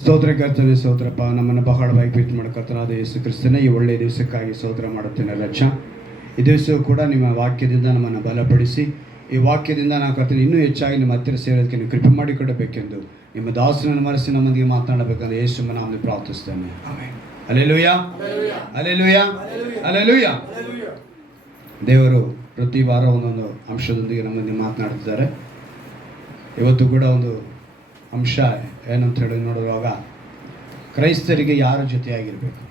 ಸ್ತೋತ್ರ ಕರ್ತನೆ, ಸ್ತೋತ್ರಪ್ಪ. ನಮ್ಮನ್ನು ಬಹಳವಾಗಿ ಪ್ರೀತಿ ಮಾಡೋ ಕರ್ತನಾದ ಯೇಸು ಕ್ರಿಸ್ತನೇ, ಈ ಒಳ್ಳೆಯ ದಿವಸಕ್ಕಾಗಿ ಸ್ತೋತ್ರ ಮಾಡುತ್ತೇನೆ ರಕ್ಷ. ಈ ದಿವಸವೂ ಕೂಡ ನಿಮ್ಮ ವಾಕ್ಯದಿಂದ ನಮ್ಮನ್ನು ಬಲಪಡಿಸಿ, ಈ ವಾಕ್ಯದಿಂದ ನಾವು ಕರ್ತನೆ ಇನ್ನೂ ಹೆಚ್ಚಾಗಿ ನಿಮ್ಮ ಹತ್ತಿರ ಸೇರೋದಕ್ಕೆ ನೀವು ಕೃಪೆ ಮಾಡಿಕೊಡಬೇಕೆಂದು ನಿಮ್ಮ ದಾಸನನ್ನು ಮರೆಸಿ ನಮ್ಮೊಂದಿಗೆ ಮಾತನಾಡಬೇಕಂದ್ರೆ ಯೇಸು ನಾಮದಲ್ಲಿ ಪ್ರಾರ್ಥಿಸ್ತೇನೆ. ಆಮೆನ್. Hallelujah, hallelujah, hallelujah. ದೇವರು ಪ್ರತಿ ವಾರ ಒಂದೊಂದು ಅಂಶದೊಂದಿಗೆ ನಮ್ಮೊಂದಿಗೆ ಮಾತನಾಡ್ತಿದ್ದಾರೆ. ಇವತ್ತು ಕೂಡ ಒಂದು ಅಂಶ ಏನಂತ ಹೇಳಿ ನೋಡುವಾಗ, ಕ್ರೈಸ್ತರಿಗೆ ಯಾರ ಜೊತೆಯಾಗಿರಬೇಕು?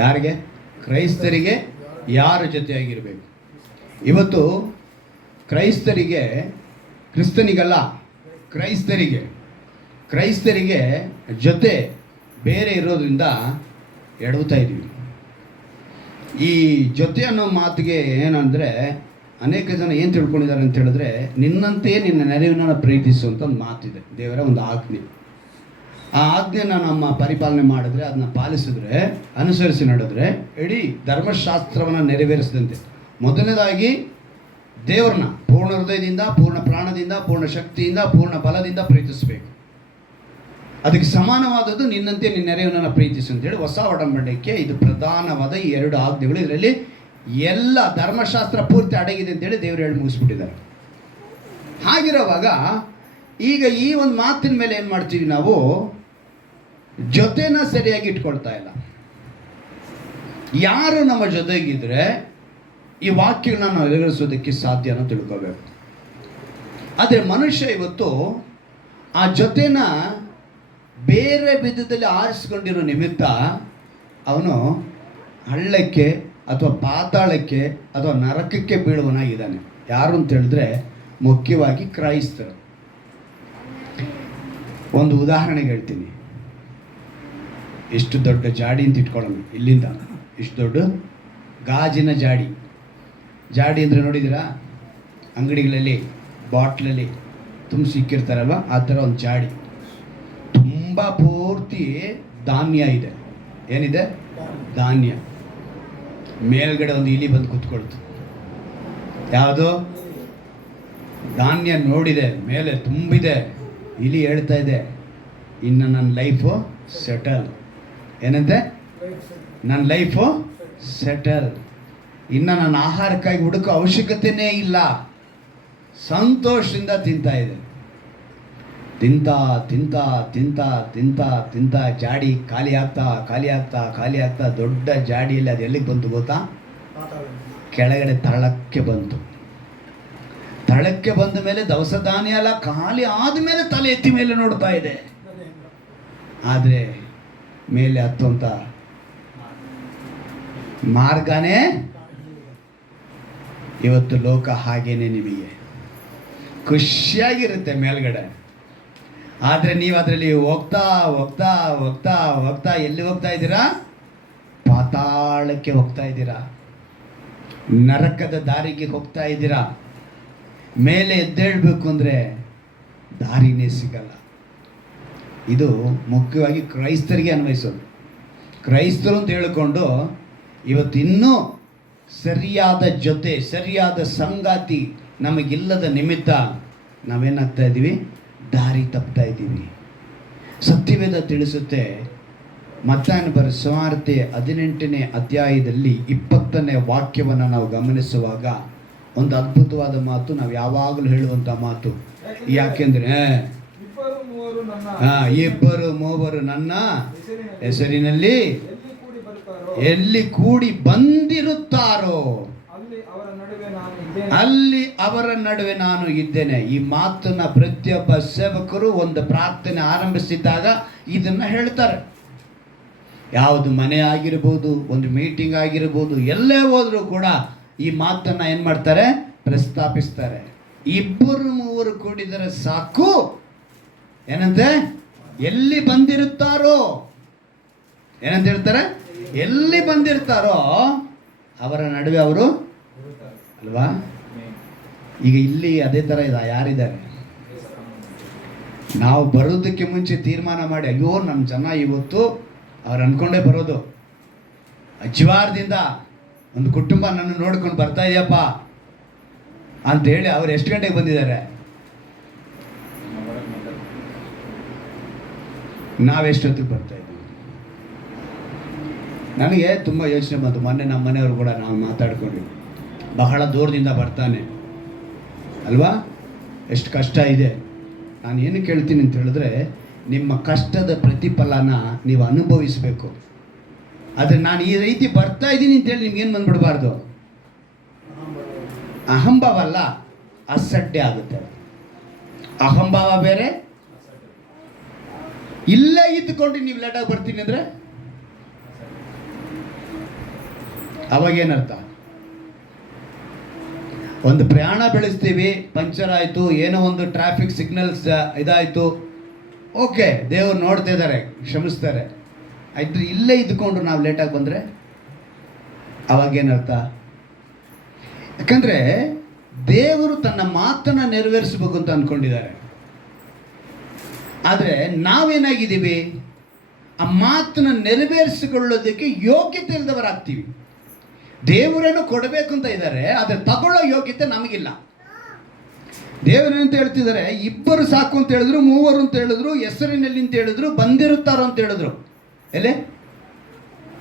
ಯಾರಿಗೆ? ಕ್ರೈಸ್ತರಿಗೆ ಯಾರ ಜೊತೆಯಾಗಿರಬೇಕು? ಇವತ್ತು ಕ್ರೈಸ್ತರಿಗೆ, ಕ್ರಿಸ್ತನಿಗಲ್ಲ, ಕ್ರೈಸ್ತರಿಗೆ ಜೊತೆ ಬೇರೆ ಇರೋದ್ರಿಂದ ಎಡವುತ್ತಾ ಇದ್ದೀವಿ. ಈ ಜೊತೆ ಅನ್ನೋ ಮಾತಿಗೆ ಏನಂದರೆ, ಅನೇಕ ಜನ ಏನು ತಿಳ್ಕೊಂಡಿದ್ದಾರೆ ಅಂತ ಹೇಳಿದ್ರೆ, ನಿನ್ನಂತೆಯೇ ನಿನ್ನ ನೆರವಿನ ಪ್ರೀತಿಸುವಂಥ ಒಂದು ಮಾತಿದೆ, ದೇವರ ಒಂದು ಆಜ್ಞೆ. ಆ ಆಜ್ಞೆನ ನಮ್ಮ ಪರಿಪಾಲನೆ ಮಾಡಿದ್ರೆ, ಅದನ್ನ ಪಾಲಿಸಿದ್ರೆ, ಅನುಸರಿಸಿ ನಡೆದ್ರೆ ಇಡೀ ಧರ್ಮಶಾಸ್ತ್ರವನ್ನು ನೆರವೇರಿಸಿದಂತೆ. ಮೊದಲನೇದಾಗಿ ದೇವರನ್ನ ಪೂರ್ಣ ಹೃದಯದಿಂದ, ಪೂರ್ಣ ಪ್ರಾಣದಿಂದ, ಪೂರ್ಣ ಶಕ್ತಿಯಿಂದ, ಪೂರ್ಣ ಬಲದಿಂದ ಪ್ರೀತಿಸಬೇಕು. ಅದಕ್ಕೆ ಸಮಾನವಾದದ್ದು ನಿನ್ನಂತೆ ನಿನ್ನ ನೆರವಿನ ಪ್ರೀತಿಸು ಅಂತೇಳಿ ಹೊಸ ಒಡಂಬಡಿಕೆ ಇದು ಪ್ರಧಾನವಾದ ಈ ಎರಡು ಆಜ್ಞೆಗಳು. ಇದರಲ್ಲಿ ಎಲ್ಲ ಧರ್ಮಶಾಸ್ತ್ರ ಪೂರ್ತಿ ಅಡಗಿದೆ ಅಂತೇಳಿ ದೇವರು ಹೇಳಿ ಮುಗಿಸ್ಬಿಟ್ಟಿದ್ದಾರೆ. ಹಾಗಿರುವಾಗ ಈಗ ಈ ಒಂದು ಮಾತಿನ ಮೇಲೆ ಏನು ಮಾಡ್ತೀವಿ ನಾವು? ಜೊತೆನ ಸರಿಯಾಗಿ ಇಟ್ಕೊಳ್ತಾ ಇಲ್ಲ. ಯಾರು ನಮ್ಮ ಜೊತೆಗಿದ್ರೆ ಈ ವಾಕ್ಯಗಳನ್ನ ನಾವು ನೆರವೇರಿಸೋದಕ್ಕೆ ಸಾಧ್ಯ ಅನ್ನೋ ತಿಳ್ಕೋಬೇಕು. ಆದರೆ ಮನುಷ್ಯ ಇವತ್ತು ಆ ಜೊತೆನ ಬೇರೆ ವಿಧದಲ್ಲಿ ಆರಿಸಿಕೊಂಡಿರೋ ನಿಮಿತ್ತ ಅವನು ಹಳ್ಳಕ್ಕೆ ಅಥವಾ ಪಾತಾಳಕ್ಕೆ ಅಥವಾ ನರಕಕ್ಕೆ ಬೀಳುವನಾಗಿದ್ದಾನೆ. ಯಾರು ಅಂತ ಹೇಳಿದ್ರೆ ಮುಖ್ಯವಾಗಿ ಕ್ರೈಸ್ತರು. ಒಂದು ಉದಾಹರಣೆಗೆ ಹೇಳ್ತೀನಿ. ಇಷ್ಟು ದೊಡ್ಡ ಜಾಡಿ ಅಂತ ಇಟ್ಕೊಳ್ಳೋಣ, ಇಲ್ಲಿಂದ ಇಷ್ಟು ದೊಡ್ಡ ಗಾಜಿನ ಜಾಡಿ ಅಂದರೆ ನೋಡಿದ್ದೀರಾ? ಅಂಗಡಿಗಳಲ್ಲಿ ಬಾಟ್ಲಲ್ಲಿ ತುಂಬ ಸಿಕ್ಕಿರ್ತಾರಲ್ವ, ಆ ಥರ ಒಂದು ಜಾಡಿ. ತುಂಬ ಪೂರ್ತಿ ಧಾನ್ಯ ಇದೆ. ಏನಿದೆ? ಧಾನ್ಯ. ಮೇಲ್ಗಡೆ ಒಂದು ಇಲಿ ಬಂದು ಕೂತ್ಕೊಳ್ತು. ಯಾವುದು? ಧಾನ್ಯ ನೋಡಿದೆ, ಮೇಲೆ ತುಂಬಿದೆ. ಇಲಿ ಹೇಳ್ತಾ ಇದೆ, ಇನ್ನು ನನ್ನ ಲೈಫು ಸೆಟಲ್. ಏನಂತೆ? ನನ್ನ ಲೈಫು ಸೆಟಲ್. ಇನ್ನು ನನ್ನ ಆಹಾರಕ್ಕಾಗಿ ಹುಡುಕೋ ಅವಶ್ಯಕತೆಯೇ ಇಲ್ಲ. ಸಂತೋಷದಿಂದ ತಿಂತಾ ಇದೆ. ತಿಂತಾ ಜಾಡಿ ಖಾಲಿ ಆಗ್ತಾ ದೊಡ್ಡ ಜಾಡಿಯಲ್ಲಿ ಅದು ಎಲ್ಲಿಗೆ ಬಂತು ಗೊತ್ತಾ? ಕೆಳಗಡೆ ತಳಕ್ಕೆ ಬಂತು. ತಳಕ್ಕೆ ಬಂದ ಮೇಲೆ ದವಸ ಧಾನ್ಯ ಎಲ್ಲ ಖಾಲಿ ಆದಮೇಲೆ ತಲೆ ಎತ್ತಿ ಮೇಲೆ ನೋಡ್ತಾ ಇದೆ. ಆದರೆ ಮೇಲೆ ಹತ್ತುವಂತ ಮಾರ್ಗನೇ ಇವತ್ತು ಲೋಕ ಹಾಗೇನೆ. ನಿಮಗೆ ಖುಷಿಯಾಗಿರುತ್ತೆ ಮೇಲ್ಗಡೆ, ಆದರೆ ನೀವು ಅದರಲ್ಲಿ ಹೋಗ್ತಾ ಎಲ್ಲಿ ಹೋಗ್ತಾ ಇದ್ದೀರಾ? ಪಾತಾಳಕ್ಕೆ ಹೋಗ್ತಾ ಇದ್ದೀರಾ, ನರಕದ ದಾರಿಗೆ ಹೋಗ್ತಾ ಇದ್ದೀರಾ. ಮೇಲೆ ಎದ್ದೇಳಬೇಕು ಅಂದರೆ ದಾರಿನೇ ಸಿಗಲ್ಲ. ಇದು ಮುಖ್ಯವಾಗಿ ಕ್ರೈಸ್ತರಿಗೆ ಅನ್ವಯಿಸೋದು. ಕ್ರೈಸ್ತರು ಅಂತ ಹೇಳಿಕೊಂಡು ಇವತ್ತು ಇನ್ನೂ ಸರಿಯಾದ ಜೊತೆ, ಸರಿಯಾದ ಸಂಗಾತಿ ನಮಗಿಲ್ಲದ ನಿಮಿತ್ತ ನಾವೇನಾಗ್ತಾ ಇದ್ದೀವಿ? ದಾರಿ ತಪ್ತಾ ಇದ್ದೀವಿ. ಸತ್ಯವೇದ ತಿಳಿಸುತ್ತೆ. ಮತ್ತಾಯನ ಬರೆದ ಸುವಾರ್ತೆ 18ನೇ ಅಧ್ಯಾಯದಲ್ಲಿ 20ನೇ ವಾಕ್ಯವನ್ನು ನಾವು ಗಮನಿಸುವಾಗ ಒಂದು ಅದ್ಭುತವಾದ ಮಾತು, ನಾವು ಯಾವಾಗಲೂ ಹೇಳುವಂಥ ಮಾತು. ಯಾಕೆಂದರೆ ಇಬ್ಬರು ಮೂವರು ನನ್ನ ಹೆಸರಿನಲ್ಲಿ ಎಲ್ಲಿ ಕೂಡಿ ಬಂದಿರುತ್ತಾರೋ ಅಲ್ಲಿ ಅವರ ನಡುವೆ ನಾನು ಇದ್ದೇನೆ. ಈ ಮಾತನ್ನ ಪ್ರತಿಯೊಬ್ಬ ಸೇವಕರು ಒಂದು ಪ್ರಾರ್ಥನೆ ಆರಂಭಿಸಿದಾಗ ಇದನ್ನ ಹೇಳ್ತಾರೆ. ಯಾವುದು ಮನೆ ಆಗಿರ್ಬೋದು, ಒಂದು ಮೀಟಿಂಗ್ ಆಗಿರ್ಬೋದು, ಎಲ್ಲೇ ಹೋದ್ರೂ ಕೂಡ ಈ ಮಾತನ್ನ ಏನ್ ಮಾಡ್ತಾರೆ? ಪ್ರಸ್ತಾಪಿಸ್ತಾರೆ. ಇಬ್ಬರು ಮೂವರು ಕೂಡಿದರೆ ಸಾಕು. ಏನಂತೆ? ಎಲ್ಲಿ ಬಂದಿರುತ್ತಾರೋ. ಏನಂತ ಹೇಳ್ತಾರೆ? ಎಲ್ಲಿ ಬಂದಿರ್ತಾರೋ ಅವರ ನಡುವೆ ಅವರು ಅಲ್ವಾ? ಈಗ ಇಲ್ಲಿ ಅದೇ ಥರ ಇದೆ. ಯಾರಿದ್ದಾರೆ? ನಾವು ಬರೋದಕ್ಕೆ ಮುಂಚೆ ತೀರ್ಮಾನ ಮಾಡಿ, ಅಯ್ಯೋ ನಮ್ಮ ಜನ ಇವತ್ತು ಅವ್ರು ಅಂದ್ಕೊಂಡೇ ಬರೋದು. ಅಜ್ವಾರದಿಂದ ಒಂದು ಕುಟುಂಬ ನನ್ನ ನೋಡ್ಕೊಂಡು ಬರ್ತಾ ಇದೆಯಪ್ಪ ಅಂತೇಳಿ ಅವ್ರು ಎಷ್ಟು ಗಂಟೆಗೆ ಬಂದಿದ್ದಾರೆ? ನಾವೆಷ್ಟೊತ್ತಿಗೆ ಬರ್ತಾ ಇದ್ದೀವಿ? ನನಗೆ ತುಂಬ ಯೋಚನೆ ಬಂತು. ಮೊನ್ನೆ ನಮ್ಮ ಮನೆಯವರು ಕೂಡ ನಾವು ಮಾತಾಡ್ಕೊಂಡ್ವಿ. ಬಹಳ ದೂರದಿಂದ ಬರ್ತಾನೆ ಅಲ್ವಾ, ಎಷ್ಟು ಕಷ್ಟ ಇದೆ. ನಾನು ಏನು ಕೇಳ್ತೀನಿ ಅಂತ ಹೇಳಿದ್ರೆ, ನಿಮ್ಮ ಕಷ್ಟದ ಪ್ರತಿಫಲನ ನೀವು ಅನುಭವಿಸಬೇಕು. ಆದರೆ ನಾನು ಈ ರೀತಿ ಬರ್ತಾ ಇದ್ದೀನಿ ಅಂತೇಳಿ ನಿಮ್ಗೇನು ಬಂದ್ಬಿಡಬಾರ್ದು. ಅಹಂಭಾವ ಅಲ್ಲ, ಅಸಡ್ಡೆ ಆಗುತ್ತೆ. ಅಹಂಭಾವ ಬೇರೆ, ಇಲ್ಲೇ ಇದ್ದುಕೊಂಡು ನೀವು ಲೇಟಾಗಿ ಬರ್ತೀನಿ ಅಂದರೆ ಅವಾಗೇನರ್ಥ? ಒಂದು ಪ್ರಯಾಣ ಬೆಳೆಸ್ತೀವಿ, ಪಂಚರ್ ಆಯಿತು, ಏನೋ ಒಂದು ಟ್ರಾಫಿಕ್ ಸಿಗ್ನಲ್ಸ್ ಇದಾಯಿತು, ಓಕೆ, ದೇವರು ನೋಡ್ತಾ ಇದ್ದಾರೆ, ಕ್ಷಮಿಸ್ತಾರೆ. ಆಯ್ತು, ಇಲ್ಲೇ ಇದ್ದುಕೊಂಡು ನಾವು ಲೇಟಾಗಿ ಬಂದರೆ ಅವಾಗೇನರ್ಥ? ಯಾಕಂದರೆ ದೇವರು ತನ್ನ ಮಾತನ್ನು ನೆರವೇರಿಸಬೇಕು ಅಂತ ಅಂದ್ಕೊಂಡಿದ್ದಾರೆ. ಆದರೆ ನಾವೇನಾಗಿದ್ದೀವಿ? ಆ ಮಾತನ್ನು ನೆರವೇರಿಸಿಕೊಳ್ಳೋದಕ್ಕೆ ಯೋಗ್ಯತೆ ಇಲ್ಲದವರಾಗ್ತೀವಿ. ದೇವರೇನು ಕೊಡಬೇಕು ಅಂತ ಇದ್ದಾರೆ, ಆದರೆ ತಗೊಳ್ಳೋ ಯೋಗ್ಯತೆ ನಮಗಿಲ್ಲ. ದೇವರೇನಂತ ಹೇಳ್ತಿದ್ದಾರೆ, ಇಬ್ಬರು ಸಾಕು ಅಂತ ಹೇಳಿದ್ರು, ಮೂವರು ಅಂತ ಹೇಳಿದ್ರು, ಹೆಸರಿನಲ್ಲಿ ಅಂತ ಹೇಳಿದ್ರು, ಬಂದಿರುತ್ತಾರೋ ಅಂತ ಹೇಳಿದ್ರು. ಎಲ್ಲೇ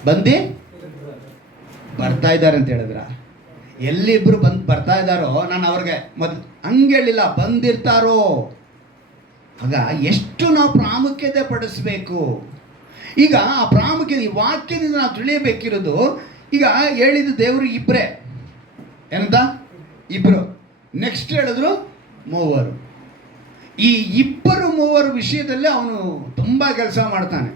ಬಂದು ಬರ್ತಾ ಇದ್ದಾರೆ ಅಂತ ಹೇಳಿದ್ರ? ಎಲ್ಲಿಬ್ಬರು ಬರ್ತಾ ಇದ್ದಾರೋ, ನಾನು ಅವ್ರಿಗೆ ಹಂಗೆ ಹೇಳಿಲ್ಲ, ಬಂದಿರ್ತಾರೋ. ಆಗ ಎಷ್ಟು ನಾವು ಪ್ರಾಮುಖ್ಯತೆ ಪಡಿಸ್ಬೇಕು. ಈಗ ಆ ಪ್ರಾಮುಖ್ಯತೆ ಈ ವಾಕ್ಯದಿಂದ ನಾವು ತಿಳಿಯಬೇಕಿರೋದು. ಈಗ ಹೇಳಿದ ದೇವರು ಇಬ್ಬರೇ, ಏನಂತ? ಇಬ್ಬರು. ನೆಕ್ಸ್ಟ್ ಹೇಳಿದ್ರು ಮೂವರು. ಈ ಇಬ್ಬರು ಮೂವರು ವಿಷಯದಲ್ಲಿ ಅವನು ತುಂಬ ಕೆಲಸ ಮಾಡ್ತಾನೆ.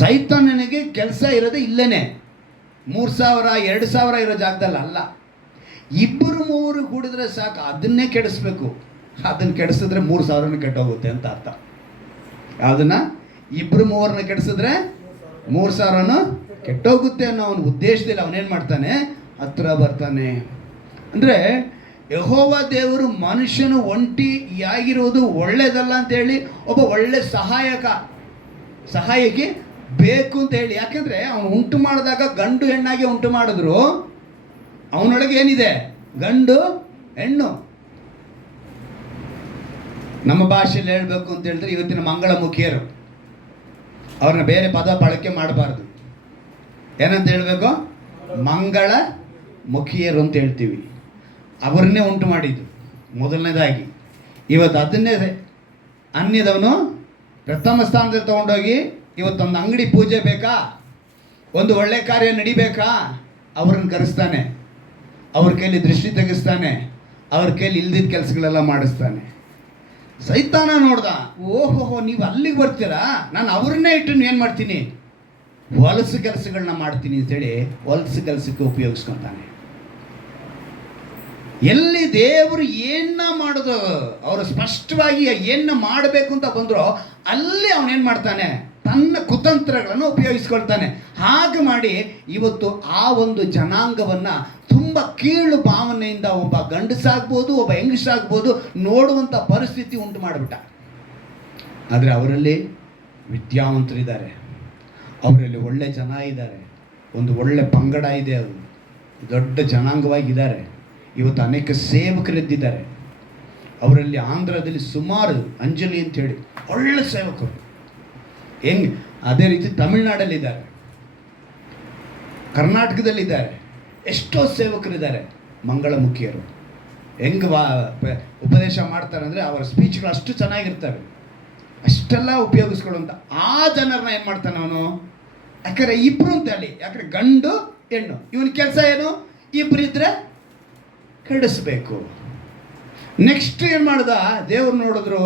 ಸೈತಾನನಿಗೆ ಕೆಲಸ ಇರೋದು ಇಲ್ಲೇನೆ, 3000 2000 ಇರೋ ಜಾಗದಲ್ಲಿ ಅಲ್ಲ. ಇಬ್ಬರು ಮೂವರು ಕೂಡಿದ್ರೆ ಸಾಕು, ಅದನ್ನೇ ಕೆಡಿಸ್ಬೇಕು. ಅದನ್ನು ಕೆಡಿಸಿದ್ರೆ 3000 ಕೆಟ್ಟೋಗುತ್ತೆ ಅಂತ ಅರ್ಥ. ಯಾವುದನ್ನ? ಇಬ್ಬರು ಮೂವರನ್ನ ಕೆಡಿಸಿದ್ರೆ 3000 ಕೆಟ್ಟೋಗುತ್ತೆ ಅನ್ನೋ ಅವನ ಉದ್ದೇಶದಲ್ಲಿ ಅವನೇನು ಮಾಡ್ತಾನೆ? ಹತ್ರ ಬರ್ತಾನೆ. ಅಂದರೆ ಯೆಹೋವ ದೇವರು ಮನುಷ್ಯನು ಒಂಟಿಯಾಗಿರುವುದು ಒಳ್ಳೆಯದಲ್ಲ ಅಂತೇಳಿ ಒಬ್ಬ ಒಳ್ಳೆ ಸಹಾಯಕಿ ಬೇಕು ಅಂತ ಹೇಳಿ. ಯಾಕೆಂದರೆ ಅವನು ಉಂಟು ಮಾಡಿದಾಗ ಗಂಡು ಹೆಣ್ಣಾಗಿ ಉಂಟು ಮಾಡಿದ್ರು, ಅವನೊಳಗೆ ಏನಿದೆ? ಗಂಡು ಹೆಣ್ಣು. ನಮ್ಮ ಭಾಷೆಯಲ್ಲಿ ಹೇಳಬೇಕು ಅಂತ ಹೇಳಿದ್ರೆ, ಇವತ್ತಿನ ಮಂಗಳಮುಖಿಯರು, ಅವ್ರನ್ನ ಬೇರೆ ಪದ ಬಳಕೆ ಮಾಡಬಾರ್ದು. ಏನಂತ ಹೇಳಬೇಕು? ಮಂಗಳ ಮುಖಿಯರು ಅಂತ ಹೇಳ್ತೀವಿ. ಅವರನ್ನೇ ಉಂಟು ಮಾಡಿದ್ದು ಮೊದಲನೇದಾಗಿ. ಇವತ್ತು ಅದನ್ನೇ ಅನ್ಯದವನು ಪ್ರಥಮ ಸ್ಥಾನದಲ್ಲಿ ತೊಗೊಂಡೋಗಿ, ಇವತ್ತೊಂದು ಅಂಗಡಿ ಪೂಜೆ ಬೇಕಾ, ಒಂದು ಒಳ್ಳೆ ಕಾರ್ಯ ನಡಿಬೇಕಾ, ಅವ್ರನ್ನ ಕರೆಸ್ತಾನೆ, ಅವ್ರ ಕೈಲಿ ದೃಷ್ಟಿ ತೆಗೆಸ್ತಾನೆ, ಅವ್ರ ಕೈಲಿ ಇಲ್ದಿದ್ದ ಕೆಲಸಗಳೆಲ್ಲ ಮಾಡಿಸ್ತಾನೆ. ಸೈತಾನ ನೋಡ್ದ, ಓಹೋಹೋ, ನೀವು ಅಲ್ಲಿಗೆ ಬರ್ತೀರಾ, ನಾನು ಅವ್ರನ್ನೇ ಇಟ್ಟು ಏನು ಮಾಡ್ತೀನಿ? ಹೊಲಸು ಕೆಲಸಗಳನ್ನ ಮಾಡ್ತೀನಿ ಅಂತೇಳಿ ಹೊಲಸು ಕೆಲಸಕ್ಕೆ ಉಪಯೋಗಿಸ್ಕೊತಾನೆ. ಎಲ್ಲಿ ದೇವರು ಏನ ಮಾಡೋದು, ಅವರು ಸ್ಪಷ್ಟವಾಗಿ ಏನ ಮಾಡಬೇಕು ಅಂತ ಬಂದರೋ ಅಲ್ಲಿ ಅವನೇನು ಮಾಡ್ತಾನೆ? ತನ್ನ ಕುತಂತ್ರಗಳನ್ನು ಉಪಯೋಗಿಸ್ಕೊಳ್ತಾನೆ. ಹಾಗೆ ಮಾಡಿ ಇವತ್ತು ಆ ಒಂದು ಜನಾಂಗವನ್ನು ತುಂಬ ಕೀಳು ಭಾವನೆಯಿಂದ ಒಬ್ಬ ಗಂಡಸಾಗ್ಬೋದು, ಒಬ್ಬ ಹೆಂಗಸಾಗ್ಬೋದು ನೋಡುವಂಥ ಪರಿಸ್ಥಿತಿ ಉಂಟು ಮಾಡಿಬಿಟ್ಟ. ಆದರೆ ಅವರಲ್ಲಿ ವಿದ್ಯಾವಂತರಿದ್ದಾರೆ, ಅವರಲ್ಲಿ ಒಳ್ಳೆ ಜನ ಇದ್ದಾರೆ, ಒಂದು ಒಳ್ಳೆ ಪಂಗಡ ಇದೆ, ಅವರು ದೊಡ್ಡ ಜನಾಂಗವಾಗಿದ್ದಾರೆ. ಇವತ್ತು ಅನೇಕ ಸೇವಕರಿದ್ದಿದ್ದಾರೆ. ಅವರಲ್ಲಿ ಆಂಧ್ರದಲ್ಲಿ ಸುಮಾರು ಅಂಜಲಿ ಅಂತೇಳಿ ಒಳ್ಳೆ ಸೇವಕರು. ಹೆಂಗೆ? ಅದೇ ರೀತಿ ತಮಿಳುನಾಡಲ್ಲಿದ್ದಾರೆ, ಕರ್ನಾಟಕದಲ್ಲಿದ್ದಾರೆ, ಎಷ್ಟೋ ಸೇವಕರಿದ್ದಾರೆ ಮಂಗಳಮುಖಿಯರು. ಹೆಂಗೆ ಉಪದೇಶ ಮಾಡ್ತಾರೆ ಅಂದರೆ ಅವರ ಸ್ಪೀಚ್ಗಳು ಅಷ್ಟು ಚೆನ್ನಾಗಿರ್ತವೆ. ಅಷ್ಟೆಲ್ಲ ಉಪಯೋಗಿಸ್ಕೊಳ್ಳುವಂಥ ಆ ಜನರನ್ನ ಏನು ಮಾಡ್ತಾನೆ ಅವನು? ಯಾಕಂದರೆ ಇಬ್ಬರು ಅಂತ ಹೇಳಿ, ಯಾಕಂದರೆ ಗಂಡು ಹೆಣ್ಣು, ಇವನ ಕೆಲಸ ಏನು? ಇಬ್ಬರಿದ್ರೆ ಕೆಡಿಸ್ಬೇಕು. ನೆಕ್ಸ್ಟ್ ಏನು ಮಾಡ್ದ? ದೇವ್ರು ನೋಡಿದ್ರು,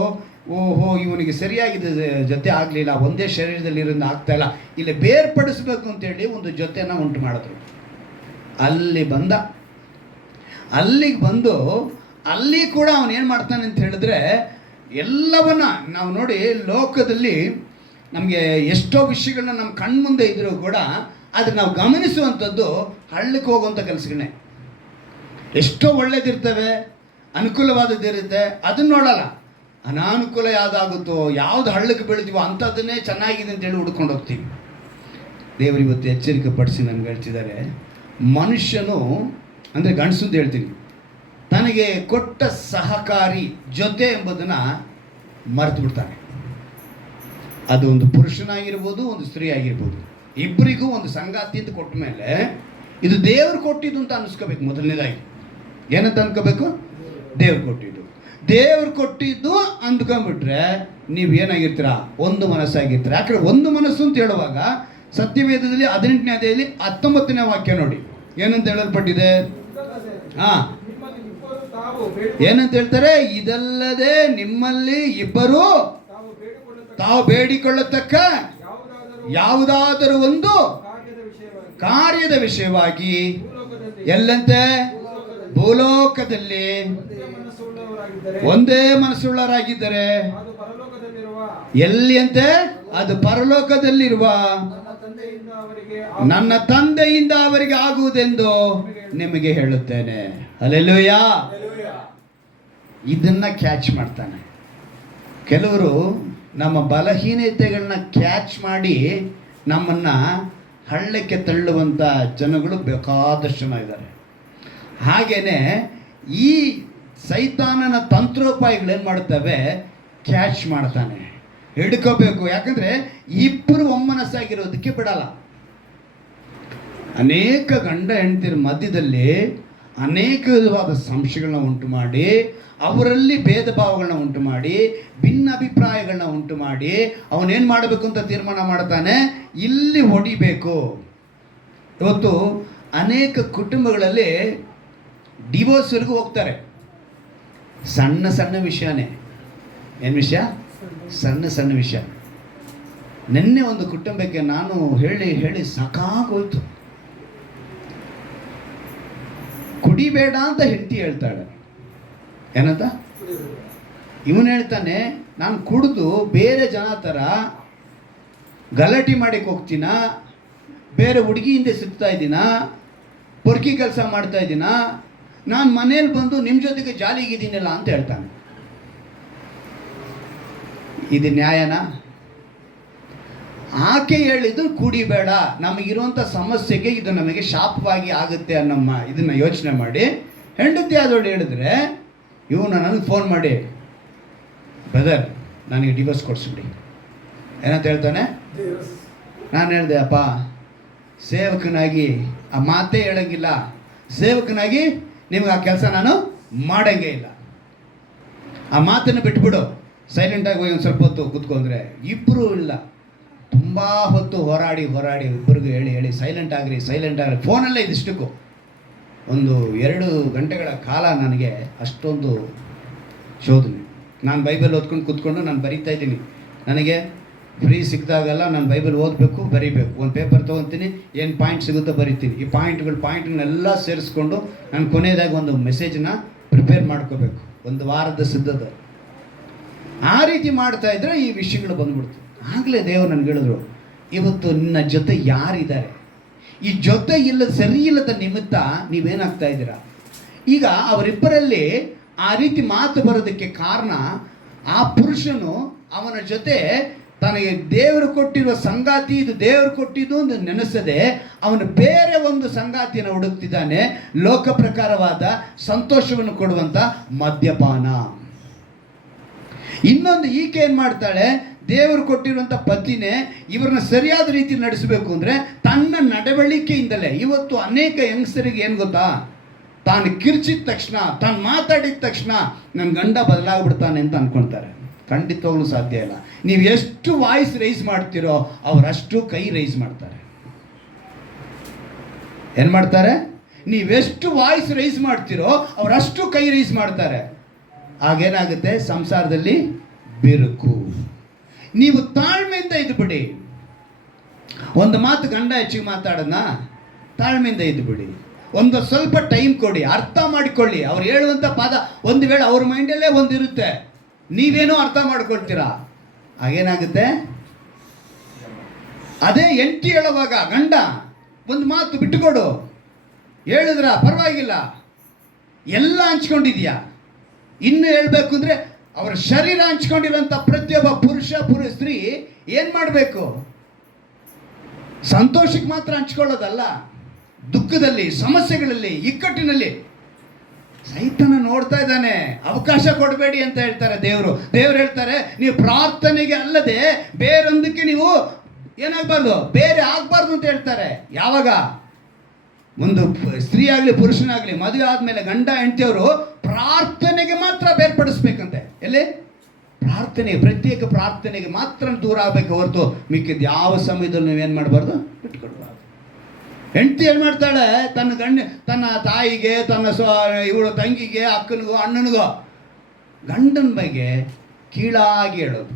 ಓಹೋ, ಇವನಿಗೆ ಸರಿಯಾಗಿದೆ ಜೊತೆ ಆಗಲಿಲ್ಲ, ಒಂದೇ ಶರೀರದಲ್ಲಿರೋದು ಆಗ್ತಾ ಇಲ್ಲ, ಇಲ್ಲಿ ಬೇರ್ಪಡಿಸ್ಬೇಕು ಅಂತೇಳಿ ಒಂದು ಜೊತೆನ ಉಂಟು ಮಾಡಿದ್ರು. ಅಲ್ಲಿಗೆ ಬಂದು ಅಲ್ಲಿ ಕೂಡ ಅವನೇನು ಮಾಡ್ತಾನೆ ಅಂತ ಹೇಳಿದ್ರೆ, ಎಲ್ಲವನ್ನ ನಾವು ನೋಡಿ, ಲೋಕದಲ್ಲಿ ನಮಗೆ ಎಷ್ಟೋ ವಿಷಯಗಳನ್ನ ನಮ್ಮ ಕಣ್ಮುಂದೆ ಇದ್ರೂ ಕೂಡ ಆದರೆ ನಾವು ಗಮನಿಸುವಂಥದ್ದು ಹಳ್ಳಕ್ಕೆ ಹೋಗುವಂಥ ಕೆಲಸಗಳನ್ನೇ. ಎಷ್ಟೋ ಒಳ್ಳೇದಿರ್ತವೆ, ಅನುಕೂಲವಾದದ್ದಿರುತ್ತೆ, ಅದನ್ನ ನೋಡಲ್ಲ. ಅನಾನುಕೂಲ ಯಾವುದಾಗುತ್ತೋ, ಯಾವುದು ಹಳ್ಳಕ್ಕೆ ಬೀಳ್ತೀವೋ ಅಂಥದ್ದನ್ನೇ ಚೆನ್ನಾಗಿದೆ ಅಂತೇಳಿ ಹುಡ್ಕೊಂಡು ಹೋಗ್ತೀವಿ. ದೇವರು ಇವತ್ತು ಎಚ್ಚರಿಕೆ ಪಡಿಸಿ ನನಗೆ ಹೇಳ್ತಿದ್ದಾರೆ, ಮನುಷ್ಯನು ಅಂದರೆ ಗಂಡಸುದ್ದು ಹೇಳ್ತೀನಿ, ತನಗೆ ಕೊಟ್ಟ ಸಹಕಾರಿ ಜೊತೆ ಎಂಬುದನ್ನು ಮರೆತು ಬಿಡ್ತಾನೆ. ಅದು ಒಂದು ಪುರುಷನಾಗಿರ್ಬೋದು, ಒಂದು ಸ್ತ್ರೀ ಆಗಿರ್ಬೋದು, ಇಬ್ಬರಿಗೂ ಒಂದು ಸಂಗಾತಿ ಅಂತ ಕೊಟ್ಟ ಮೇಲೆ ಇದು ದೇವ್ರು ಕೊಟ್ಟಿದ್ದು ಅಂತ ಅನ್ಸ್ಕೋಬೇಕು. ಮೊದಲನೇದಾಗಿ ಏನಂತ ಅನ್ಕೋಬೇಕು? ದೇವ್ರು ಕೊಟ್ಟಿದ್ದು. ದೇವ್ರು ಕೊಟ್ಟಿದ್ದು ಅಂದ್ಕೊಂಡ್ಬಿಟ್ರೆ ನೀವು ಏನಾಗಿರ್ತೀರಾ? ಒಂದು ಮನಸ್ಸಾಗಿರ್ತೀರ. ಯಾಕಂದ್ರೆ ಒಂದು ಮನಸ್ಸು ಅಂತ ಹೇಳುವಾಗ ಸತ್ಯವೇದದಲ್ಲಿ 18ನೇ ಅಧ್ಯಾಯದಲ್ಲಿ 19ನೇ ವಾಕ್ಯ ನೋಡಿ ಏನಂತ ಹೇಳಲ್ಪಟ್ಟಿದೆ. ಏನಂತ ಹೇಳ್ತಾರೆ? ಇದಲ್ಲದೆ ನಿಮ್ಮಲ್ಲಿ ಇಬ್ಬರು ತಾವು ಬೇಡಿಕೊಳ್ಳತಕ್ಕ ಯಾವುದಾದರೂ ಒಂದು ಕಾರ್ಯದ ವಿಷಯವಾಗಿ ಎಲ್ಲಂತೆ ಭೂಲೋಕದಲ್ಲಿ ಒಂದೇ ಮನಸ್ಸುಳ್ಳವರಾಗಿದ್ದರೆ ಎಲ್ಲಿ ಅಂತೆ? ಅದು ಪರಲೋಕದಲ್ಲಿರುವ ನನ್ನ ತಂದೆಯಿಂದ ಅವರಿಗೆ ಆಗುವುದೆಂದು ನಿಮಗೆ ಹೇಳುತ್ತೇನೆ. ಹಲ್ಲೆಲೂಯಾ. ಇದನ್ನ ಕ್ಯಾಚ್ ಮಾಡ್ತಾನೆ. ಕೆಲವರು ನಮ್ಮ ಬಲಹೀನತೆಗಳನ್ನ ಕ್ಯಾಚ್ ಮಾಡಿ ನಮ್ಮನ್ನ ಹಳ್ಳಕ್ಕೆ ತಳ್ಳುವಂಥ ಜನಗಳು ಬೇಕಾದಷ್ಟು ಜನ ಇದ್ದಾರೆ. ಹಾಗೇನೆ ಈ ಸೈತಾನನ ತಂತ್ರೋಪಾಯಗಳೇನು ಮಾಡುತ್ತವೆ? ಕ್ಯಾಚ್ ಮಾಡ್ತಾನೆ, ಹಿಡ್ಕೋಬೇಕು. ಯಾಕಂದರೆ ಇಬ್ಬರು ಒಮ್ಮನಸ್ಸಾಗಿರೋದಕ್ಕೆ ಬಿಡಲ್ಲ. ಅನೇಕ ಗಂಡ ಹೆಂಡತಿರ ಮಧ್ಯದಲ್ಲಿ ಅನೇಕ ವಿಧವಾದ ಸಂಶಯಗಳನ್ನ ಉಂಟು ಮಾಡಿ, ಅವರಲ್ಲಿ ಭೇದ ಭಾವಗಳನ್ನ ಉಂಟು ಮಾಡಿ, ಭಿನ್ನ ಅಭಿಪ್ರಾಯಗಳನ್ನ ಉಂಟು ಮಾಡಿ ಅವನೇನು ಮಾಡಬೇಕು ಅಂತ ತೀರ್ಮಾನ ಮಾಡ್ತಾನೆ, ಇಲ್ಲಿ ಹೊಡಿಬೇಕು. ಇವತ್ತು ಅನೇಕ ಕುಟುಂಬಗಳಲ್ಲಿ ಡಿವೋರ್ಸ್ವರೆಗೂ ಹೋಗ್ತಾರೆ. ಸಣ್ಣ ಸಣ್ಣ ವಿಷಯನೇ. ಏನು ವಿಷಯ? ಸಣ್ಣ ಸಣ್ಣ ವಿಷಯ. ನಿನ್ನೆ ಒಂದು ಕುಟುಂಬಕ್ಕೆ ನಾನು ಹೇಳಿ ಹೇಳಿ ಸಾಕಾಗೋಯ್ತು. ಕುಡಿಬೇಡ ಅಂತ ಹೆಂಡತಿ ಹೇಳ್ತಾಳೆ. ಏನಂತ? ಇವನು ಹೇಳ್ತಾನೆ, ನಾನು ಕುಡಿದು ಬೇರೆ ಜನ ಥರ ಗಲಾಟೆ ಮಾಡಕ್ಕೆ ಹೋಗ್ತೀನ, ಬೇರೆ ಹುಡುಗಿ ಹಿಂದೆ ಸಿಗ್ತಾ ಇದ್ದೀನ, ಪೊರ್ಕಿ ಕೆಲಸ ಮಾಡ್ತಾ ಇದ್ದೀನ, ನಾನು ಮನೇಲಿ ಬಂದು ನಿಮ್ಮ ಜೊತೆಗೆ ಜಾಲಿಗಿದ್ದೀನಲ್ಲ ಅಂತ ಹೇಳ್ತಾನೆ. ಇದು ನ್ಯಾಯನಾ? ಆಕೆ ಹೇಳಿದ್ದು ಕುಡಿಬೇಡ, ನಮಗಿರುವಂಥ ಸಮಸ್ಯೆಗೆ ಇದು ನಮಗೆ ಶಾಪವಾಗಿ ಆಗುತ್ತೆ ಅನ್ನಮ್ಮ ಇದನ್ನು ಯೋಚನೆ ಮಾಡಿ ಹೆಂಡತಿ ಆದವಳು ಹೇಳಿದ್ರೆ, ಇವನು ನನಗೆ ಫೋನ್ ಮಾಡಿ, ಬ್ರದರ್ ನನಗೆ ಡಿವೋರ್ಸ್ ಕೊಡಿಸ್ಬಿಡಿ ಏನಂತ ಹೇಳ್ತಾನೆ. ನಾನು ಹೇಳಿದೆ, ಅಪ್ಪ ಸೇವಕನಾಗಿ ಆ ಮಾತೇ ಹೇಳಂಗಿಲ್ಲ, ಸೇವಕನಾಗಿ ನಿಮ್ಗೆ ಆ ಕೆಲಸ ನಾನು ಮಾಡಂಗೇ ಇಲ್ಲ, ಆ ಮಾತನ್ನು ಬಿಟ್ಬಿಡು, ಸೈಲೆಂಟಾಗಿ ಹೋಗಿ ಒಂದು ಸ್ವಲ್ಪ ಹೊತ್ತು ಕೂತ್ಕೊಂಡ್ರೆ. ಇಬ್ಬರೂ ಇಲ್ಲ, ತುಂಬ ಹೊತ್ತು ಹೋರಾಡಿ ಇಬ್ಬರಿಗೂ ಹೇಳಿ ಸೈಲೆಂಟ್ ಆಗ್ರಿ ಫೋನಲ್ಲೇ ಇದಿಷ್ಟಕ್ಕೂ ಒಂದು 2 ಗಂಟೆಗಳ ಕಾಲ ನನಗೆ ಅಷ್ಟೊಂದು ಶೋಧನೆ. ನಾನು ಬೈಬಲ್ ಓದ್ಕೊಂಡು ಕೂತ್ಕೊಂಡು ನಾನು ಬರಿತಾ ಇದ್ದೀನಿ. ನನಗೆ ಫ್ರೀ ಸಿಕ್ಕಿದಾಗೆಲ್ಲ ನಾನು ಬೈಬಲ್ ಓದಬೇಕು, ಬರೀಬೇಕು. ಒಂದು ಪೇಪರ್ ತೊಗೊತೀನಿ, ಏನು ಪಾಯಿಂಟ್ ಸಿಗುತ್ತೋ ಬರಿತೀನಿ. ಈ ಪಾಯಿಂಟ್ಗಳನ್ನೆಲ್ಲ ಸೇರಿಸ್ಕೊಂಡು ನಾನು ಕೊನೆಯದಾಗಿ ಒಂದು ಮೆಸೇಜನ್ನ ಪ್ರಿಪೇರ್ ಮಾಡ್ಕೋಬೇಕು, ಒಂದು ವಾರದ ಸಿದ್ಧತೆ. ಆ ರೀತಿ ಮಾಡ್ತಾ ಇದ್ರೆ ಈ ವಿಷಯಗಳು ಬಂದ್ಬಿಡ್ತು. ಆಗಲೇ ದೇವರು ನನಗೆ ಹೇಳಿದ್ರು, ಇವತ್ತು ನಿನ್ನ ಜೊತೆ ಯಾರಿದ್ದಾರೆ? ಈ ಜೊತೆ ಸರಿ ಇಲ್ಲದ ನಿಮಿತ್ತ ನೀವೇನಾಗ್ತಾ ಇದ್ದೀರಾ? ಈಗ ಅವರಿಬ್ಬರಲ್ಲಿ ಆ ರೀತಿ ಮಾತು ಬರೋದಕ್ಕೆ ಕಾರಣ, ಆ ಪುರುಷನು ಅವನ ಜೊತೆ ತನಗೆ ದೇವರು ಕೊಟ್ಟಿರುವ ಸಂಗಾತಿ ಇದು ದೇವರು ಕೊಟ್ಟಿದ್ದು ಒಂದು ನೆನೆಸದೆ ಅವನು ಬೇರೆ ಒಂದು ಸಂಗಾತಿಯನ್ನು ಹುಡುಕ್ತಿದ್ದಾನೆ. ಲೋಕ ಪ್ರಕಾರವಾದ ಸಂತೋಷವನ್ನು ಕೊಡುವಂಥ ಮದ್ಯಪಾನ. ಇನ್ನೊಂದು ಈಕೆ ಏನು ಮಾಡ್ತಾಳೆ? ದೇವರು ಕೊಟ್ಟಿರುವಂಥ ಪತಿನೇ ಇವ್ರನ್ನ ಸರಿಯಾದ ರೀತಿಯಲ್ಲಿ ನಡೆಸಬೇಕು ಅಂದರೆ ತನ್ನ ನಡವಳಿಕೆಯಿಂದಲೇ. ಇವತ್ತು ಅನೇಕ ಯಂಗ್ಸ್ಟರಿಗೆ ಏನು ಗೊತ್ತಾ, ತಾನು ಕಿರ್ಚಿದ ತಕ್ಷಣ, ತಾನು ಮಾತಾಡಿದ ತಕ್ಷಣ ನನ್ನ ಗಂಡ ಬದಲಾಗ್ಬಿಡ್ತಾನೆ ಅಂತ ಅಂದ್ಕೊಳ್ತಾರೆ. ಖಂಡಿತವಾಗ್ಲೂ ಸಾಧ್ಯ ಇಲ್ಲ. ನೀವು ಎಷ್ಟು ವಾಯ್ಸ್ ರೈಸ್ ಮಾಡ್ತೀರೋ ಅವರಷ್ಟು ಕೈ ರೈಸ್ ಮಾಡ್ತಾರೆ. ಏನು ಮಾಡ್ತಾರೆ? ನೀವೆಷ್ಟು ವಾಯ್ಸ್ ರೈಸ್ ಮಾಡ್ತೀರೋ ಅವರಷ್ಟು ಕೈ ರೈಸ್ ಮಾಡ್ತಾರೆ. ಆಗೇನಾಗುತ್ತೆ? ಸಂಸಾರದಲ್ಲಿ ಬಿರುಕು. ನೀವು ತಾಳ್ಮೆಯಿಂದ ಇದ್ದುಬಿಡಿ. ಒಂದು ಮಾತು ಗಂಡ ಹೆಚ್ಚಿಗೆ ಮಾತಾಡೋಣ, ತಾಳ್ಮೆಯಿಂದ ಇದ್ದುಬಿಡಿ. ಒಂದು ಸ್ವಲ್ಪ ಟೈಮ್ ಕೊಡಿ, ಅರ್ಥ ಮಾಡಿಕೊಳ್ಳಿ. ಅವ್ರು ಹೇಳುವಂಥ ಪದ ಒಂದು ವೇಳೆ ಅವ್ರ ಮೈಂಡಲ್ಲೇ ಒಂದಿರುತ್ತೆ, ನೀವೇನೋ ಅರ್ಥ ಮಾಡ್ಕೊಳ್ತೀರಾ. ಆಗೇನಾಗುತ್ತೆ? ಅದೇ ಹೆಂಡತಿ ಹೇಳುವಾಗ ಗಂಡ ಒಂದು ಮಾತು ಬಿಟ್ಟುಕೊಡು, ಹೇಳಿದ್ರ ಪರವಾಗಿಲ್ಲ, ಎಲ್ಲ ಹಂಚ್ಕೊಂಡಿದ್ಯಾ. ಇನ್ನು ಹೇಳಬೇಕು ಅಂದರೆ ಅವರ ಶರೀರ ಹಂಚ್ಕೊಂಡಿರೋಂಥ ಪ್ರತಿಯೊಬ್ಬ ಪುರುಷ ಸ್ತ್ರೀ ಏನು ಮಾಡಬೇಕು? ಸಂತೋಷಕ್ಕೆ ಮಾತ್ರ ಹಂಚ್ಕೊಳ್ಳೋದಲ್ಲ, ದುಃಖದಲ್ಲಿ, ಸಮಸ್ಯೆಗಳಲ್ಲಿ, ಇಕ್ಕಟ್ಟಿನಲ್ಲಿ ಸೈತಾನ ನೋಡ್ತಾ ಇದ್ದಾನೆ. ಅವಕಾಶ ಕೊಡಬೇಡಿ ಅಂತ ಹೇಳ್ತಾರೆ ದೇವರು ಹೇಳ್ತಾರೆ, ನೀವು ಪ್ರಾರ್ಥನೆಗೆ ಅಲ್ಲದೆ ಬೇರೊಂದಕ್ಕೆ ನೀವು ಏನಾಗಬಾರ್ದು, ಬೇರೆ ಆಗಬಾರ್ದು ಅಂತ ಹೇಳ್ತಾರೆ. ಯಾವಾಗ? ಒಂದು ಸ್ತ್ರೀ ಆಗಲಿ ಪುರುಷನಾಗಲಿ ಮದುವೆ ಆದಮೇಲೆ ಗಂಡ ಹೆಂಡತಿಯವರು ಪ್ರಾರ್ಥನೆಗೆ ಮಾತ್ರ ಬೇರ್ಪಡಿಸ್ಬೇಕಂತೆ. ಎಲ್ಲಿ? ಪ್ರಾರ್ಥನೆ, ಪ್ರತ್ಯೇಕ ಪ್ರಾರ್ಥನೆಗೆ ಮಾತ್ರ ದೂರ ಆಗಬೇಕು ಹೊರತು ಮಿಕ್ಕಿದ ಯಾವ ಸಮಯದಲ್ಲಿ ನೀವೇನು ಮಾಡಬಾರ್ದು, ಬಿಟ್ಕೊಡ್ಬಾರ್ದು. ಹೆಂಡತಿ ಏನು ಮಾಡ್ತಾಳೆ? ತನ್ನ ತಾಯಿಗೆ, ಇವಳು ತಂಗಿಗೆ, ಅಕ್ಕನಿಗೋ ಅಣ್ಣನಿಗೋ ಗಂಡನ ಬಗ್ಗೆ ಕೀಳಾಗಿ ಹೇಳೋದು.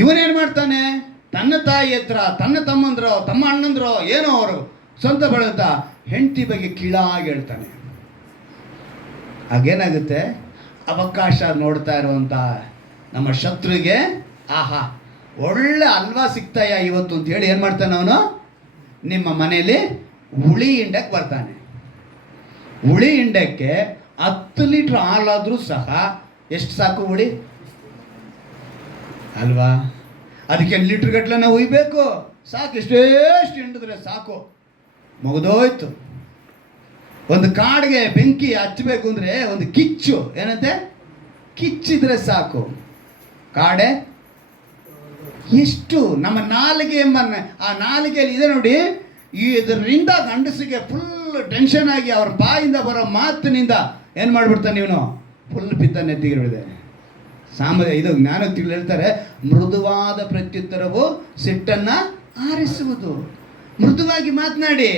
ಇವನೇನು ಮಾಡ್ತಾನೆ? ತನ್ನ ತಾಯಿ ಹತ್ರ ತನ್ನ ತಮ್ಮ ಅಣ್ಣಂದ್ರೋ ಏನೋ ಅವರು ಸ್ವಂತ ಬೆಳೆದ ಹೆಂಡತಿ ಬಗ್ಗೆ ಕೀಳಾಗಿ ಹೇಳ್ತಾನೆ. ಹಾಗೇನಾಗುತ್ತೆ? ಅವಕಾಶ ನೋಡ್ತಾ ಇರುವಂಥ ನಮ್ಮ ಶತ್ರುಗೆ ಆಹಾ ಒಳ್ಳೆ ಅಲ್ವಾ ಸಿಗ್ತಾಯ ಇವತ್ತು ಅಂತ ಹೇಳಿ ಏನು ಮಾಡ್ತಾನೆ ಅವನು? ನಿಮ್ಮ ಮನೆಯಲ್ಲಿ ಹುಳಿ ಹಿಂಡಕ್ಕೆ ಬರ್ತಾನೆ. ಹುಳಿ ಹಿಂಡಕ್ಕೆ 10 ಲೀಟ್ರ್ ಹಾಲಾದರೂ ಸಹ ಎಷ್ಟು ಸಾಕು ಹುಳಿ ಅಲ್ವಾ? ಅದಕ್ಕೆ ಲೀಟ್ರ್ ಗಟ್ಟಲೆ ನಾವು ಹುಯ್ಬೇಕು, ಸಾಕು. ಎಷ್ಟೆಷ್ಟು ಹಿಂಡಿದ್ರೆ ಸಾಕು, ಮುಗಿದೋಯ್ತು. ಒಂದು ಕಾಡಿಗೆ ಬೆಂಕಿ ಹಚ್ಚಬೇಕು ಅಂದರೆ ಒಂದು ಕಿಚ್ಚು, ಏನಂತೆ, ಕಿಚ್ಚಿದ್ರೆ ಸಾಕು. ಕಾಡೆ ಎಷ್ಟು ನಮ್ಮ ನಾಲಿಗೆ ಎಂಬ ಆ ನಾಲಿಗೆಯಲ್ಲಿ ಇದೆ ನೋಡಿ, ಇದರಿಂದ ಗಂಡಸಿಗೆ ಫುಲ್ ಟೆನ್ಷನ್ ಆಗಿ ಅವ್ರ ಬಾಯಿಂದ ಬರೋ ಮಾತಿನಿಂದ ಏನು ಮಾಡಿಬಿಡ್ತಾನೆ ಇವನು? ಫುಲ್ ಪಿತ್ತ ನೆತ್ತಿಗಿರುತ್ತದೆ. ಇದು ಜ್ಞಾನೋಕ್ತಿಗಳು ಹೇಳ್ತಾರೆ, ಮೃದುವಾದ ಪ್ರತ್ಯುತ್ತರವು ಸಿಟ್ಟನ್ನು ಆರಿಸುವುದು. ಮೃದುವಾಗಿ ಮಾತನಾಡಿ,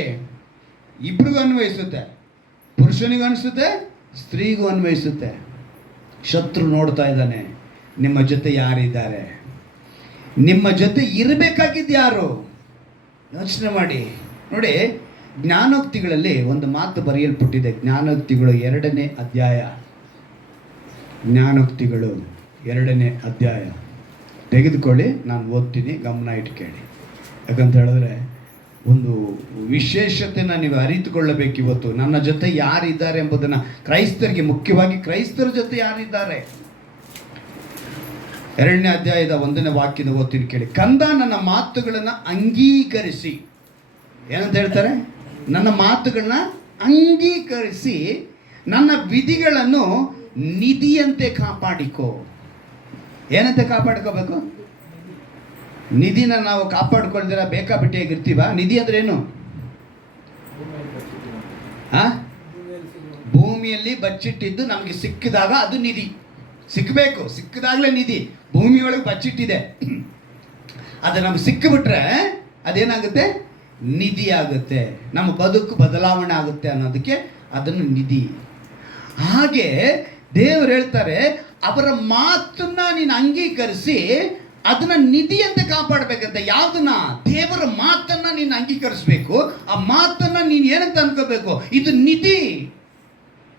ಇಬ್ರಿಗೂ ಅನ್ವಯಿಸುತ್ತೆ, ಪುರುಷನಿಗೂ ಅನಿಸುತ್ತೆ, ಸ್ತ್ರೀಗೂ ಅನ್ವಯಿಸುತ್ತೆ. ಶತ್ರು ನೋಡ್ತಾ ಇದ್ದಾನೆ, ನಿಮ್ಮ ಜೊತೆ ಯಾರಿದ್ದಾರೆ, ನಿಮ್ಮ ಜೊತೆ ಇರಬೇಕಾಗಿದ್ದು ಯಾರು? ಯೋಚನೆ ಮಾಡಿ ನೋಡಿ. ಜ್ಞಾನೋಕ್ತಿಗಳಲ್ಲಿ ಒಂದು ಮಾತು ಬರೆಯಲ್ಪಟ್ಟಿದೆ. ಜ್ಞಾನೋಕ್ತಿಗಳು 2ನೇ ಅಧ್ಯಾಯ. ಜ್ಞಾನೋಕ್ತಿಗಳು 2ನೇ ಅಧ್ಯಾಯ ತೆಗೆದುಕೊಳ್ಳಿ, ನಾನು ಓದ್ತೀನಿ, ಗಮನ ಇಟ್ಟು ಕೇಳಿ. ಯಾಕಂತ ಹೇಳಿದ್ರೆ ಒಂದು ವಿಶೇಷತೆನ ನೀವು ಅರಿತುಕೊಳ್ಳಬೇಕು. ಇವತ್ತು ನನ್ನ ಜೊತೆ ಯಾರಿದ್ದಾರೆ ಎಂಬುದನ್ನು ಕ್ರೈಸ್ತರಿಗೆ, ಮುಖ್ಯವಾಗಿ ಕ್ರೈಸ್ತರ ಜೊತೆ ಯಾರಿದ್ದಾರೆ. 2ನೇ ಅಧ್ಯಾಯದ 1ನೇ ವಾಕ್ಯದ ಓದ್ತೀನಿ ಕೇಳಿ. ಕಂದ ನನ್ನ ಮಾತುಗಳನ್ನು ಅಂಗೀಕರಿಸಿ, ಏನಂತ ಹೇಳ್ತಾರೆ? ನನ್ನ ಮಾತುಗಳನ್ನ ಅಂಗೀಕರಿಸಿ ನನ್ನ ವಿಧಿಗಳನ್ನು ನಿಧಿಯಂತೆ ಕಾಪಾಡಿಕೋ. ಏನಂತೆ ಕಾಪಾಡ್ಕೋಬೇಕು? ನಿಧಿನ ನಾವು ಕಾಪಾಡ್ಕೊಳ್ದಿರ ಬೇಕಾಬಿಟ್ಟಿಯಾಗಿರ್ತೀವ? ನಿಧಿ ಅಂದ್ರೆ ಏನು? ಭೂಮಿಯಲ್ಲಿ ಬಚ್ಚಿಟ್ಟಿದ್ದು ನಮಗೆ ಸಿಕ್ಕಿದಾಗ ಅದು ನಿಧಿ. ಸಿಕ್ಕಬೇಕು, ಸಿಕ್ಕಿದಾಗಲೇ ನಿಧಿ. ಭೂಮಿಯೊಳಗೆ ಬಚ್ಚಿಟ್ಟಿದೆ, ಅದು ನಮ್ಗೆ ಸಿಕ್ಕಿಬಿಟ್ರೆ ಅದೇನಾಗುತ್ತೆ? ನಿಧಿ ಆಗುತ್ತೆ. ನಮ್ಮ ಬದುಕು ಬದಲಾವಣೆ ಆಗುತ್ತೆ ಅನ್ನೋದಕ್ಕೆ ಅದನ್ನು ನಿಧಿ. ಹಾಗೆ ದೇವರು ಹೇಳ್ತಾರೆ, ಅವರ ಮಾತನ್ನ ನೀನು ಅಂಗೀಕರಿಸಿ ಅದನ್ನ ನಿಧಿ ಅಂತ ಕಾಪಾಡಬೇಕಂತ. ಯಾವುದನ್ನ? ದೇವರ ಮಾತನ್ನ ನೀನು ಅಂಗೀಕರಿಸಬೇಕು. ಆ ಮಾತನ್ನ ನೀನು ಏನಂತ ಅನ್ಕೋಬೇಕು? ಇದು ನಿಧಿ,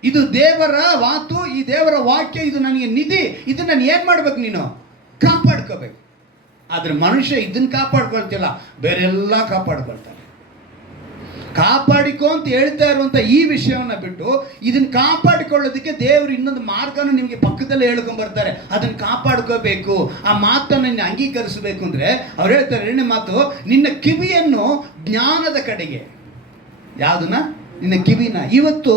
ಇದು ದೇವರ ಮಾತು, ಈ ದೇವರ ವಾಕ್ಯ, ಇದು ನನಗೆ ನಿಧಿ. ಇದನ್ನ ನಾನು ಏನು ಮಾಡ್ಬೇಕು? ನೀನು ಕಾಪಾಡ್ಕೋಬೇಕು. ಆದರೆ ಮನುಷ್ಯ ಇದನ್ನು ಕಾಪಾಡ್ಕೊಳ್ತಿಲ್ಲ, ಬೇರೆಲ್ಲ ಕಾಪಾಡ್ಕೊಳ್ತಾರೆ. ಕಾಪಾಡಿಕೋ ಅಂತ ಹೇಳ್ತಾ ಇರುವಂಥ ಈ ವಿಷಯವನ್ನು ಬಿಟ್ಟು ಇದನ್ನು ಕಾಪಾಡಿಕೊಳ್ಳೋದಕ್ಕೆ ದೇವರು ಇನ್ನೊಂದು ಮಾರ್ಗನ ನಿಮಗೆ ಪಕ್ಕದಲ್ಲೇ ಹೇಳ್ಕೊಂಡ್ಬರ್ತಾರೆ. ಅದನ್ನು ಕಾಪಾಡ್ಕೋಬೇಕು, ಆ ಮಾತನ್ನು ನಿನ್ನ ಅಂಗೀಕರಿಸಬೇಕು ಅಂದರೆ ಅವ್ರು ಹೇಳ್ತಾರೆ, 2ನೇ ಮಾತು, ನಿನ್ನ ಕಿವಿಯನ್ನು ಜ್ಞಾನದ ಕಡೆಗೆ. ಯಾವುದನ್ನ? ನಿನ್ನ ಕಿವಿನ. ಇವತ್ತು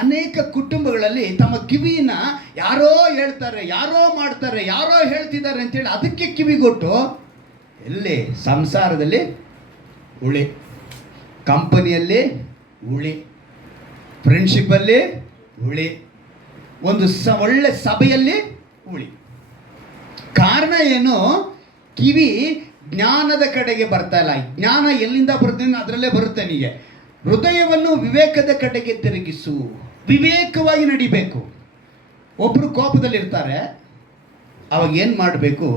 ಅನೇಕ ಕುಟುಂಬಗಳಲ್ಲಿ ತಮ್ಮ ಕಿವಿನ ಯಾರೋ ಹೇಳ್ತಾರೆ, ಯಾರೋ ಮಾಡ್ತಾರೆ, ಯಾರೋ ಹೇಳ್ತಿದ್ದಾರೆ ಅಂತೇಳಿ ಅದಕ್ಕೆ ಕಿವಿಗೊಟ್ಟು ಎಲ್ಲಿ ಸಂಸಾರದಲ್ಲಿ ಉಳಿ, ಕಂಪನಿಯಲ್ಲಿ ಉಳಿ, ಫ್ರೆಂಡ್ಶಿಪ್ಪಲ್ಲಿ ಉಳಿ, ಒಂದು ಒಳ್ಳೆ ಸಭೆಯಲ್ಲಿ ಉಳಿ. ಕಾರಣ ಏನು? ಕಿವಿ ಜ್ಞಾನದ ಕಡೆಗೆ ಬರ್ತಾ ಇಲ್ಲ. ಜ್ಞಾನ ಎಲ್ಲಿಂದ ಬರುತ್ತೆ? ಅದರಲ್ಲೇ ಬರುತ್ತೆ ನಿಮಗೆ. ಹೃದಯವನ್ನು ವಿವೇಕದ ಕಡೆಗೆ ತಿರುಗಿಸು. ವಿವೇಕವಾಗಿ ನಡಿಬೇಕು. ಒಬ್ಬರು ಕೋಪದಲ್ಲಿರ್ತಾರೆ, ಅವಾಗ ಏನು ಮಾಡಬೇಕು?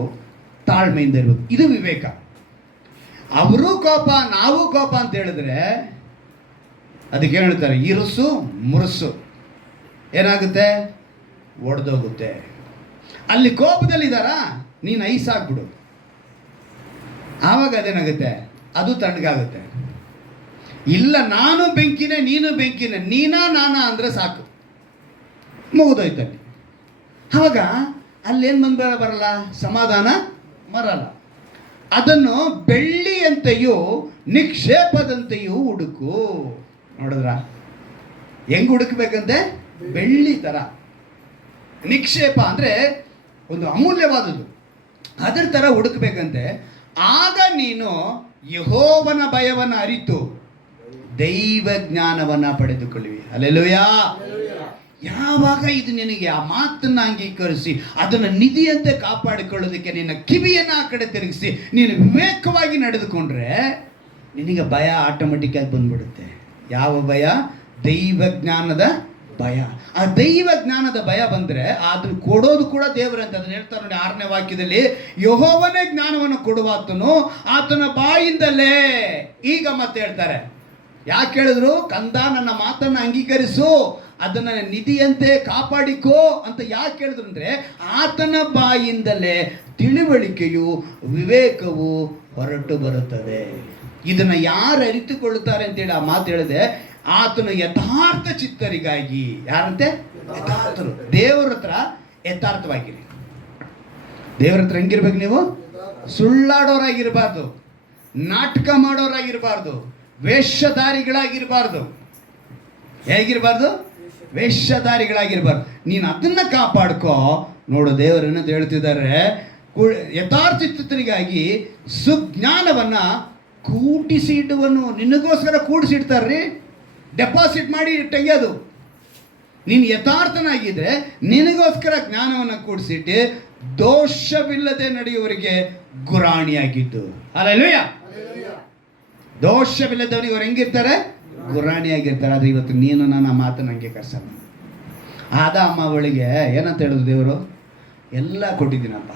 ತಾಳ್ಮೆಯಿಂದ ಇರಬೇಕು. ಇದು ವಿವೇಕ. ಅವರು ಕೋಪ, ನಾವು ಕೋಪ ಅಂತ ಹೇಳಿದ್ರೆ ಅದಕ್ಕೆ ಏನು ಹೇಳ್ತಾರೆ? ಇರುಸು ಮುರುಸು. ಏನಾಗುತ್ತೆ? ಒಡೆದೋಗುತ್ತೆ. ಅಲ್ಲಿ ಕೋಪದಲ್ಲಿದ್ದಾರಾ, ನೀನು ಐಸಾಗ್ಬಿಡು. ಆವಾಗ ಅದೇನಾಗುತ್ತೆ? ಅದು ತಣ್ಣಗಾಗುತ್ತೆ. ಇಲ್ಲ, ನಾನು ಬೆಂಕಿನೇ, ನೀನು ಬೆಂಕಿನೇ, ನೀನಾ ನಾನಾ ಅಂದರೆ ಸಾಕು, ಮುಗಿದೋಯ್ತಲ್ಲಿ. ಆವಾಗ ಅಲ್ಲೇನು ಬರಲ್ಲ? ಸಮಾಧಾನ ಬರಲ್ಲ. ಅದನ್ನು ಬೆಳ್ಳಿಯಂತೆಯೂ ನಿಕ್ಷೇಪದಂತೆಯೂ ಹುಡುಕು. ನೋಡಿದ್ರ? ಹೆಂಗ್ ಹುಡುಕ್ಬೇಕಂತೆ? ಬೆಳ್ಳಿ ತರ. ನಿಕ್ಷೇಪ ಅಂದ್ರೆ ಒಂದು ಅಮೂಲ್ಯವಾದದ್ದು, ಅದರ ತರ ಹುಡುಕ್ಬೇಕಂತೆ. ಆಗ ನೀನು ಯೆಹೋವನ ಭಯವನ್ನ ಅರಿತು ದೈವ ಜ್ಞಾನವನ್ನ ಪಡೆದುಕೊಳ್ಳುವಿ. ಹಲ್ಲೆಲೂಯಾ. ಯಾವಾಗ ಇದು ನಿನಗೆ ಆ ಮಾತನ್ನ ಅಂಗೀಕರಿಸಿ ಅದನ್ನು ನಿಧಿಯಂತೆ ಕಾಪಾಡಿಕೊಳ್ಳೋದಕ್ಕೆ ನಿನ್ನ ಕಿವಿಯನ್ನ ಆ ಕಡೆ ತಿರುಗಿಸಿ ನೀನು ವಿವೇಕವಾಗಿ ನಡೆದುಕೊಂಡ್ರೆ ನಿನಗೆ ಭಯ ಆಟೋಮೆಟಿಕ್ ಆಗಿ ಬಂದ್ಬಿಡುತ್ತೆ. ಯಾವ ಭಯ? ದೈವ ಜ್ಞಾನದ ಭಯ. ಆ ದೈವ ಜ್ಞಾನದ ಭಯ ಬಂದ್ರೆ ಅದನ್ನು ಕೊಡೋದು ಕೂಡ ದೇವರಂತ. ಅದನ್ನ ಹೇಳ್ತಾರೆ ನೋಡಿ 6ನೇ ವಾಕ್ಯದಲ್ಲಿ, ಯೆಹೋವನೇ ಜ್ಞಾನವನ್ನು ಕೊಡುವಾತನು, ಆತನ ಬಾಯಿಂದಲೇ. ಈಗ ಮತ್ತೆ ಹೇಳ್ತಾರೆ, ಯಾಕೆ ಹೇಳಿದ್ರು? ಕಂದ, ನನ್ನ ಮಾತನ್ನು ಅಂಗೀಕರಿಸು, ಅದನ್ನ ನಿಧಿಯಂತೆ ಕಾಪಾಡಿಕೋ ಅಂತ ಯಾಕೆ ಹೇಳಿದ್ರು ಅಂದ್ರೆ, ಆತನ ಬಾಯಿಂದಲೇ ತಿಳುವಳಿಕೆಯು ವಿವೇಕವು ಹೊರಟು ಬರುತ್ತದೆ. ಇದನ್ನ ಯಾರು ಅರಿತುಕೊಳ್ಳುತ್ತಾರೆ ಅಂತೇಳಿ ಆ ಮಾತು ಹೇಳಿದೆ. ಆತನು ಯಥಾರ್ಥ ಚಿತ್ತರಿಗಾಗಿ. ಯಾರಂತೆ? ಯಥಾರ್ಥರು. ದೇವರ ಹತ್ರ ಯಥಾರ್ಥವಾಗಿರಿ. ದೇವರ ಹತ್ರ ಹೆಂಗಿರ್ಬೇಕು ನೀವು? ಸುಳ್ಳಾಡೋರಾಗಿರ್ಬಾರ್ದು, ನಾಟಕ ಮಾಡೋರಾಗಿರ್ಬಾರ್ದು, ವೇಷಧಾರಿಗಳಾಗಿರ್ಬಾರ್ದು. ಹೇಗಿರ್ಬಾರ್ದು? ವೇಷಧಾರಿಗಳಾಗಿರ್ಬಾರ್ದು. ನೀನು ಅದನ್ನ ಕಾಪಾಡ್ಕೋ. ನೋಡು, ದೇವರನ್ನಂತ ಹೇಳ್ತಿದ್ದಾರೆ, ಯಥಾರ್ಥ ಚಿತ್ತರಿಗಾಗಿ ಸುಜ್ಞಾನವನ್ನ ಕೂಡಿಸಿ ಇಡುವನು. ನಿನಗೋಸ್ಕರ ಕೂಡಿಸಿಡ್ತಾರ್ರಿ, ಡೆಪಾಸಿಟ್ ಮಾಡಿ ತೆಗೆಯೋದು. ನೀನು ಯಥಾರ್ಥನಾಗಿದ್ರೆ ನಿನಗೋಸ್ಕರ ಜ್ಞಾನವನ್ನು ಕೂಡಿಸಿಟ್ಟು ದೋಷವಿಲ್ಲದೆ ನಡೆಯುವವರಿಗೆ ಗುರಾಣಿಯಾಗಿದ್ದು. ಹಲ್ಲೆಲೂಯಾ. ದೋಷವಿಲ್ಲದವರಿಗೆ ಅವ್ರು ಹೆಂಗಿರ್ತಾರೆ? ಗುರಾಣಿಯಾಗಿರ್ತಾರೆ. ಆದರೆ ಇವತ್ತು ನೀನು ನನ್ನ ಮಾತನ್ನು ಅಂಗೀಕರಿಸಲ್ಲ. ಅಮ್ಮ ಅವಳಿಗೆ ಏನಂತ ಹೇಳಿದ್ರು ದೇವರು? ಎಲ್ಲ ಕೊಟ್ಟಿದ್ದೀನಪ್ಪ,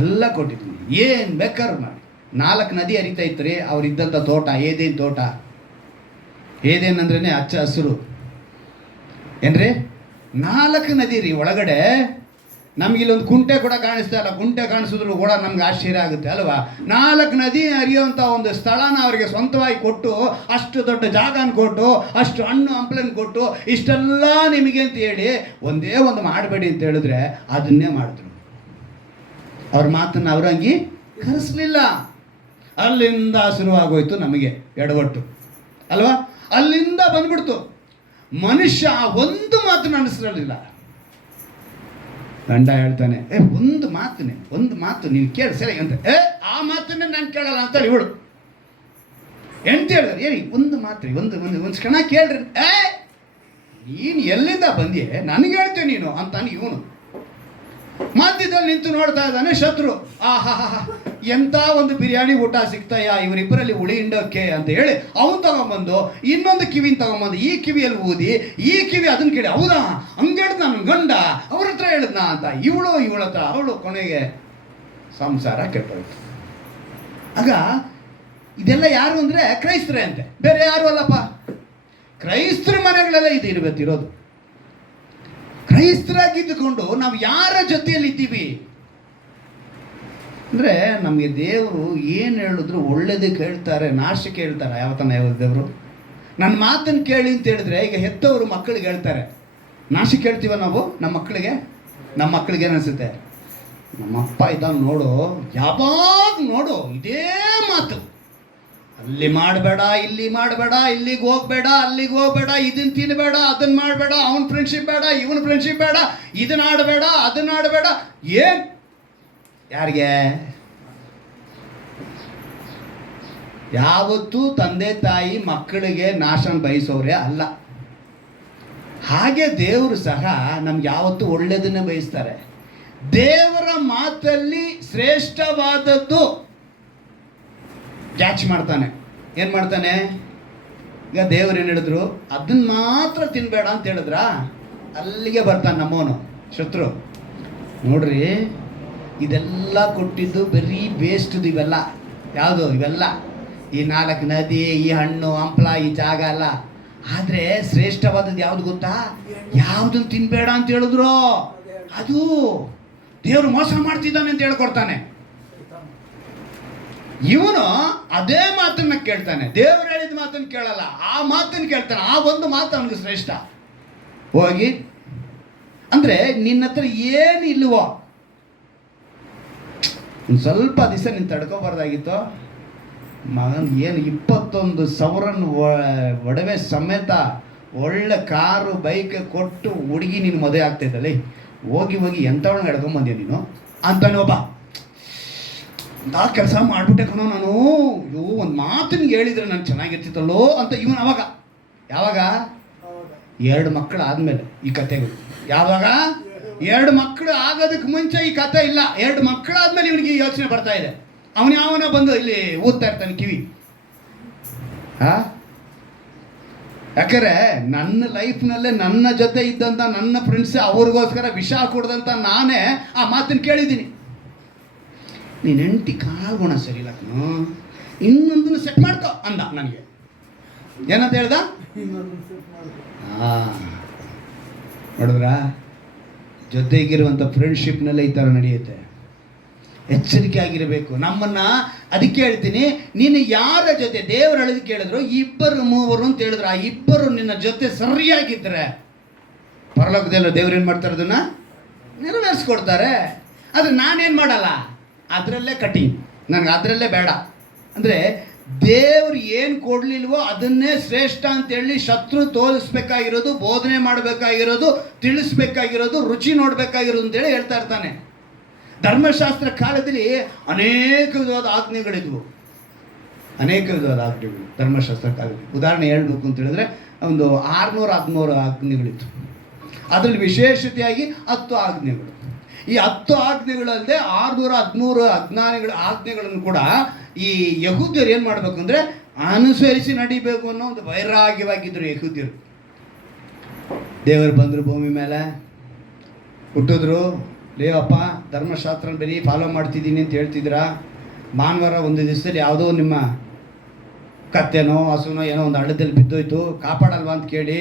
ಎಲ್ಲ ಕೊಟ್ಟಿದ್ದೀನಿ, ಏನು ಬೇಕಾದ್ರು ಮಾಡಿ. 4 ನದಿ ಹರಿತಾ ಇತ್ತು ರೀ ಅವ್ರಿದ್ದಂಥ ತೋಟ, ಏದೇನು ತೋಟ. ಏದೇನು ಅಂದ್ರೇ ಹಚ್ಚ ಹಸಿರು ಏನ್ರಿ. 4 ನದಿ ರೀ ಒಳಗಡೆ. ನಮ್ಗೆ ಇಲ್ಲೊಂದು ಕುಂಟೆ ಕೂಡ ಕಾಣಿಸ್ತಾ ಇಲ್ಲ. ಕುಂಟೆ ಕಾಣಿಸಿದ್ರು ಕೂಡ ನಮ್ಗೆ ಆಶ್ಚರ್ಯ ಆಗುತ್ತೆ ಅಲ್ವಾ? 4 ನದಿ ಹರಿಯುವಂಥ ಒಂದು ಸ್ಥಳನ ಅವರಿಗೆ ಸ್ವಂತವಾಗಿ ಕೊಟ್ಟು, ಅಷ್ಟು ದೊಡ್ಡ ಜಾಗನ ಕೊಟ್ಟು, ಅಷ್ಟು ಹಣ್ಣು ಹಂಪಲನ್ನು ಕೊಟ್ಟು, ಇಷ್ಟೆಲ್ಲ ನಿಮಗೆ ಅಂತ ಹೇಳಿ ಒಂದೇ ಒಂದು ಮಾಡಬೇಡಿ ಅಂತ ಹೇಳಿದ್ರೆ ಅದನ್ನೇ ಮಾಡಿದ್ರು. ಅವ್ರ ಮಾತನ್ನು ಅವರು ಅಂಗೀಕರಿಸಲಿಲ್ಲ. ಅಲ್ಲಿಂದ ಶುರುವಾಗೋಯ್ತು ನಮಗೆ ಎಡವಟ್ಟು ಅಲ್ವಾ? ಅಲ್ಲಿಂದ ಬಂದ್ಬಿಡ್ತು. ಮನುಷ್ಯ ಒಂದು ಮಾತನ್ನು ಅನಿಸ್ರಲಿಲ್ಲ. ಗಂಡ ಹೇಳ್ತಾನೆ, ಒಂದು ಮಾತು ನೀನು ಕೇಳಿ ಸರಿ ಅಂತ. ಆ ಮಾತನ್ನೇ ನಾನು ಕೇಳಲ್ಲ ಅಂತ ಇವಳು ಎಂತ ಹೇಳಿದ್ರೆ, ಏನಿ ಒಂದು ಮಾತು, ಒಂದು ಕ್ಷಣ ಕೇಳ್ರಿ. ನೀನು ಎಲ್ಲಿಂದ ಬಂದಿಯೇ ನನಗೆ ಹೇಳ್ತೇನೆ ನೀನು ಅಂತಾನೆ ಇವನು. ಮಧ್ಯದಲ್ಲಿ ನಿಂತು ನೋಡ್ತಾ ಇದ್ದಾನೆ ಶತ್ರು. ಎಂಥ ಒಂದು ಬಿರಿಯಾನಿ ಊಟ ಸಿಗ್ತಾಯಾ ಇವರಿಬ್ಬರಲ್ಲಿ ಹುಳಿ ಹಿಂಡೋಕ್ಕೆ ಅಂತ ಹೇಳಿ ಅವನು ತಗೊಂಬಂದು ಇನ್ನೊಂದು ಕಿವಿನ ತಗೊಂಬಂದು ಈ ಕಿವಿಯಲ್ಲಿ ಊದಿ ಈ ಕಿವಿ ಅದನ್ನ ಕೇಳಿ, ಹೌದಾ ಹಂಗೆ ಹೇಳ್ದ ನನ್ನ ಗಂಡ ಅವ್ರ ಹತ್ರ ಹೇಳಿದ್ನ ಅಂತ ಇವಳ ಹತ್ರ ಅವಳು ಕೊನೆಗೆ ಸಂಸಾರ ಕೆಟ್ಟೋಯ್ತು. ಆಗ ಇದೆಲ್ಲ ಯಾರು ಅಂದರೆ ಕ್ರೈಸ್ತರೇ ಅಂತೆ, ಬೇರೆ ಯಾರು ಅಲ್ಲಪ್ಪ. ಕ್ರೈಸ್ತರ ಮನೆಗಳೆಲ್ಲ ಇದು ಇರಬೇಕಿರೋದು. ಕ್ರೈಸ್ತರಾಗಿದ್ದುಕೊಂಡು ನಾವು ಯಾರ ಜೊತೆಯಲ್ಲಿ ಇದ್ದೀವಿ ಅಂದರೆ, ನಮಗೆ ದೇವರು ಏನು ಹೇಳಿದ್ರು ಒಳ್ಳೇದಕ್ಕೆ ಹೇಳ್ತಾರೆ, ನಾಶಕ್ಕೆ ಹೇಳ್ತಾರೆ. ಯಾವತ್ತನ ದೇವರು ನನ್ನ ಮಾತನ್ನು ಕೇಳಿ ಅಂತ ಹೇಳಿದ್ರೆ, ಈಗ ಹೆತ್ತವರು ಮಕ್ಕಳಿಗೆ ಹೇಳ್ತಾರೆ, ನಾಶಕ್ಕೆ ಹೇಳ್ತೀವ ನಾವು ನಮ್ಮ ಮಕ್ಕಳಿಗೆ ಏನು ಅನಿಸುತ್ತೆ? ನಮ್ಮಪ್ಪ ಇದ್ದಾನೆ ನೋಡು, ಯಾವಾಗ ನೋಡು ಇದೇ ಮಾತು, ಅಲ್ಲಿ ಮಾಡಬೇಡ, ಇಲ್ಲಿ ಮಾಡಬೇಡ, ಇಲ್ಲಿಗೆ ಹೋಗ್ಬೇಡ, ಅಲ್ಲಿಗೆ ಹೋಗ್ಬೇಡ, ಇದನ್ನು ತಿನ್ನಬೇಡ, ಅದನ್ನು ಮಾಡಬೇಡ, ಅವನ ಫ್ರೆಂಡ್ಶಿಪ್ ಬೇಡ, ಇವನ ಫ್ರೆಂಡ್ಶಿಪ್ ಬೇಡ, ಇದನ್ನ ಆಡಬೇಡ, ಅದನ್ನ ಆಡಬೇಡ. ಏನು ಯಾರಿಗೆ? ಯಾವತ್ತೂ ತಂದೆ ತಾಯಿ ಮಕ್ಕಳಿಗೆ ನಾಶನ ಬಯಸೋರೇ ಅಲ್ಲ. ಹಾಗೆ ದೇವರು ಸಹ ನಮ್ಗೆ ಯಾವತ್ತೂ ಒಳ್ಳೆಯದನ್ನೇ ಬಯಸ್ತಾರೆ. ದೇವರ ಮಾತಲ್ಲಿ ಶ್ರೇಷ್ಠವಾದದ್ದು ಕ್ಯಾಚ್ ಮಾಡ್ತಾನೆ. ಏನು ಮಾಡ್ತಾನೆ? ಈಗ ದೇವರು ಏನು ಹೇಳಿದ್ರು, ಅದನ್ನ ಮಾತ್ರ ತಿನ್ಬೇಡ ಅಂತ ಹೇಳಿದ್ರ, ಅಲ್ಲಿಗೆ ಬರ್ತಾನೆ ನಮ್ಮವನು ಶತ್ರು. ನೋಡ್ರಿ, ಇದೆಲ್ಲ ಕೊಟ್ಟಿದ್ದು ಬರೀ ವೇಸ್ಟ್ದು ಇವೆಲ್ಲ. ಯಾವುದು ಇವೆಲ್ಲ? ಈ 4 ನದಿ, ಈ ಹಣ್ಣು ಹಂಪಲ, ಈ ಜಾಗ ಅಲ್ಲ. ಆದರೆ ಶ್ರೇಷ್ಠವಾದದ್ದು ಯಾವುದು ಗೊತ್ತಾ? ಯಾವುದನ್ನು ತಿನ್ಬೇಡ ಅಂತ ಹೇಳಿದ್ರು ಅದು ದೇವರು ಮೋಸ ಮಾಡ್ತಿದ್ದಾನೆ ಅಂತ ಹೇಳ್ಕೊಡ್ತಾನೆ. ಇವನು ಅದೇ ಮಾತನ್ನ ಕೇಳ್ತಾನೆ, ದೇವರು ಹೇಳಿದ ಮಾತನ್ನು ಕೇಳಲ್ಲ, ಆ ಮಾತನ್ನು ಕೇಳ್ತಾನೆ. ಆ ಒಂದು ಮಾತು ಅವನಿಗೆ ಶ್ರೇಷ್ಠ. ಹೋಗಿ ಅಂದರೆ ನಿನ್ನ ಹತ್ರ ಏನು ಇಲ್ವೋ ಒಂದು ಸ್ವಲ್ಪ ದಿವಸ ನೀನು ತಡ್ಕೋಬಾರ್ದಾಗಿತ್ತು. ಮಗನ್ ಏನು 21,000 ಒಡವೆ ಸಮೇತ ಒಳ್ಳೆ ಕಾರು ಬೈಕ್ ಕೊಟ್ಟು ಹುಡುಗಿ ನೀನು ಮದುವೆ ಆಗ್ತಾಯಿದ್ದಲ್ಲ, ಹೋಗಿ ಎಂಥವಳನ್ನ ಎಡ್ಕೊಂಬಂದ್ಯ ನೀನು ಅಂತಾನೆ ಒಬ್ಬ. ಆ ಕೆಲಸ ಮಾಡಿಬಿಟ್ಟೆ ಕಣೋ ನಾನು, ಒಂದು ಮಾತಿನಿಗೆ ಹೇಳಿದರೆ ನಾನು ಚೆನ್ನಾಗಿರ್ತಿತ್ತಲ್ಲೋ ಅಂತ ಇವನು ಅವಾಗ. ಯಾವಾಗ? 2 ಮಕ್ಕಳು ಆದಮೇಲೆ ಈ ಕಥೆಗಳು. ಯಾವಾಗ? 2 ಮಕ್ಕಳು ಆಗೋದಕ್ಕೆ ಮುಂಚೆ ಈ ಕಥೆ ಇಲ್ಲ. 2 ಮಕ್ಕಳಾದ್ಮೇಲೆ ಇವನಿಗೆ ಈ ಯೋಚನೆ ಬರ್ತಾ ಇದೆ. ಅವನು ಯಾವನ ಬಂದು ಇಲ್ಲಿ ಓದ್ತಾ ಇರ್ತಾನೆ ಕಿವಿ. ಯಾಕಂದ್ರೆ ನನ್ನ ಲೈಫ್ನಲ್ಲೇ ನನ್ನ ಜೊತೆ ಇದ್ದಂಥ ನನ್ನ ಫ್ರೆಂಡ್ಸ್ ಅವ್ರಿಗೋಸ್ಕರ ವಿಷ ಕೊಡ್ದಂಥ ನಾನೇ ಆ ಮಾತನ್ನು ಕೇಳಿದ್ದೀನಿ. ನೀನು ಹೆಂಡತಿ ಕಾಲ್ಗುಣ ಸರಿ ಇಲ್ಲ ಕಣೋ, ಇನ್ನೊಂದನ್ನು ಸೆಟ್ ಮಾಡ್ಕೋ ಅಂದ ನನಗೆ. ಏನಂತ ಹೇಳ್ದ? ನೋಡಿದ್ರಾ, ಜೊತೆಗಿರುವಂಥ ಫ್ರೆಂಡ್ಶಿಪ್ನಲ್ಲೇ ಈ ಥರ ನಡೆಯುತ್ತೆ. ಎಚ್ಚರಿಕೆ ಆಗಿರಬೇಕು. ನಮ್ಮನ್ನು ಅದಕ್ಕೆ ಹೇಳ್ತೀನಿ, ನೀನು ಯಾರ ಜೊತೆ ದೇವರು ಹೇಳೋದು ಕೇಳಿದ್ರು 2-3 ಅಂತ ಹೇಳಿದ್ರು, ಆ 2 ನಿನ್ನ ಜೊತೆ ಸರಿಯಾಗಿದ್ದರೆ ಪರಲೋಕದಲ್ಲ ದೇವ್ರು ಏನು ಮಾಡ್ತಾರೆ? ಅದನ್ನು ನೆರವೇರಿಸ್ಕೊಡ್ತಾರೆ. ಆದರೆ ನಾನೇನು ಮಾಡಲ್ಲ, ಅದರಲ್ಲೇ ಕಟಿಂಗ್, ನನಗೆ ಅದರಲ್ಲೇ ಬೇಡ. ಅಂದರೆ ದೇವ್ರು ಏನು ಕೊಡಲಿಲ್ವೋ ಅದನ್ನೇ ಶ್ರೇಷ್ಠ ಅಂತೇಳಿ ಶತ್ರು ತೋರಿಸ್ಬೇಕಾಗಿರೋದು, ಬೋಧನೆ ಮಾಡಬೇಕಾಗಿರೋದು, ತಿಳಿಸ್ಬೇಕಾಗಿರೋದು, ರುಚಿ ನೋಡಬೇಕಾಗಿರೋದು ಅಂತೇಳಿ ಹೇಳ್ತಾ ಇರ್ತಾನೆ. ಧರ್ಮಶಾಸ್ತ್ರ ಕಾಲದಲ್ಲಿ ಅನೇಕ ವಿಧವಾದ ಆಜ್ಞೆಗಳಿದ್ವು, ಧರ್ಮಶಾಸ್ತ್ರ ಕಾಲದಲ್ಲಿ. ಉದಾಹರಣೆ ಹೇಳ್ಬೇಕು ಅಂತ ಹೇಳಿದ್ರೆ ಒಂದು 613 ಆಜ್ಞೆಗಳಿತ್ತು. ಅದರಲ್ಲಿ ವಿಶೇಷತೆಯಾಗಿ 10 ಆಜ್ಞೆಗಳು. ಈ 10 ಆಜ್ಞೆಗಳಲ್ಲದೆ 613 ಆಜ್ಞೆಗಳನ್ನು ಕೂಡ ಈ ಯಹೂದ್ಯರು ಏನು ಮಾಡಬೇಕು ಅಂದರೆ ಅನುಸರಿಸಿ ನಡಿಬೇಕು ಅನ್ನೋ ಒಂದು ವೈರಾಗ್ಯವಾಗಿದ್ದರು ಯಹೂದ್ಯರು. ದೇವರು ಬಂದರು, ಭೂಮಿ ಮೇಲೆ ಹುಟ್ಟಿದ್ರು. ಲೇವಪ್ಪ, ಧರ್ಮಶಾಸ್ತ್ರ ಬರೀ ಫಾಲೋ ಮಾಡ್ತಿದ್ದೀನಿ ಅಂತ ಹೇಳ್ತಿದ್ದೀರಾ, ಭಾನುವಾರ ಒಂದು ದಿವಸದಲ್ಲಿ ಯಾವುದೋ ನಿಮ್ಮ ಕತ್ತೆನೋ ಹಸುನೋ ಏನೋ ಒಂದು ಹಳ್ಳದಲ್ಲಿ ಬಿದ್ದೋಯ್ತು, ಕಾಪಾಡಲ್ವಾ ಅಂತ ಕೇಳಿ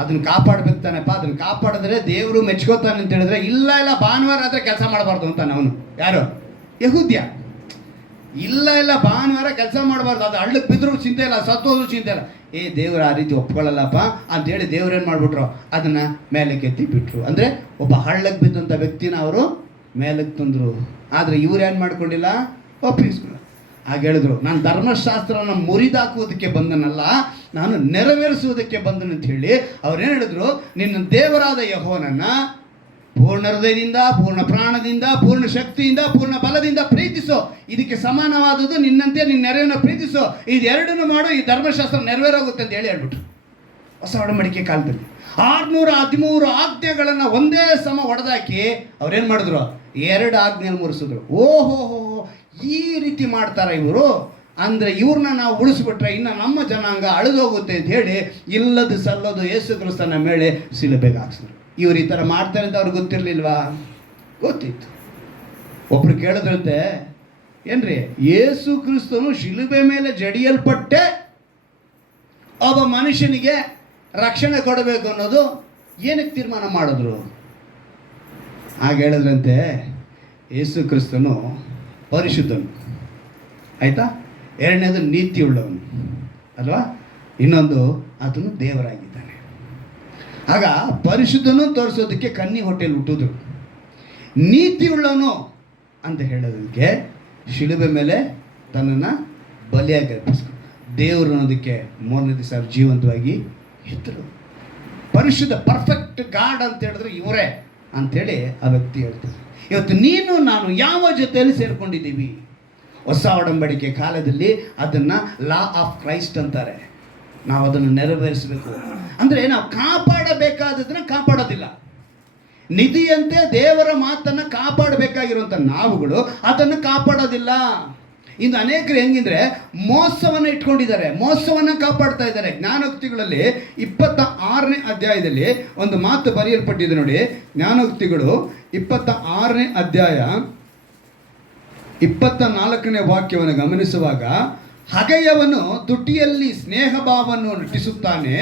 ಅದನ್ನು ಕಾಪಾಡ್ಬೇಕು ತಾನೆಪ್ಪ, ಅದನ್ನು ಕಾಪಾಡಿದ್ರೆ ದೇವರು ಮೆಚ್ಕೋತಾನೆ ಅಂತ ಹೇಳಿದ್ರೆ, ಇಲ್ಲ ಭಾನುವಾರ ಆದರೆ ಕೆಲಸ ಮಾಡಬಾರ್ದು ಅಂತಾನೆ ಅವನು. ಯಾರು? ಯಹೂದ್ಯ. ಇಲ್ಲ ಭಾನುವಾರ ಕೆಲಸ ಮಾಡಬಾರ್ದು, ಅದು ಹಳ್ಳಕ್ಕೆ ಬಿದ್ದರೂ ಚಿಂತೆ ಇಲ್ಲ, ಸತ್ತೋದ್ರೂ ಚಿಂತೆ ಇಲ್ಲ. ದೇವರು ಆ ರೀತಿ ಒಪ್ಕೊಳ್ಳಲ್ಲಪ್ಪ ಅಂತೇಳಿ ದೇವ್ರು ಏನು ಮಾಡಿಬಿಟ್ರು, ಅದನ್ನು ಮೇಲಕ್ಕೆ ಎತ್ತಿ ಬಿಟ್ರು. ಅಂದರೆ ಒಬ್ಬ ಹಳ್ಳಕ್ಕೆ ಬಿದ್ದಂಥ ವ್ಯಕ್ತಿನ ಅವರು ಮೇಲಕ್ಕೆ ತಂದರು. ಆದರೆ ಇವ್ರು ಏನು ಮಾಡ್ಕೊಂಡಿಲ್ಲ, ಒಪ್ಪಿಸ್ಕೊಳ್ಳ. ಹಾಗೆ ಹೇಳಿದ್ರು, ನಾನು ಧರ್ಮಶಾಸ್ತ್ರನ ಮುರಿದಾಕುವುದಕ್ಕೆ ಬಂದನಲ್ಲ, ನಾನು ನೆರವೇರಿಸುವುದಕ್ಕೆ ಬಂದನು ಅಂತ ಹೇಳಿ ಅವ್ರೇನು ಹೇಳಿದ್ರು, ನಿನ್ನ ದೇವರಾದ ಯೆಹೋವನನ್ನು ಪೂರ್ಣ ಹೃದಯದಿಂದ, ಪೂರ್ಣ ಪ್ರಾಣದಿಂದ, ಪೂರ್ಣ ಶಕ್ತಿಯಿಂದ, ಪೂರ್ಣ ಬಲದಿಂದ ಪ್ರೀತಿಸೋ. ಇದಕ್ಕೆ ಸಮಾನವಾದದ್ದು ನಿನ್ನಂತೆ ನಿನ್ನ ನೆರವನ್ನು ಪ್ರೀತಿಸೋ. ಇದೆರಡನ್ನು ಮಾಡು, ಈ ಧರ್ಮಶಾಸ್ತ್ರ ನೆರವೇರೋಗುತ್ತೆ ಅಂತ ಹೇಳಿ ಹೇಳ್ಬಿಟ್ರು. ಹೊಸ ಒಡಂಬಡಿಕೆ ಕಾಲದಲ್ಲಿ 613 ಆಜ್ಞೆಗಳನ್ನು ಒಂದೇ ಸಮ ಹೊಡೆದಾಕಿ ಅವ್ರೇನು ಮಾಡಿದ್ರು, 2 ಆಜ್ಞೆಯನ್ನು ಮುರಿಸಿದ್ರು. ಓಹೋ, ಈ ರೀತಿ ಮಾಡ್ತಾರೆ ಇವರು. ಅಂದರೆ ಇವ್ರನ್ನ ನಾವು ಉಳಿಸ್ಬಿಟ್ರೆ ಇನ್ನು ನಮ್ಮ ಜನಾಂಗ ಅಳಿದೋಗುತ್ತೆ ಅಂತ ಹೇಳಿ ಇಲ್ಲದು ಸಲ್ಲದು ಯೇಸು ಕ್ರಿಸ್ತನ ಮೇಲೆ ಶಿಲುಬೆಗೆ ಹಾಕ್ಸಿದ್ರು. ಇವ್ರು ಈ ಥರ ಮಾಡ್ತಾರೆ ಅಂತ ಅವ್ರಿಗೆ ಗೊತ್ತಿರಲಿಲ್ವಾ? ಗೊತ್ತಿತ್ತು. ಒಬ್ರು ಕೇಳಿದ್ರಂತೆ, ಏನ್ರಿ ಯೇಸು ಕ್ರಿಸ್ತನು ಶಿಲುಬೆ ಮೇಲೆ ಜಡಿಯಲ್ಪಟ್ಟೆ ಒಬ್ಬ ಮನುಷ್ಯನಿಗೆ ರಕ್ಷಣೆ ಕೊಡಬೇಕು ಅನ್ನೋದು ಏನಕ್ಕೆ ತೀರ್ಮಾನ ಮಾಡಿದ್ರು? ಹಾಗೆ ಹೇಳಿದ್ರಂತೆ, ಯೇಸು ಕ್ರಿಸ್ತನು ಪರಿಶುದ್ಧನು, ಆಯಿತಾ, ಎರಡನೇದು ನೀತಿ ಉಳ್ಳವನು ಅಲ್ವಾ, ಇನ್ನೊಂದು ಆತನು ದೇವರಾಗಿದ್ದಾನೆ. ಆಗ ಪರಿಶುದ್ಧನು ತೋರಿಸೋದಕ್ಕೆ ಕನ್ನಿ ಹೊಟ್ಟೆಯಲ್ಲಿ ಹುಟ್ಟಿದ್ರು. ನೀತಿ ಉಳ್ಳವನು ಅಂತ ಹೇಳೋದಕ್ಕೆ ಶಿಲುಬೆ ಮೇಲೆ ತನ್ನನ್ನು ಬಲಿಯಾಗಿ ಅರ್ಪಿಸ್ಕೊಂಡು ದೇವರು ಅನ್ನೋದಕ್ಕೆ 3ನೇ ದಿವಸ ಜೀವಂತವಾಗಿ ಎತ್ತರು. ಪರಿಶುದ್ಧ ಪರ್ಫೆಕ್ಟ್ ಗಾಡ್ ಅಂತ ಹೇಳಿದ್ರೆ ಇವರೇ ಅಂಥೇಳಿ ಆ ವ್ಯಕ್ತಿ ಹೇಳ್ತಾರೆ. ಇವತ್ತು ನೀನು ನಾನು ಯಾವ ಜೊತೆಯಲ್ಲಿ ಸೇರ್ಕೊಂಡಿದ್ದೀವಿ? ಹೊಸ ಒಡಂಬಡಿಕೆ ಕಾಲದಲ್ಲಿ ಅದನ್ನು ಲಾ ಆಫ್ ಕ್ರೈಸ್ಟ್ ಅಂತಾರೆ. ನಾವು ಅದನ್ನು ನೆರವೇರಿಸಬೇಕು. ಅಂದರೆ ನಾವು ಕಾಪಾಡಬೇಕಾದದನ್ನು ಕಾಪಾಡೋದಿಲ್ಲ. ನಿಧಿಯಂತೆ ದೇವರ ಮಾತನ್ನು ಕಾಪಾಡಬೇಕಾಗಿರುವಂಥ ನಾವುಗಳು ಅದನ್ನು ಕಾಪಾಡೋದಿಲ್ಲ. ಇನ್ನು ಅನೇಕರು ಹೆಂಗಿದ್ರೆ ಮೋಸವನ್ನು ಇಟ್ಕೊಂಡಿದ್ದಾರೆ, ಮೋಸವನ್ನು ಕಾಪಾಡ್ತಾ ಇದ್ದಾರೆ. ಜ್ಞಾನೋಕ್ತಿಗಳಲ್ಲಿ 26ನೇ ಅಧ್ಯಾಯದಲ್ಲಿ ಒಂದು ಮಾತು ಬರೆಯಲ್ಪಟ್ಟಿದೆ ನೋಡಿ. ಜ್ಞಾನೋಕ್ತಿಗಳು 26ನೇ ಅಧ್ಯಾಯ 24ನೇ ವಾಕ್ಯವನ್ನು ಗಮನಿಸುವಾಗ, ಹಗೆಯವನು ತುಟಿಯಲ್ಲಿ ಸ್ನೇಹ ಭಾವವನ್ನು ನಟಿಸುತ್ತಾನೆ,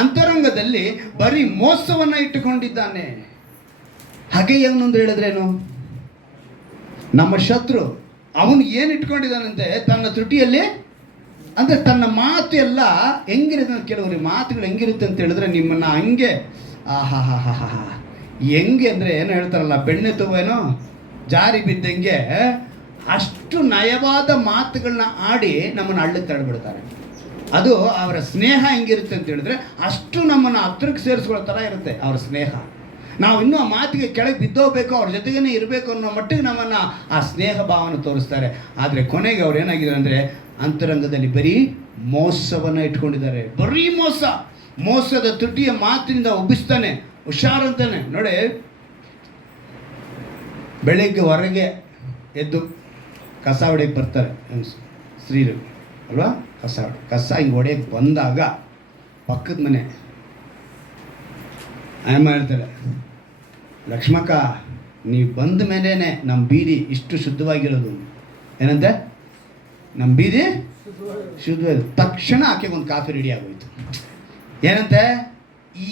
ಅಂತರಂಗದಲ್ಲಿ ಬರೀ ಮೋಸವನ್ನು ಇಟ್ಟುಕೊಂಡಿದ್ದಾನೆ. ಹಗೆಯವನು ಅಂತ ಹೇಳಿದ್ರೇನು? ನಮ್ಮ ಶತ್ರು. ಅವನು ಏನು ಇಟ್ಕೊಂಡಿದ್ದಾನಂತೆ ತನ್ನ ತುಟಿಯಲ್ಲಿ, ಅಂದರೆ ತನ್ನ ಮಾತು ಎಲ್ಲ ಹೆಂಗಿರುತ್ತೆ. ಕೆಲವರು ಮಾತುಗಳು ಹೆಂಗಿರುತ್ತೆ ಅಂತ ಹೇಳಿದ್ರೆ ನಿಮ್ಮನ್ನು ಹಂಗೆ ಹೆಂಗೆ ಅಂದರೆ ಏನೋ ಹೇಳ್ತಾರಲ್ಲ, ಬೆಣ್ಣೆ ತಗೋನೋ ಜಾರಿ ಬಿದ್ದಂಗೆ ಅಷ್ಟು ನಯವಾದ ಮಾತುಗಳನ್ನ ಆಡಿ ನಮ್ಮನ್ನು ಹಳ್ಳಕ್ಕೆ ತಳ್ಳಿಬಿಡ್ತಾರೆ. ಅದು ಅವರ ಸ್ನೇಹ ಹೆಂಗಿರುತ್ತೆ ಅಂತ ಹೇಳಿದ್ರೆ ಅಷ್ಟು ನಮ್ಮನ್ನು ಹತ್ರಕ್ಕೆ ಸೇರಿಸ್ಕೊಳ್ಳೋ ಥರ ಇರುತ್ತೆ ಅವರ ಸ್ನೇಹ. ನಾವು ಇನ್ನೂ ಆ ಮಾತಿಗೆ ಕೆಳಗೆ ಬಿದ್ದೋಗ್ಬೇಕು, ಅವ್ರ ಜೊತೆಗೇ ಇರಬೇಕು ಅನ್ನೋ ಮಟ್ಟಿಗೆ ನಮ್ಮನ್ನು ಆ ಸ್ನೇಹ ಭಾವನ ತೋರಿಸ್ತಾರೆ. ಆದರೆ ಕೊನೆಗೆ ಅವ್ರು ಏನಾಗಿದೆ ಅಂದರೆ ಅಂತರಂಗದಲ್ಲಿ ಬರೀ ಮೋಸವನ್ನು ಇಟ್ಕೊಂಡಿದ್ದಾರೆ. ಬರೀ ಮೋಸ, ಮೋಸದ ತುಟಿಯ ಮಾತಿನಿಂದ ಉಬ್ಬಿಸ್ತಾನೆ, ಹುಷಾರಂತಾನೆ. ನೋಡಿ, ಬೆಳಿಗ್ಗೆ ಹೊರಗೆ ಎದ್ದು ಕಸ ಹೊಡೆಯಕ್ಕೆ ಬರ್ತಾರೆ ಸ್ತ್ರೀರು ಅಲ್ವಾ, ಕಸ ಹಿಂಗೆ ಹೊಡೆಯಕ್ಕೆ ಬಂದಾಗ ಪಕ್ಕದ ಮನೆ ಅಮ್ಮ ಹೇಳ್ತಾರೆ, ಲಕ್ಷ್ಮಕ್ಕ ನೀವು ಬಂದ ಮೇಲೇ ನಮ್ಮ ಬೀದಿ ಇಷ್ಟು ಶುದ್ಧವಾಗಿರೋದು. ಏನಂತೆ? ನಮ್ಮ ಬೀದಿ ಶುದ್ಧವಾಗಿ. ತಕ್ಷಣ ಆಕೆಗೆ ಒಂದು ಕಾಫಿ ರೆಡಿ ಆಗೋಯ್ತು. ಏನಂತೆ?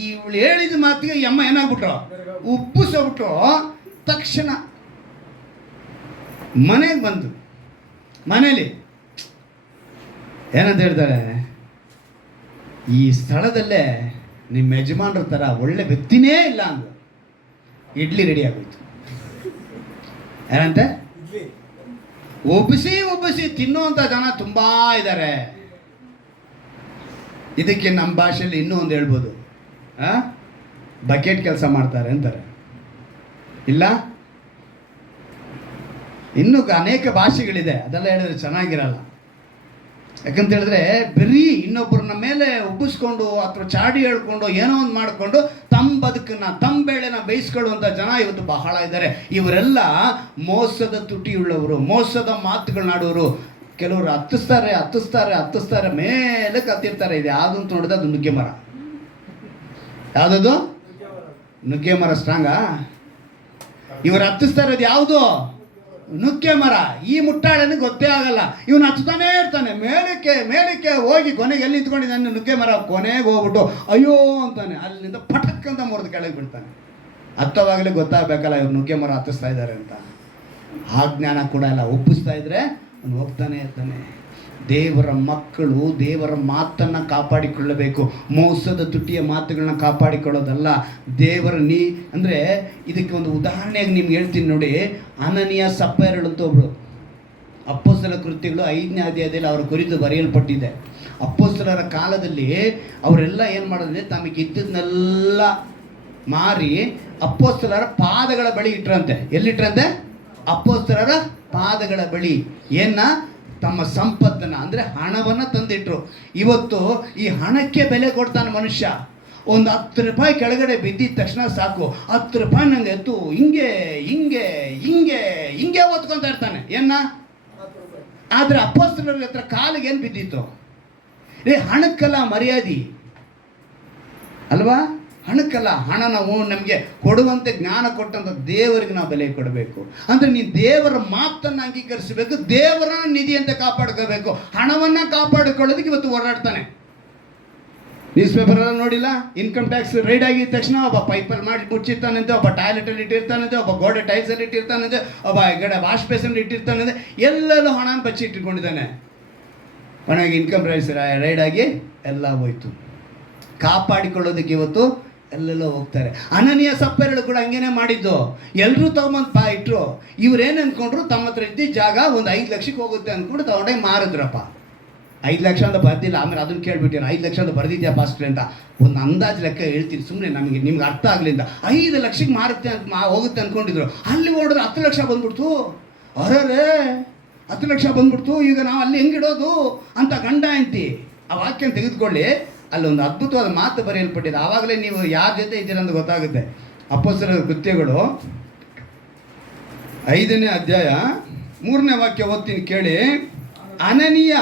ಇವಳು ಹೇಳಿದ ಮಾತಿಗೆ ಈ ಅಮ್ಮ ಏನಾಗ್ಬಿಟ್ರು, ಉಬ್ಬಿಸೋಗ್ಬಿಟ್ಟು ತಕ್ಷಣ ಮನೆಗೆ ಬಂದು ಮನೇಲಿ ಏನಂತ ಹೇಳ್ತಾರೆ, ಈ ಸ್ಥಳದಲ್ಲೇ ನಿಮ್ಮ ಯಜಮಾನ್ರ ಥರ ಒಳ್ಳೆ ವ್ಯಕ್ತಿನೇ ಇಲ್ಲ ಅಂದು ಇಡ್ಲಿ ರೆಡಿ ಆಗೋಯ್ತು. ಏನಂತೆ? ಒಬ್ಬಿಸಿ ತಿನ್ನುವಂಥ ಜನ ತುಂಬ ಇದ್ದಾರೆ. ಇದಕ್ಕೆ ನಮ್ಮ ಭಾಷೆಯಲ್ಲಿ ಇನ್ನೂ ಒಂದು ಹೇಳ್ಬೋದು, ಬಕೆಟ್ ಕೆಲಸ ಮಾಡ್ತಾರೆ ಅಂತಾರೆ. ಇಲ್ಲ, ಇನ್ನೂ ಅನೇಕ ಭಾಷೆಗಳಿದೆ, ಅದೆಲ್ಲ ಹೇಳಿದ್ರೆ ಚೆನ್ನಾಗಿರಲ್ಲ. ಯಾಕಂತ ಹೇಳಿದ್ರೆ ಬರೀ ಇನ್ನೊಬ್ಬರನ್ನ ಮೇಲೆ ಉಬ್ಬಿಸ್ಕೊಂಡು ಅಥವಾ ಚಾಡಿ ಹೇಳ್ಕೊಂಡು ಏನೋ ಒಂದು ಮಾಡಿಕೊಂಡು ತಮ್ಮ ಬದುಕನ್ನು ತಮ್ಮ ಬೇಳೆನ ಬೇಯಿಸ್ಕೊಳ್ಳುವಂಥ ಜನ ಇವತ್ತು ಬಹಳ ಇದ್ದಾರೆ. ಇವರೆಲ್ಲ ಮೋಸದ ತುಟಿಯುಳ್ಳವರು, ಮೋಸದ ಮಾತುಗಳನ್ನಾಡೋರು. ಕೆಲವರು ಹತ್ತಿಸ್ತಾರೆ ಮೇಲೆ ಕತ್ತಿರ್ತಾರೆ. ಇದು ಯಾವುದು ಅಂತ ನೋಡಿದ್ರೆ ಅದು ನುಗ್ಗೆ ಮರ. ಯಾವುದದು? ನುಗ್ಗೆ ಮರ ಸ್ಟ್ರಾಂಗಾ? ಇವರು ಹತ್ತಿಸ್ತಾ ಇರೋದು ಯಾವುದು? ನುಗ್ಗೆ ಮರ. ಈ ಮುಟ್ಟಾಳನಿಗೆ ಗೊತ್ತೇ ಆಗಲ್ಲ, ಇವನು ಹತ್ತಾನೇ ಇರ್ತಾನೆ. ಮೇಲಕ್ಕೆ ಹೋಗಿ ಕೊನೆಗೆ ಎಲ್ಲಿ ನಿಂತ್ಕೊಂಡಿದ್ದಾನೆ ನುಗ್ಗೆ ಮರ, ಕೊನೆಗೆ ಹೋಗ್ಬಿಟ್ಟು ಅಯ್ಯೋ ಅಂತಾನೆ, ಅಲ್ಲಿಂದ ಪಟಕ್ ಅಂತ ಮುರಿದು ಕೆಳಗೆ ಬಿಡ್ತಾನೆ. ಹತ್ತವಾಗಲೇ ಗೊತ್ತಾಗಬೇಕಲ್ಲ ಇವ್ರು ನುಗ್ಗೆ ಮರ ಹತ್ತಿಸ್ತಾ ಇದ್ದಾರೆ ಅಂತ. ಆ ಜ್ಞಾನ ಕೂಡ ಇಲ್ಲ. ಒಪ್ಪಿಸ್ತಾ ಇದ್ರೆ ಅವನು ಹೋಗ್ತಾನೆ ಇರ್ತಾನೆ. ದೇವರ ಮಕ್ಕಳು ದೇವರ ಮಾತನ್ನು ಕಾಪಾಡಿಕೊಳ್ಳಬೇಕು, ಮೋಸದ ತುಟಿಯ ಮಾತುಗಳನ್ನ ಕಾಪಾಡಿಕೊಳ್ಳೋದಲ್ಲ. ದೇವರ ಅಂದರೆ ಇದಕ್ಕೆ ಒಂದು ಉದಾಹರಣೆಯಾಗಿ ನಿಮ್ಗೆ ಹೇಳ್ತೀನಿ ನೋಡಿ. ಅನನೀಯ ಸಪ್ಪೈರಳು ಅಂತ ಒಬ್ರು, ಅಪೊಸ್ತಲ ಕೃತ್ಯಗಳು 5ನೇ ಅಧ್ಯಾಯದಲ್ಲಿ ಅವರ ಕುರಿತು ಬರೆಯಲ್ಪಟ್ಟಿದೆ. ಅಪೊಸ್ತಲರ ಕಾಲದಲ್ಲಿ ಅವರೆಲ್ಲ ಏನು ಮಾಡಿದ್ರೆ ತಮಗೆ ಇದ್ದದನ್ನೆಲ್ಲ ಮಾರಿ ಅಪೊಸ್ತಲರ ಪಾದಗಳ ಬಳಿ ಇಟ್ರಂತೆ. ಎಲ್ಲಿಟ್ರಂತೆ? ಅಪೊಸ್ತಲರ ಪಾದಗಳ ಬಳಿ. ತಮ್ಮ ಸಂಪತ್ತನ್ನು ಅಂದರೆ ಹಣವನ್ನು ತಂದಿಟ್ರು. ಇವತ್ತು ಈ ಹಣಕ್ಕೆ ಬೆಲೆ ಕೊಡ್ತಾನೆ ಮನುಷ್ಯ. ಒಂದು 10 ರೂಪಾಯಿ ಕೆಳಗಡೆ ಬಿದ್ದಿದ ತಕ್ಷಣ ಸಾಕು, 10 ರೂಪಾಯಿ ನಂಗೆ ಎತ್ತು ಹಿಂಗೆ ಓದ್ಕೊತ ಇರ್ತಾನೆ. ಆದರೆ ಅಪೊಸ್ತಲರ ಹತ್ರ ಕಾಲಿಗೆ ಏನು ಬಿದ್ದಿತ್ತು? ಹಣಕ್ಕಲ್ಲ ಮರ್ಯಾದೆ ಅಲ್ವಾ? ಹಣಕ್ಕಲ್ಲ, ಹಣ ನಾವು ನಮಗೆ ಕೊಡುವಂತೆ ಜ್ಞಾನ ಕೊಟ್ಟಂಥ ದೇವರಿಗೆ ನಾವು ಬೆಲೆ ಕೊಡಬೇಕು. ಅಂದರೆ ನೀನು ದೇವರ ಮಾತನ್ನು ಅಂಗೀಕರಿಸಬೇಕು, ದೇವರ ನಿಧಿ ಅಂತ ಕಾಪಾಡ್ಕೋಬೇಕು. ಹಣವನ್ನು ಕಾಪಾಡಿಕೊಳ್ಳೋದಕ್ಕೆ ಇವತ್ತು ಓಡಾಡ್ತಾನೆ. ನ್ಯೂಸ್ ಪೇಪರೆಲ್ಲ ನೋಡಿಲ್ಲ, ಇನ್ಕಮ್ ಟ್ಯಾಕ್ಸ್ ರೈಡ್ ಆಗಿದ ತಕ್ಷಣ ಒಬ್ಬ ಪೈಪಲ್ಲಿ ಮಾಡಿ ಮುಚ್ಚಿರ್ತಾನಂತೆ, ಒಬ್ಬ ಟಾಯ್ಲೆಟಲ್ಲಿ ಇಟ್ಟಿರ್ತಾನಂತೆ, ಒಬ್ಬ ಗೋಡೆ ಟೈಲ್ಸಲ್ಲಿ ಇಟ್ಟಿರ್ತಾನಂತೆ, ಒಬ್ಬ ಈ ವಾಶ್ ಬೇಸಲ್ಲಿ ಇಟ್ಟಿರ್ತಾನಂತೆ. ಎಲ್ಲೆಲ್ಲೂ ಹಣನ ಬಚ್ಚಿ ಇಟ್ಟುಕೊಂಡಿದ್ದಾನೆ. ಕೊನೆಗೆ ಇನ್ಕಮ್ ಟ್ಯಾಕ್ಸ್ ರೈಡ್ ಆಗಿ ಎಲ್ಲ ಹೋಯ್ತು. ಕಾಪಾಡಿಕೊಳ್ಳೋದಕ್ಕೆ ಇವತ್ತು ಎಲ್ಲೆಲ್ಲೋ ಹೋಗ್ತಾರೆ. ಅನನೀಯ ಸಪ್ಪೈರಳು ಕೂಡ ಹಂಗೇನೆ ಮಾಡಿದ್ದು. ಎಲ್ಲರೂ ತಗೊಂಬಂದು ಇಟ್ಟರು. ಇವ್ರೇನು ಅಂದ್ಕೊಂಡ್ರು, ತಮ್ಮ ಹತ್ರ ಇದ್ದಿದ್ದ ಜಾಗ ಒಂದು 5 ಲಕ್ಷಕ್ಕೆ ಹೋಗುತ್ತೆ ಅಂದ್ಕೊಂಡು ತಗೊಂಡೇ ಮಾರಿದ್ರಪ್ಪ. 5 ಲಕ್ಷ ಅಂತ ಬರ್ದಿಲ್ಲ. ಆಮೇಲೆ ಅದನ್ನು ಕೇಳ್ಬಿಟ್ಟಿರ, 5 ಲಕ್ಷ ಅಂತ ಬರ್ದಿದ್ಯಾ ಪಾಸ್ಟ್ರಿ ಅಂತ. ಒಂದು ಅಂದಾಜು ಲೆಕ್ಕ ಹೇಳ್ತೀನಿ ಸುಮ್ಮನೆ ನಿಮ್ಗೆ ಅರ್ಥ ಆಗಲಿಲ್ಲ. 5 ಲಕ್ಷಕ್ಕೆ ಮಾರುತ್ತೆ ಅಂತ ಹೋಗುತ್ತೆ ಅಂದ್ಕೊಂಡಿದ್ರು. ಅಲ್ಲಿ ಓಡಿದ್ರೆ 10 ಲಕ್ಷ ಬಂದ್ಬಿಡ್ತು. ಅರೇ 10 ಲಕ್ಷ ಬಂದ್ಬಿಡ್ತು, ಈಗ ನಾವು ಅಲ್ಲಿ ಹೆಂಗಿಡೋದು ಅಂತ ಗಂಡ ಹೆಂಡ್ತಿ ಆ ವಾಕ್ಯನ ತೆಗೆದುಕೊಳ್ಳಿ. ಅಲ್ಲೊಂದು ಅದ್ಭುತವಾದ ಮಾತು ಬರೆಯಲ್ಪಟ್ಟಿದೆ. ಆವಾಗಲೇ ನೀವು ಯಾರ ಜೊತೆ ಇದ್ದೀರ ಅಂತ ಗೊತ್ತಾಗುತ್ತೆ. ಅಪೊಸ್ತಲರ ಕೃತ್ಯಗಳು 5ನೇ ಅಧ್ಯಾಯ 3ನೇ ವಾಕ್ಯ ಓದ್ತೀನಿ ಕೇಳಿ. ಅನನೀಯ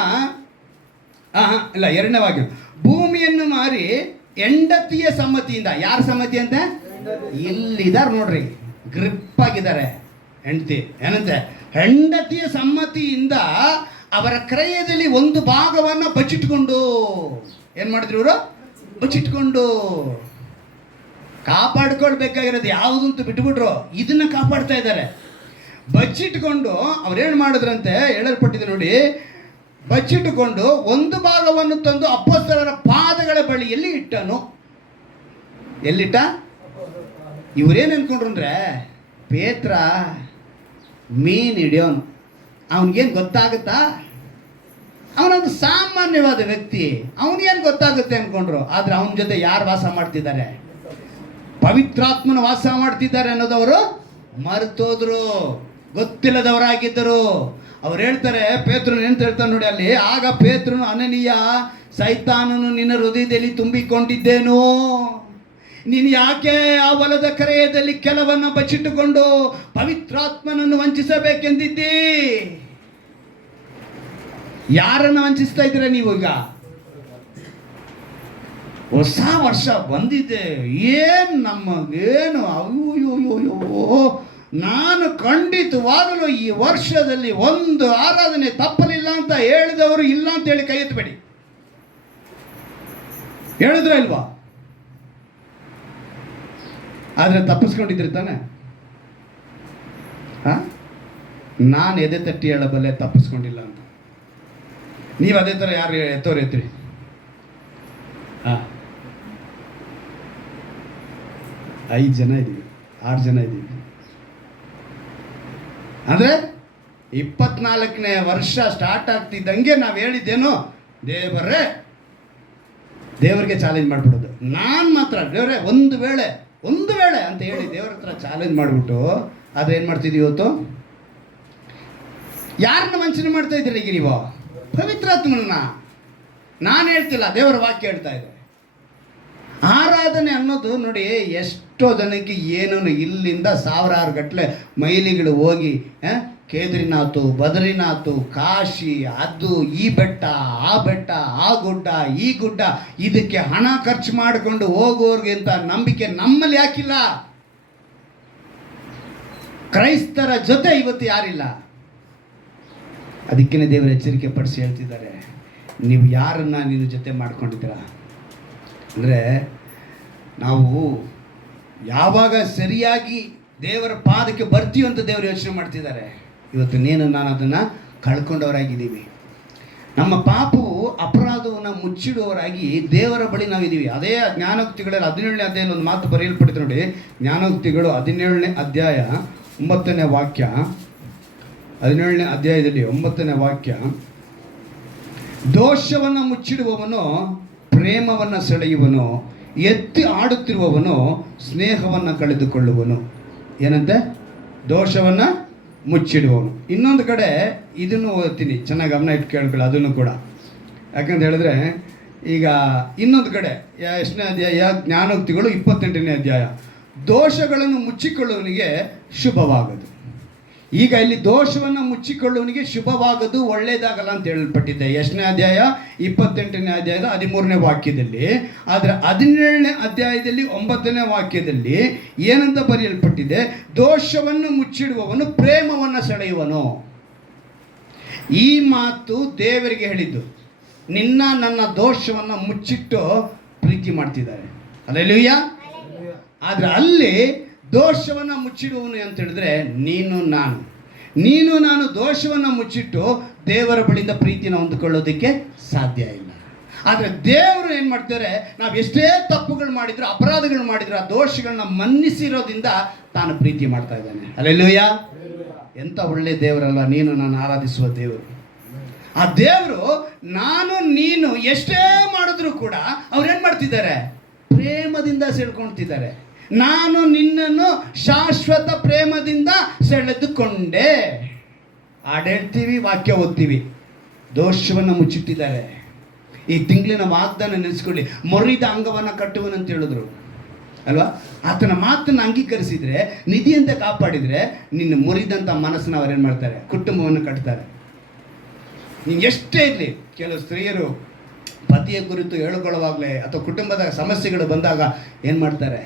2ನೇ ವಾಕ್ಯ, ಭೂಮಿಯನ್ನು ಮಾರಿ ಹೆಂಡತಿಯ ಸಮ್ಮತಿಯಿಂದ. ಯಾರ ಸಮ್ಮತಿ ಅಂತ? ಇಲ್ಲಿದ್ದಾರೆ ನೋಡ್ರಿ, ಗ್ರಿಪ್ ಆಗಿದ್ದಾರೆ ಹೆಂಡತಿ. ಏನಂತೆ? ಹೆಂಡತಿಯ ಸಮ್ಮತಿಯಿಂದ ಅವರ ಕ್ರಯದಲ್ಲಿ ಒಂದು ಭಾಗವನ್ನು ಬಚ್ಚಿಟ್ಕೊಂಡು ಏನು ಮಾಡಿದ್ರು ಇವರು? ಬಚ್ಚಿಟ್ಕೊಂಡು. ಕಾಪಾಡ್ಕೊಳ್ಬೇಕಾಗಿರೋದು ಯಾವುದಂತೂ ಬಿಟ್ಬಿಟ್ರು, ಇದನ್ನು ಕಾಪಾಡ್ತಾ ಇದ್ದಾರೆ. ಬಚ್ಚಿಟ್ಕೊಂಡು ಅವ್ರೇನು ಮಾಡಿದ್ರಂತೆ ಹೇಳಲ್ಪಟ್ಟಿದೆ ನೋಡಿ. ಬಚ್ಚಿಟ್ಟುಕೊಂಡು ಒಂದು ಭಾಗವನ್ನು ತಂದು ಅಪೊಸ್ತಲರ ಪಾದಗಳ ಬಳಿಯಲ್ಲಿ ಇಟ್ಟನು. ಎಲ್ಲಿಟ್ಟ? ಇವರೇನು ಅನ್ಕೊಂಡ್ರು ಅಂದರೆ, ಪೇತ್ರ ಮೀನು ಹಿಡಿಯೋನು, ಅವನಿಗೇನು ಗೊತ್ತಾಗುತ್ತಾ? ಅವನೊಂದು ಸಾಮಾನ್ಯವಾದ ವ್ಯಕ್ತಿ, ಅವನಿಗೇನು ಗೊತ್ತಾಗುತ್ತೆ ಅಂದ್ಕೊಂಡ್ರು. ಆದರೆ ಅವನ ಜೊತೆ ಯಾರು ವಾಸ ಮಾಡ್ತಿದ್ದಾರೆ? ಪವಿತ್ರಾತ್ಮನ ವಾಸ ಮಾಡ್ತಿದ್ದಾರೆ ಅನ್ನೋದವರು ಮರೆತೋದ್ರು, ಗೊತ್ತಿಲ್ಲದವರಾಗಿದ್ದರು. ಅವ್ರು ಹೇಳ್ತಾರೆ, ಪೇತ್ರನು ಎಂತ ಹೇಳ್ತಾನೆ ನೋಡಿ ಅಲ್ಲಿ, ಆಗ ಪೇತ್ರನು, ಅನನೀಯ, ಸೈತಾನನು ನಿನ್ನ ಹೃದಯದಲ್ಲಿ ತುಂಬಿಕೊಂಡಿದ್ದೇನೋ, ನೀನು ಯಾಕೆ ಆ ಹೊಲದ ಕರೆಯದಲ್ಲಿ ಕೆಲವನ್ನು ಬಚ್ಚಿಟ್ಟುಕೊಂಡು ಪವಿತ್ರಾತ್ಮನನ್ನು ವಂಚಿಸಬೇಕೆಂದಿದ್ದಿ? ಯಾರನ್ನು ವಂಚಿಸ್ತಾ ಇದ್ದೀರಾ ನೀವು ಈಗ? ಹೊಸ ವರ್ಷ ಬಂದಿದೆ, ಏನು ನಮಗೇನು ಅಯ್ಯೋ, ನಾನು ಖಂಡಿತವಾಗಲೂ ಈ ವರ್ಷದಲ್ಲಿ ಒಂದು ಆರಾಧನೆ ತಪ್ಪಲಿಲ್ಲ ಅಂತ ಹೇಳಿದವರು ಇಲ್ಲ ಅಂತ ಹೇಳಿ ಕೈ ಎತ್ತಬೇಡಿ. ಹೇಳಿದ್ರ ಇಲ್ವಾ? ಆದರೆ ತಪ್ಪಿಸ್ಕೊಂಡಿದ್ರಿ ತಾನೆ? ನಾನು ಎದೆ ತಟ್ಟಿ ಹೇಳಬಲ್ಲೆ ತಪ್ಪಿಸ್ಕೊಂಡಿಲ್ಲ ಅಂತ. ನೀವು ಅದೇ ಥರ ಯಾರು ಎತ್ತೋರು ಎತ್ತಿರಿ. 5 ಜನ ಇದ್ದೀವಿ, 6 ಜನ ಇದ್ದೀವಿ. ಅಂದರೆ 24ನೇ ವರ್ಷ ಸ್ಟಾರ್ಟ್ ಆಗ್ತಿದ್ದಂಗೆ ನಾವು ಹೇಳಿದ್ದೇನು, ದೇವರಿಗೆ ಚಾಲೆಂಜ್ ಮಾಡಿಬಿಡೋದು. ನಾನು ಮಾತ್ರ ದೇವರೇ ಒಂದು ವೇಳೆ ಅಂತ ಹೇಳಿ ದೇವ್ರ ಹತ್ರ ಚಾಲೆಂಜ್ ಮಾಡಿಬಿಟ್ಟು, ಆದರೆ ಏನು ಮಾಡ್ತಿದ್ದೀವಿ ಇವತ್ತು? ಯಾರನ್ನ ವಂಚನೆ ಮಾಡ್ತಾ ಇದ್ದೀರಿ ಈಗ ನೀವು? ಪವಿತ್ರಾತ್ಮನ. ನಾನು ಹೇಳ್ತಿಲ್ಲ, ದೇವರ ವಾಕ್ಯ ಹೇಳ್ತಾ ಇದೆ. ಆರಾಧನೆ ಅನ್ನೋದು ನೋಡಿ, ಎಷ್ಟೋ ಜನಕ್ಕೆ ಏನೂ ಇಲ್ಲಿಂದ ಸಾವಿರಾರು ಗಟ್ಟಲೆ ಮೈಲಿಗಳು ಹೋಗಿ ಕೇದಾರಿನಾಥ್, ಬದ್ರಿನಾಥ್, ಕಾಶಿ, ಅದು ಈ ಬೆಟ್ಟ, ಆ ಬೆಟ್ಟ, ಆ ಗುಡ್ಡ, ಈ ಗುಡ್ಡ, ಇದಕ್ಕೆ ಹಣ ಖರ್ಚು ಮಾಡಿಕೊಂಡು ಹೋಗೋರ್ಗಿಂತ ನಂಬಿಕೆ ನಮ್ಮಲ್ಲಿ ಯಾಕಿಲ್ಲ? ಕ್ರೈಸ್ತರ ಜೊತೆ ಇವತ್ತು ಯಾರಿಲ್ಲ. ಅದಕ್ಕೇ ದೇವರು ಎಚ್ಚರಿಕೆ ಪಡಿಸಿ ಹೇಳ್ತಿದ್ದಾರೆ, ನೀವು ಯಾರನ್ನ ನಿನ್ನ ಜೊತೆ ಮಾಡ್ಕೊಂಡಿದ್ದೀರಾ ಅಂದರೆ, ನಾವು ಯಾವಾಗ ಸರಿಯಾಗಿ ದೇವರ ಪಾದಕ್ಕೆ ಬರ್ತೀವಿ ಅಂತ ದೇವರು ಯೋಚನೆ ಮಾಡ್ತಿದ್ದಾರೆ. ಇವತ್ತು ನೀನು ನಾನು ಅದನ್ನು ಕಳ್ಕೊಂಡವರಾಗಿದ್ದೀವಿ. ನಮ್ಮ ಪಾಪವು ಅಪರಾಧವನ್ನು ಮುಚ್ಚಿಡುವವರಾಗಿ ದೇವರ ಬಳಿ ನಾವಿದ್ದೀವಿ. ಅದೇ ಜ್ಞಾನೋಕ್ತಿಗಳಲ್ಲಿ 17ನೇ ಅಧ್ಯಾಯದಲ್ಲಿ ಒಂದು ಮಾತು ಬರೆಯಲ್ಪಟ್ಟಿದೆ ನೋಡಿ. ಜ್ಞಾನೋಕ್ತಿಗಳು 17ನೇ ಅಧ್ಯಾಯ 9ನೇ ವಾಕ್ಯ. 17ನೇ ಅಧ್ಯಾಯದಲ್ಲಿ 9ನೇ ವಾಕ್ಯ, ದೋಷವನ್ನು ಮುಚ್ಚಿಡುವವನು ಪ್ರೇಮವನ್ನು ಸೆಳೆಯುವನು, ಎತ್ತಿ ಆಡುತ್ತಿರುವವನು ಸ್ನೇಹವನ್ನು ಕಳೆದುಕೊಳ್ಳುವನು. ಏನಂತೆ? ದೋಷವನ್ನು ಮುಚ್ಚಿಡುವವನು. ಇನ್ನೊಂದು ಕಡೆ ಇದನ್ನು ಓದ್ತೀನಿ, ಚೆನ್ನಾಗಿ ಗಮನ ಇಟ್ಟು ಕೇಳ್ಕೊಳ್ಳಿ ಅದನ್ನು ಕೂಡ. ಯಾಕಂತ ಹೇಳಿದ್ರೆ ಈಗ ಇನ್ನೊಂದು ಕಡೆ ಎಷ್ಟನೇ ಅಧ್ಯಾಯ? ಜ್ಞಾನೋಕ್ತಿಗಳು 28ನೇ ಅಧ್ಯಾಯ, ದೋಷಗಳನ್ನು ಮುಚ್ಚಿಕೊಳ್ಳುವವನಿಗೆ ಶುಭವಾಗದು. ಈಗ ಇಲ್ಲಿ ದೋಷವನ್ನು ಮುಚ್ಚಿಕೊಳ್ಳುವನಿಗೆ ಶುಭವಾಗದು, ಒಳ್ಳೆಯದಾಗಲ್ಲ ಅಂತ ಹೇಳಲ್ಪಟ್ಟಿದೆ. ಎಷ್ಟನೇ ಅಧ್ಯಾಯ? 28ನೇ ಅಧ್ಯಾಯದ 13ನೇ ವಾಕ್ಯದಲ್ಲಿ. ಆದರೆ 17ನೇ ಅಧ್ಯಾಯದಲ್ಲಿ 9ನೇ ವಾಕ್ಯದಲ್ಲಿ ಏನಂತ ಬರೆಯಲ್ಪಟ್ಟಿದೆ? ದೋಷವನ್ನು ಮುಚ್ಚಿಡುವವನು ಪ್ರೇಮವನ್ನು ಸೆಳೆಯುವನು. ಈ ಮಾತು ದೇವರಿಗೆ ಹೇಳಿದ್ದು. ನಿನ್ನ ನನ್ನ ದೋಷವನ್ನು ಮುಚ್ಚಿಟ್ಟು ಪ್ರೀತಿ ಮಾಡ್ತಿದ್ದಾರೆ. ಹಲ್ಲೆಲೂಯಾ. ಆದರೆ ಅಲ್ಲಿ ದೋಷವನ್ನು ಮುಚ್ಚಿಡುವನು ಅಂತ ಹೇಳಿದ್ರೆ ನೀನು ನಾನು ದೋಷವನ್ನು ಮುಚ್ಚಿಟ್ಟು ದೇವರ ಬಳಿಯಿಂದ ಪ್ರೀತಿನ ಹೊಂದಿಕೊಳ್ಳೋದಕ್ಕೆ ಸಾಧ್ಯ ಇಲ್ಲ. ಆದರೆ ದೇವರು ಏನು ಮಾಡ್ತಾರೆ? ನಾವು ಎಷ್ಟೇ ತಪ್ಪುಗಳು ಮಾಡಿದ್ರು, ಅಪರಾಧಗಳು ಮಾಡಿದ್ರು, ಆ ದೋಷಗಳನ್ನ ಮನ್ನಿಸಿರೋದ್ರಿಂದ ತಾನು ಪ್ರೀತಿ ಮಾಡ್ತಾ ಇದ್ದಾನೆ. ಹಲ್ಲೆಲೂಯಾ. ಎಂಥ ಒಳ್ಳೆ ದೇವರಲ್ಲ ನೀನು ನಾನು ಆರಾಧಿಸುವ ದೇವರು. ಆ ದೇವರು ನೀನು ಎಷ್ಟೇ ಮಾಡಿದ್ರು ಕೂಡ ಅವ್ರೇನು ಮಾಡ್ತಿದ್ದಾರೆ? ಪ್ರೇಮದಿಂದ ಸೆಳ್ಕೊಳ್ತಿದ್ದಾರೆ. ನಾನು ನಿನ್ನನ್ನು ಶಾಶ್ವತ ಪ್ರೇಮದಿಂದ ಸೆಳೆದುಕೊಂಡೆ. ಹಾಡೇಳ್ತೀವಿ, ವಾಕ್ಯ ಓದ್ತೀವಿ. ದೋಷವನ್ನು ಮುಚ್ಚಿಟ್ಟಿದ್ದಾರೆ. ಈ ತಿಂಗಳಿನ ವಾಗ್ದಾನ ನೆನೆಸ್ಕೊಳ್ಳಿ. ಮುರಿದ ಅಂಗವನ್ನು ಕಟ್ಟುವನಂತ ಹೇಳಿದ್ರು ಅಲ್ವಾ? ಆತನ ಮಾತನ್ನು ಅಂಗೀಕರಿಸಿದರೆ, ನಿಧಿಯಂತೆ ಕಾಪಾಡಿದರೆ, ನಿನ್ನ ಮುರಿದಂಥ ಮನಸ್ಸನ್ನು ಅವರೇನು ಮಾಡ್ತಾರೆ? ಕುಟುಂಬವನ್ನು ಕಟ್ತಾರೆ. ನೀನು ಎಷ್ಟೇ ಇರಲಿ, ಕೆಲವು ಸ್ತ್ರೀಯರು ಪತಿಯ ಕುರಿತು ಹೇಳಿಕೊಳ್ಳುವಾಗಲೇ ಅಥವಾ ಕುಟುಂಬದ ಸಮಸ್ಯೆಗಳು ಬಂದಾಗ ಏನು ಮಾಡ್ತಾರೆ?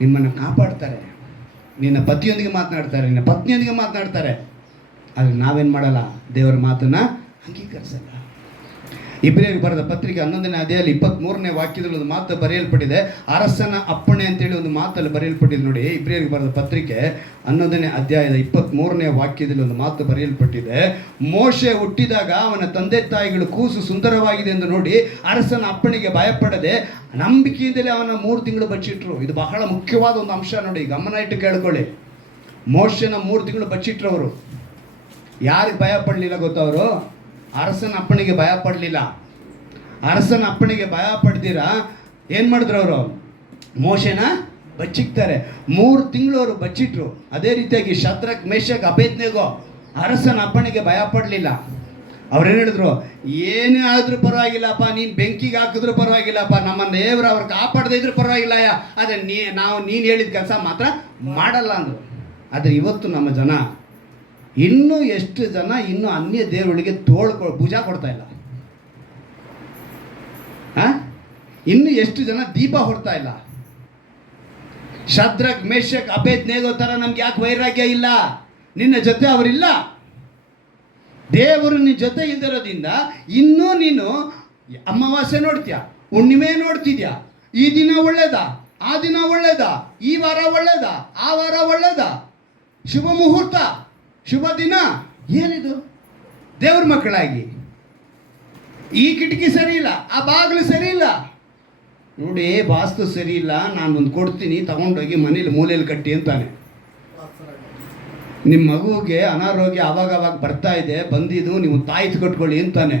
ನಿಮ್ಮನ್ನು ಕಾಪಾಡ್ತಾರೆ. ನಿನ್ನ ಪತಿಯೊಂದಿಗೆ ಮಾತನಾಡ್ತಾರೆ, ನಿನ್ನ ಪತ್ನಿಯೊಂದಿಗೆ ಮಾತನಾಡ್ತಾರೆ. ಆದರೆ ನಾವೇನು ಮಾಡಲ್ಲ? ದೇವರ ಮಾತನ್ನು ಅಂಗೀಕರಿಸಲ್ಲ. ಇಬ್ರಿಯರಿಗೆ ಬರೆದ ಪತ್ರಿಕೆ 11ನೇ ಅಧ್ಯಾಯದಲ್ಲಿ 23ನೇ ವಾಕ್ಯದಲ್ಲಿ ಒಂದು ಮಾತು ಬರೆಯಲ್ಪಟ್ಟಿದೆ. ಅರಸನ ಅಪ್ಪಣೆ ಅಂತೇಳಿ ಒಂದು ಮಾತಲ್ಲಿ ಬರೆಯಲ್ಪಟ್ಟಿದೆ ನೋಡಿ. ಇಬ್ರಿಯರಿಗೆ ಬರೆದ ಪತ್ರಿಕೆ 11ನೇ ಅಧ್ಯಾಯದ 23ನೇ ವಾಕ್ಯದಲ್ಲಿ ಒಂದು ಮಾತು ಬರೆಯಲ್ಪಟ್ಟಿದೆ. ಮೋಶೆ ಹುಟ್ಟಿದಾಗ ಅವನ ತಂದೆ ತಾಯಿಗಳು ಕೂಸು ಸುಂದರವಾಗಿದೆ ಎಂದು ನೋಡಿ ಅರಸನ ಅಪ್ಪಣೆಗೆ ಭಯಪಡದೆ ನಂಬಿಕೆಯಿಂದಲೇ ಅವನ 3 ತಿಂಗಳು ಬಚ್ಚಿಟ್ರು. ಇದು ಬಹಳ ಮುಖ್ಯವಾದ ಒಂದು ಅಂಶ ನೋಡಿ, ಗಮನ ಇಟ್ಟು ಕೇಳ್ಕೊಳ್ಳಿ. ಮೋಶೆನ 3 ತಿಂಗಳು ಬಚ್ಚಿಟ್ರು ಅವರು. ಯಾರಿಗೆ ಭಯ ಪಡಲಿಲ್ಲ ಗೊತ್ತವರು? ಅರಸನ ಅಪ್ಪಣಿಗೆ ಭಯ ಪಡಲಿಲ್ಲ. ಅರಸನ ಅಪ್ಪಣಿಗೆ ಭಯ ಪಡ್ದಿರಾ ಏನು ಮಾಡಿದ್ರು ಅವರು? ಮೋಶೆನ ಬಚ್ಚಿಕ್ತಾರೆ. 3 ತಿಂಗಳು ಅವರು ಬಚ್ಚಿಟ್ರು. ಅದೇ ರೀತಿಯಾಗಿ ಶದ್ರಕ್, ಮೇಷಕ್, ಅಬೇದ್ನೆಗೋ ಅರಸನ ಅಪ್ಪಣಿಗೆ ಭಯ ಪಡಲಿಲ್ಲ. ಅವ್ರೇನು ಹೇಳಿದ್ರು? ಏನೇ ಆದರೂ ಪರವಾಗಿಲ್ಲಪ್ಪ, ನೀನು ಬೆಂಕಿಗೆ ಹಾಕಿದ್ರು ಪರವಾಗಿಲ್ಲಪ್ಪ, ನಮ್ಮ ದೇವರು ಅವ್ರು ಕಾಪಾಡದೇ ಇದ್ರೂ ಪರವಾಗಿಲ್ಲ, ಆದರೆ ನೀನು ಹೇಳಿದ ಕೆಲಸ ಮಾತ್ರ ಮಾಡಲ್ಲ ಅಂದರು. ಆದರೆ ಇವತ್ತು ನಮ್ಮ ಜನ ಇನ್ನೂ ಎಷ್ಟು ಜನ ಇನ್ನೂ ಅನ್ಯ ದೇವರಿಗೆ ಭುಜ ಕೊಡ್ತಾ ಇಲ್ಲ? ಇನ್ನು ಎಷ್ಟು ಜನ ದೀಪ ಹೊಡ್ತಾ ಇಲ್ಲ? ಶದ್ರಕ್, ಮೇಷಕ್, ಅಬೇದ್ನೆಗೋ ಥರ ನಮ್ಗೆ ಯಾಕೆ ವೈರಾಗ್ಯ ಇಲ್ಲ? ನಿನ್ನ ಜೊತೆ ಅವರಿಲ್ಲ. ದೇವರು ನಿನ್ನ ಜೊತೆ ಇಲ್ದಿರೋದ್ರಿಂದ ಇನ್ನೂ ನೀನು ಅಮಾವಾಸ್ಯೆ ನೋಡ್ತೀಯ, ಹುಣ್ಣಿಮೆ ನೋಡ್ತಿದ್ಯಾ. ಈ ದಿನ ಒಳ್ಳೇದಾ, ಆ ದಿನ ಒಳ್ಳೇದಾ, ಈ ವಾರ ಒಳ್ಳೇದಾ, ಆ ವಾರ ಒಳ್ಳೇದಾ, ಶುಭ ಮುಹೂರ್ತ, ಶುಭ ದಿನ, ಏನಿದು? ದೇವ್ರ ಮಕ್ಕಳಾಗಿ ಈ ಕಿಟಕಿ ಸರಿ ಇಲ್ಲ, ಆ ಬಾಗಿಲು ಸರಿ ಇಲ್ಲ, ನೋಡಿ ವಾಸ್ತು ಸರಿ ಇಲ್ಲ, ನಾನು ಒಂದು ಕೊಡ್ತೀನಿ ತಗೊಂಡೋಗಿ ಮನೇಲಿ ಮೂಲೆಯಲ್ಲಿ ಕಟ್ಟಿ ಅಂತಾನೆ. ನಿಮ್ಮ ಮಗುವಿಗೆ ಅನಾರೋಗ್ಯ ಆವಾಗ ಬರ್ತಾ ಇದೆ, ಬಂದಿದ್ದು ನೀವು ತಾಯಿತು ಕಟ್ಕೊಳ್ಳಿ ಅಂತಾನೆ.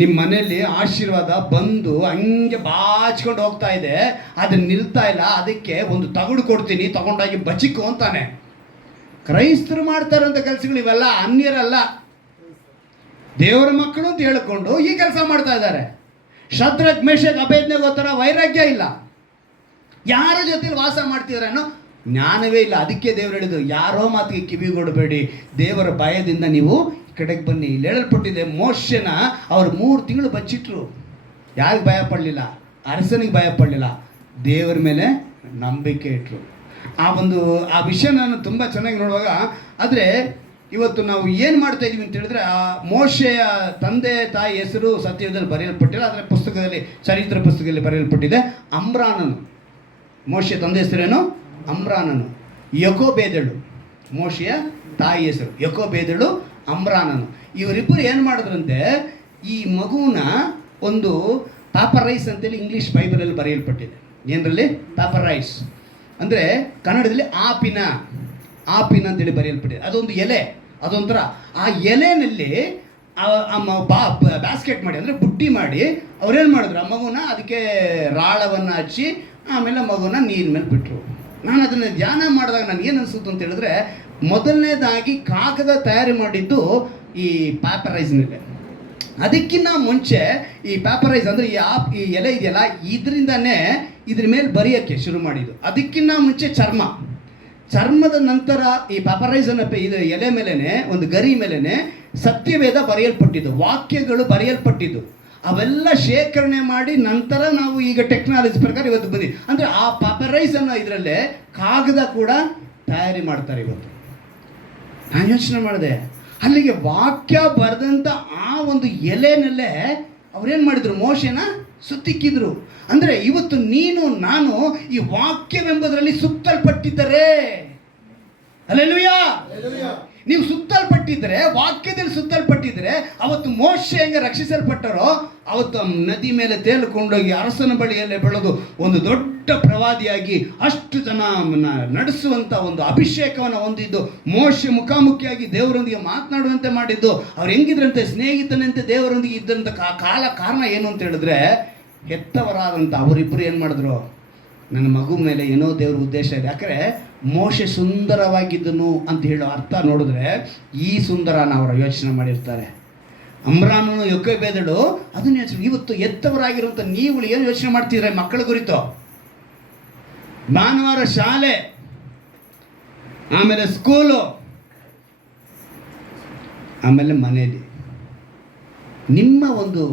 ನಿಮ್ಮ ಮನೆಯಲ್ಲಿ ಆಶೀರ್ವಾದ ಬಂದು ಹಂಗೆ ಬಾಚ್ಕೊಂಡು ಹೋಗ್ತಾ ಇದೆ, ಅದನ್ನ ನಿಲ್ತಾ ಇಲ್ಲ, ಅದಕ್ಕೆ ಒಂದು ತಗಡು ಕೊಡ್ತೀನಿ ತಗೊಂಡೋಗಿ ಬಚಿಕು ಅಂತಾನೆ. ಕ್ರೈಸ್ತರು ಮಾಡ್ತಾರಂಥ ಕೆಲಸಗಳು ಇವೆಲ್ಲ, ಅನ್ಯರಲ್ಲ, ದೇವರ ಮಕ್ಕಳು ಅಂತ ಹೇಳಿಕೊಂಡು ಈ ಕೆಲಸ ಮಾಡ್ತಾ ಇದ್ದಾರೆ. ಶದ್ರಕ್, ಮೇಷಕ್, ಅಬೇದ್ನೆಗೋ ಥರ ವೈರಾಗ್ಯ ಇಲ್ಲ, ಯಾರ ಜೊತೆಲಿ ವಾಸ ಮಾಡ್ತಿದ್ದಾರೆ ಅನ್ನೋ ಜ್ಞಾನವೇ ಇಲ್ಲ. ಅದಕ್ಕೆ ದೇವರು ಹೇಳಿದ್ರು, ಯಾರೋ ಮಾತಿಗೆ ಕಿವಿಗೊಡಬೇಡಿ, ದೇವರ ಭಯದಿಂದ ನೀವು ಕಡೆಗೆ ಬನ್ನಿ. ಇಲ್ಲಿ ಹೇಳಲ್ಪಟ್ಟಿದೆ, ಮೋಶೆನ ಅವ್ರು 3 ತಿಂಗಳು ಬಚ್ಚಿಟ್ರು. ಯಾರಿಗೆ ಭಯ ಪಡಲಿಲ್ಲ? ಅರಸನಿಗೆ ಭಯ ಪಡಲಿಲ್ಲ, ದೇವರ ಮೇಲೆ ನಂಬಿಕೆ ಇಟ್ಟರು. ಆ ವಿಷಯ ನಾನು ತುಂಬ ಚೆನ್ನಾಗಿ ನೋಡುವಾಗ, ಆದರೆ ಇವತ್ತು ನಾವು ಏನು ಮಾಡ್ತಾ ಇದೀವಿ ಅಂತ ಹೇಳಿದ್ರೆ, ಆ ಮೋಶೆಯ ತಂದೆ ತಾಯಿ ಹೆಸರು ಸತ್ಯದಲ್ಲಿ ಬರೆಯಲ್ಪಟ್ಟಿಲ್ಲ, ಆದರೆ ಪುಸ್ತಕದಲ್ಲಿ, ಚರಿತ್ರೆ ಪುಸ್ತಕದಲ್ಲಿ ಬರೆಯಲ್ಪಟ್ಟಿದೆ ಅಮ್ರಾನನು. ಮೋಶೆಯ ತಂದೆ ಹೆಸರೇನು? ಅಮ್ರಾನನು. ಯಕೋಬೇದಳು ಮೋಶೆಯ ತಾಯಿ ಹೆಸರು, ಯಕೋಬೇದಳು, ಅಮ್ರಾನನು. ಇವರಿಬ್ಬರು ಏನು ಮಾಡಿದ್ರಂತೆ, ಈ ಮಗುವನ್ನ ಒಂದು ಪಾಪರೈಸ್ ಅಂತೇಳಿ ಇಂಗ್ಲೀಷ್ ಬೈಬಲಲ್ಲಿ ಬರೆಯಲ್ಪಟ್ಟಿದೆ. ಏನರಲ್ಲಿ? ಪಾಪರೈಸ್ ಅಂದರೆ ಕನ್ನಡದಲ್ಲಿ ಆಪಿನ ಅಂತೇಳಿ ಬರೆಯಲ್ಪಟ್ಟಿದೆ. ಅದೊಂದು ಎಲೆ, ಅದೊಂಥರ ಆ ಎಲೆನಲ್ಲಿ ಬ್ಯಾಸ್ಕೆಟ್ ಮಾಡಿ, ಅಂದರೆ ಬುಟ್ಟಿ ಮಾಡಿ ಅವ್ರೇನು ಮಾಡಿದ್ರು, ಆ ಮಗುನ ಅದಕ್ಕೆ ರಾಳವನ್ನು ಹಚ್ಚಿ ಆಮೇಲೆ ಮಗುನ ನೀರಿನ ಮೇಲೆ ಬಿಟ್ಟರು. ನಾನು ಅದನ್ನು ಧ್ಯಾನ ಮಾಡಿದಾಗ ನನಗೆ ಏನು ಅನಿಸುತ್ತೆ ಅಂತ ಹೇಳಿದ್ರೆ, ಮೊದಲನೇದಾಗಿ ಕಾಗದ ತಯಾರಿ ಮಾಡಿದ್ದು ಈ ಪ್ಯಾಪರೈಸ್ನಲ್ಲಿ. ಅದಕ್ಕಿಂತ ಮುಂಚೆ ಈ ಪ್ಯಾಪರೈಸ್ ಅಂದರೆ ಈ ಎಲೆ ಇದೆಯಲ್ಲ, ಇದರಿಂದನೇ ಇದ್ರ ಮೇಲೆ ಬರೆಯೋಕ್ಕೆ ಶುರು ಮಾಡಿದ್ದು. ಅದಕ್ಕಿಂತ ಮುಂಚೆ ಚರ್ಮದ ನಂತರ ಈ ಪ್ಯಾಪರೈಸನ್ನು ಇದು ಎಲೆ ಮೇಲೇ, ಒಂದು ಗರಿ ಮೇಲೇ ಸತ್ಯವೇದ ಬರೆಯಲ್ಪಟ್ಟಿದ್ದು, ವಾಕ್ಯಗಳು ಬರೆಯಲ್ಪಟ್ಟಿದ್ದು. ಅವೆಲ್ಲ ಶೇಖರಣೆ ಮಾಡಿ ನಂತರ ನಾವು ಈಗ ಟೆಕ್ನಾಲಜಿ ಪ್ರಕಾರ ಇವತ್ತು ಬಂದಿ, ಅಂದರೆ ಆ ಪ್ಯಾಪರೈಸನ್ನು ಇದರಲ್ಲೇ ಕಾಗದ ಕೂಡ ತಯಾರಿ ಮಾಡ್ತಾರೆ ಇವತ್ತು. ನಾನು ಯೋಚನೆ ಮಾಡಿದೆ, ಅಲ್ಲಿಗೆ ವಾಕ್ಯ ಬರೆದಂಥ ಆ ಒಂದು ಎಲೆನಲ್ಲೇ ಅವ್ರೇನು ಮಾಡಿದ್ರು, ಮೋಶೆನ ಸುತ್ತಿಕ್ಕಿದ್ರು. ಅಂದರೆ ಇವತ್ತು ನೀನು ನಾನು ಈ ವಾಕ್ಯವೆಂಬುದರಲ್ಲಿ ಸುತ್ತಲ್ಪಟ್ಟಿದ್ದರೆ, ಹಲ್ಲೆಲೂಯಾ, ನೀವು ಸುತ್ತಲ್ಪಟ್ಟಿದ್ದರೆ, ವಾಕ್ಯದಲ್ಲಿ ಸುತ್ತಲ್ಪಟ್ಟಿದ್ದರೆ, ಅವತ್ತು ಮೋಶೆ ಹೆಂಗೆ ರಕ್ಷಿಸಲ್ಪಟ್ಟರೋ ಅವತ್ತು ನದಿ ಮೇಲೆ ತೇಲಿಕೊಂಡೋಗಿ ಅರಸನ ಬಳಿಯಲ್ಲೇ ಬೆಳೆದು ಒಂದು ದೊಡ್ಡ ಪ್ರವಾದಿಯಾಗಿ ಅಷ್ಟು ಜನ ನಡೆಸುವಂಥ ಒಂದು ಅಭಿಷೇಕವನ್ನು ಹೊಂದಿದ್ದು, ಮೋಶೆ ಮುಖಾಮುಖಿಯಾಗಿ ದೇವರೊಂದಿಗೆ ಮಾತನಾಡುವಂತೆ ಮಾಡಿದ್ದು. ಅವ್ರು ಹೆಂಗಿದ್ರಂತೆ, ಸ್ನೇಹಿತನಂತೆ ದೇವರೊಂದಿಗೆ ಇದ್ದಂಥ ಕಾರಣ ಏನು ಅಂತ ಹೇಳಿದ್ರೆ, ಹೆತ್ತವರಾದಂಥ ಅವರಿಬ್ಬರು ಏನು ಮಾಡಿದ್ರು, ನನ್ನ ಮಗು ಮೇಲೆ ಏನೋ ದೇವ್ರ ಉದ್ದೇಶ ಇದೆ. ಯಾಕಂದರೆ ಮೋಶೆ ಸುಂದರವಾಗಿದ್ದನು ಅಂತ ಹೇಳೋ ಅರ್ಥ ನೋಡಿದ್ರೆ ಈ ಸುಂದರನ ಅವರು ಯೋಚನೆ ಮಾಡಿರ್ತಾರೆ. ಅಮ್ರಾನನು, ಯೊಕೋಬೇದಳು ಅದನ್ನ ಯೋಚನೆ. ಇವತ್ತು ಎತ್ತವರಾಗಿರುವಂಥ ನೀವು ಏನು ಯೋಚನೆ ಮಾಡ್ತಿದ್ರೆ ಮಕ್ಕಳ ಕುರಿತು? ಭಾನುವಾರ ಶಾಲೆ, ಆಮೇಲೆ ಸ್ಕೂಲು, ಆಮೇಲೆ ಮನೆಯಲ್ಲಿ ನಿಮ್ಮ ಒಂದು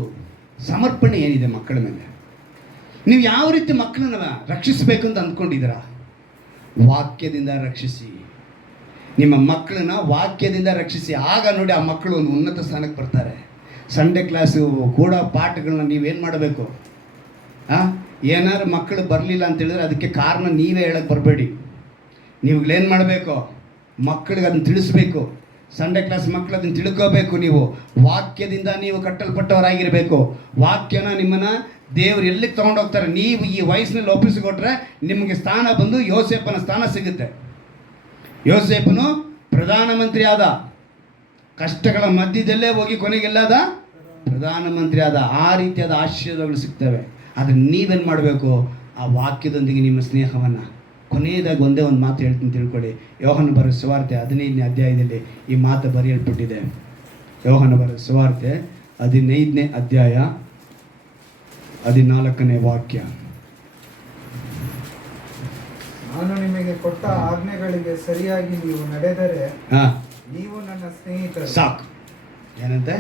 ಸಮರ್ಪಣೆ ಏನಿದೆ ಮಕ್ಕಳ ಮೇಲೆ? ನೀವು ಯಾವ ರೀತಿ ಮಕ್ಕಳನ್ನ ರಕ್ಷಿಸಬೇಕು ಅಂತ ಅಂದ್ಕೊಂಡಿದ್ದೀರಾ? ವಾಕ್ಯದಿಂದ ರಕ್ಷಿಸಿ, ನಿಮ್ಮ ಮಕ್ಕಳನ್ನ ವಾಕ್ಯದಿಂದ ರಕ್ಷಿಸಿ. ಆಗ ನೋಡಿ ಆ ಮಕ್ಕಳು ಒಂದು ಉನ್ನತ ಸ್ಥಾನಕ್ಕೆ ಬರ್ತಾರೆ. ಸಂಡೇ ಕ್ಲಾಸು ಕೂಡ ಪಾಠಗಳನ್ನ ನೀವೇನು ಮಾಡಬೇಕು? ಏನಾದ್ರು ಮಕ್ಕಳು ಬರಲಿಲ್ಲ ಅಂತ ಹೇಳಿದ್ರೆ ಅದಕ್ಕೆ ಕಾರಣ ನೀವೇ ಹೇಳಕ್ಕೆ ಬರಬೇಡಿ. ನೀವುಗಳೇನು ಮಾಡಬೇಕು? ಮಕ್ಕಳಿಗೆ ಅದನ್ನು ತಿಳಿಸ್ಬೇಕು. ಸಂಡೇ ಕ್ಲಾಸ್ ಮಕ್ಕಳು ಅದನ್ನು ತಿಳ್ಕೋಬೇಕು. ನೀವು ವಾಕ್ಯದಿಂದ ನೀವು ಕಟ್ಟಲ್ಪಟ್ಟವರಾಗಿರಬೇಕು. ವಾಕ್ಯನ ನಿಮ್ಮನ್ನು ದೇವರು ಎಲ್ಲಿಗೆ ತೊಗೊಂಡೋಗ್ತಾರೆ, ನೀವು ಈ ವಯಸ್ಸಿನಲ್ಲಿ ಒಪ್ಪಿಸಿಕೊಟ್ರೆ ನಿಮಗೆ ಸ್ಥಾನ ಬಂದು ಯೋಸೇಫನ ಸ್ಥಾನ ಸಿಗುತ್ತೆ. ಯೋಸೇಫನು ಪ್ರಧಾನಮಂತ್ರಿ ಆದ, ಕಷ್ಟಗಳ ಮಧ್ಯದಲ್ಲೇ ಹೋಗಿ ಕೊನೆಗೆಲ್ಲದ ಪ್ರಧಾನಮಂತ್ರಿ ಆದ. ಆ ರೀತಿಯಾದ ಆಶೀರ್ವಾದಗಳು ಸಿಗ್ತವೆ. ಆದರೆ ನೀವೇನು ಮಾಡಬೇಕು? ಆ ವಾಕ್ಯದೊಂದಿಗೆ ನಿಮ್ಮ ಸ್ನೇಹವನ್ನು. ಕೊನೆಯದಾಗಿ ಒಂದೇ ಒಂದು ಮಾತು ಹೇಳ್ತೀನಿ, ತಿಳ್ಕೊಳ್ಳಿ. ಯೋಹಾನ ಬರೆದ ಸುವಾರ್ತೆ 15ನೇ ಅಧ್ಯಾಯದಲ್ಲಿ ಈ ಮಾತು ಬರೆಯಲ್ಪಟ್ಟಿದೆ. ಯೋಹಾನ ಬರೆದ ಸುವಾರ್ತೆ 15ನೇ ಅಧ್ಯಾಯ 14ನೇ ವಾಕ್ಯ. ನಾನು ನಿಮಗೆ ಕೊಟ್ಟ ಆಜ್ಞೆಗಳಿಗೆ ಸರಿಯಾಗಿ ನೀವು ನಡೆದರೆ ನೀವು ನನ್ನ ಸ್ನೇಹಿತರು. ಸಾಕು. ಏನಂತೆ?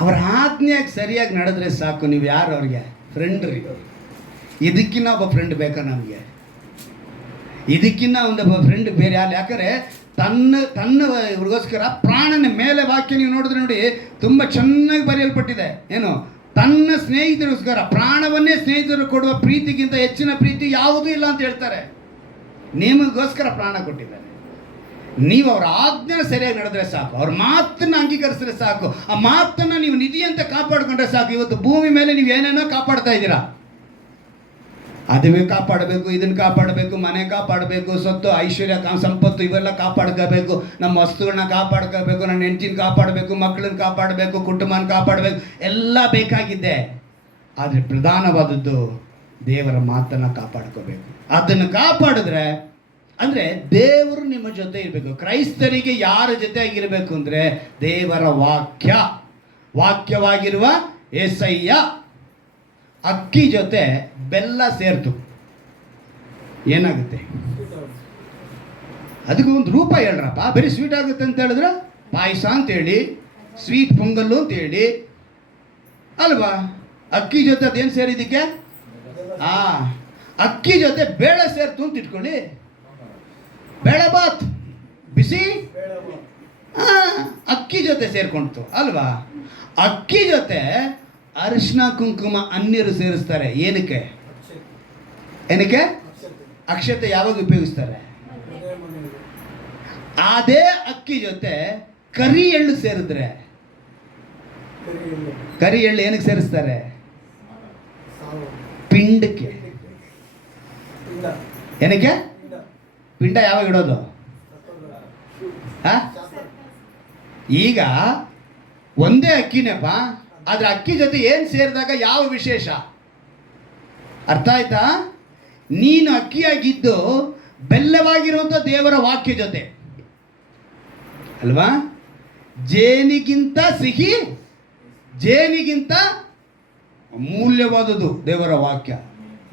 ಅವರ ಆಜ್ಞೆಯಾಗಿ ಸರಿಯಾಗಿ ನಡೆದ್ರೆ ಸಾಕು. ನೀವು ಯಾರು ಅವ್ರಿಗೆ? ಫ್ರೆಂಡ್ ರೀ. ಇದಕ್ಕಿನ್ನ ಒಬ್ಬ ಫ್ರೆಂಡ್ ಬೇಕಾ ನಮಗೆ? ಇದಕ್ಕಿನ್ನ ಒಂದೊಬ್ಬ ಫ್ರೆಂಡ್ ಬೇರೆ ಯಾರು? ಯಾಕಂದರೆ ತನ್ನ ಇವ್ರಿಗೋಸ್ಕರ ಪ್ರಾಣನ ಮೇಲೆ ವಾಕ್ಯ ನೀವು ನೋಡಿದ್ರೆ ನೋಡಿ ತುಂಬ ಚೆನ್ನಾಗಿ ಬರೆಯಲ್ಪಟ್ಟಿದೆ. ಏನು? ತನ್ನ ಸ್ನೇಹಿತರಿಗೋಸ್ಕರ ಪ್ರಾಣವನ್ನೇ ಸ್ನೇಹಿತರು ಕೊಡುವ ಪ್ರೀತಿಗಿಂತ ಹೆಚ್ಚಿನ ಪ್ರೀತಿ ಯಾವುದೂ ಇಲ್ಲ ಅಂತ ಹೇಳ್ತಾರೆ. ನಿಮಗೋಸ್ಕರ ಪ್ರಾಣ ಕೊಟ್ಟಿದ್ದಾರೆ. ನೀವು ಅವರ ಆಜ್ಞೆನ ಸರಿಯಾಗಿ ನಡೆದ್ರೆ ಸಾಕು. ಅವ್ರ ಮಾತನ್ನು ಅಂಗೀಕರಿಸಿದ್ರೆ ಸಾಕು. ಆ ಮಾತನ್ನು ನೀವು ನಿಧಿ ಅಂತ ಕಾಪಾಡಿಕೊಂಡ್ರೆ ಸಾಕು. ಇವತ್ತು ಭೂಮಿ ಮೇಲೆ ನೀವು ಏನೇನೋ ಕಾಪಾಡ್ತಾ ಇದ್ದೀರಾ. ಅದುವೇ ಕಾಪಾಡಬೇಕು, ಇದನ್ನು ಕಾಪಾಡಬೇಕು, ಮನೆ ಕಾಪಾಡಬೇಕು, ಸ್ವತ್ತು ಐಶ್ವರ್ಯ ಸಂಪತ್ತು ಇವೆಲ್ಲ ಕಾಪಾಡ್ಕೋಬೇಕು, ನಮ್ಮ ವಸ್ತುಗಳನ್ನ ಕಾಪಾಡ್ಕೋಬೇಕು, ನನ್ನ ಹೆಂಡತಿನ ಕಾಪಾಡಬೇಕು, ಮಕ್ಕಳನ್ನ ಕಾಪಾಡಬೇಕು, ಕುಟುಂಬನ ಕಾಪಾಡಬೇಕು, ಎಲ್ಲ ಬೇಕಾಗಿದ್ದೆ. ಆದರೆ ಪ್ರಧಾನವಾದದ್ದು ದೇವರ ಮಾತನ್ನು ಕಾಪಾಡ್ಕೋಬೇಕು. ಅದನ್ನು ಕಾಪಾಡಿದ್ರೆ ಅಂದರೆ ದೇವರು ನಿಮ್ಮ ಜೊತೆ ಇರಬೇಕು. ಕ್ರೈಸ್ತರಿಗೆ ಯಾರ ಜೊತೆ ಆಗಿರಬೇಕು ಅಂದರೆ ದೇವರ ವಾಕ್ಯವಾಗಿರುವ యేసయ్య. ಅಕ್ಕಿ ಜೊತೆ ಬೆಲ್ಲ ಸೇರ್ತು ಏನಾಗುತ್ತೆ? ಅದಕ್ಕೆ ಒಂದು ರೂಪ ಹೇಳ್ರಪ್ಪ. ಬರೀ ಸ್ವೀಟ್ ಆಗುತ್ತೆ ಅಂತ ಹೇಳಿದ್ರೆ ಪಾಯಸ ಅಂತೇಳಿ, ಸ್ವೀಟ್ ಪೊಂಗಲ್ಲು ಅಂತೇಳಿ ಅಲ್ವಾ? ಅಕ್ಕಿ ಜೊತೆ ಅದೇನು ಸೇರಿದ್ದಕ್ಕೆ? ಅಕ್ಕಿ ಜೊತೆ ಬೇಳೆ ಸೇರ್ತು ಅಂತ ಇಟ್ಕೊಳ್ಳಿ. ಬೇಳೆ ಬಾತ್ ಬಿಸಿ ಅಕ್ಕಿ ಜೊತೆ ಸೇರ್ಕೊಂಡ್ತು ಅಲ್ವಾ? ಅಕ್ಕಿ ಜೊತೆ ಅರಿಶಿನ ಕುಂಕುಮ ಅನ್ನೀರು ಸೇರಿಸ್ತಾರೆ. ಏನಕ್ಕೆ? ಅಕ್ಷತೆ ಯಾವಾಗ ಉಪಯೋಗಿಸ್ತಾರೆ? ಅದೇ ಅಕ್ಕಿ ಜೊತೆ ಕರಿ ಎಳ್ಳು ಸೇರಿದ್ರೆ, ಕರಿ ಎಳ್ಳು ಏನಕ್ಕೆ ಸೇರಿಸ್ತಾರೆ? ಪಿಂಡಕ್ಕೆ. ಏನಕ್ಕೆ? ಪಿಂಡ ಯಾವಾಗ ಇಡೋದು? ಈಗ ಒಂದೇ ಅಕ್ಕಿನೇಪ್ಪ, ಆದ್ರೆ ಅಕ್ಕಿ ಜೊತೆ ಏನು ಸೇರಿದಾಗ ಯಾವ ವಿಶೇಷ? ಅರ್ಥ ಆಯ್ತಾ? ನೀನು ಅಕ್ಕಿಯಾಗಿದ್ದು ಬೆಲ್ಲವಾಗಿರುವಂಥ ದೇವರ ವಾಕ್ಯ ಜೊತೆ ಅಲ್ವಾ? ಜೇನಿಗಿಂತ ಸಿಹಿ, ಜೇನಿಗಿಂತ ಅಮೂಲ್ಯವಾದದ್ದು ದೇವರ ವಾಕ್ಯ.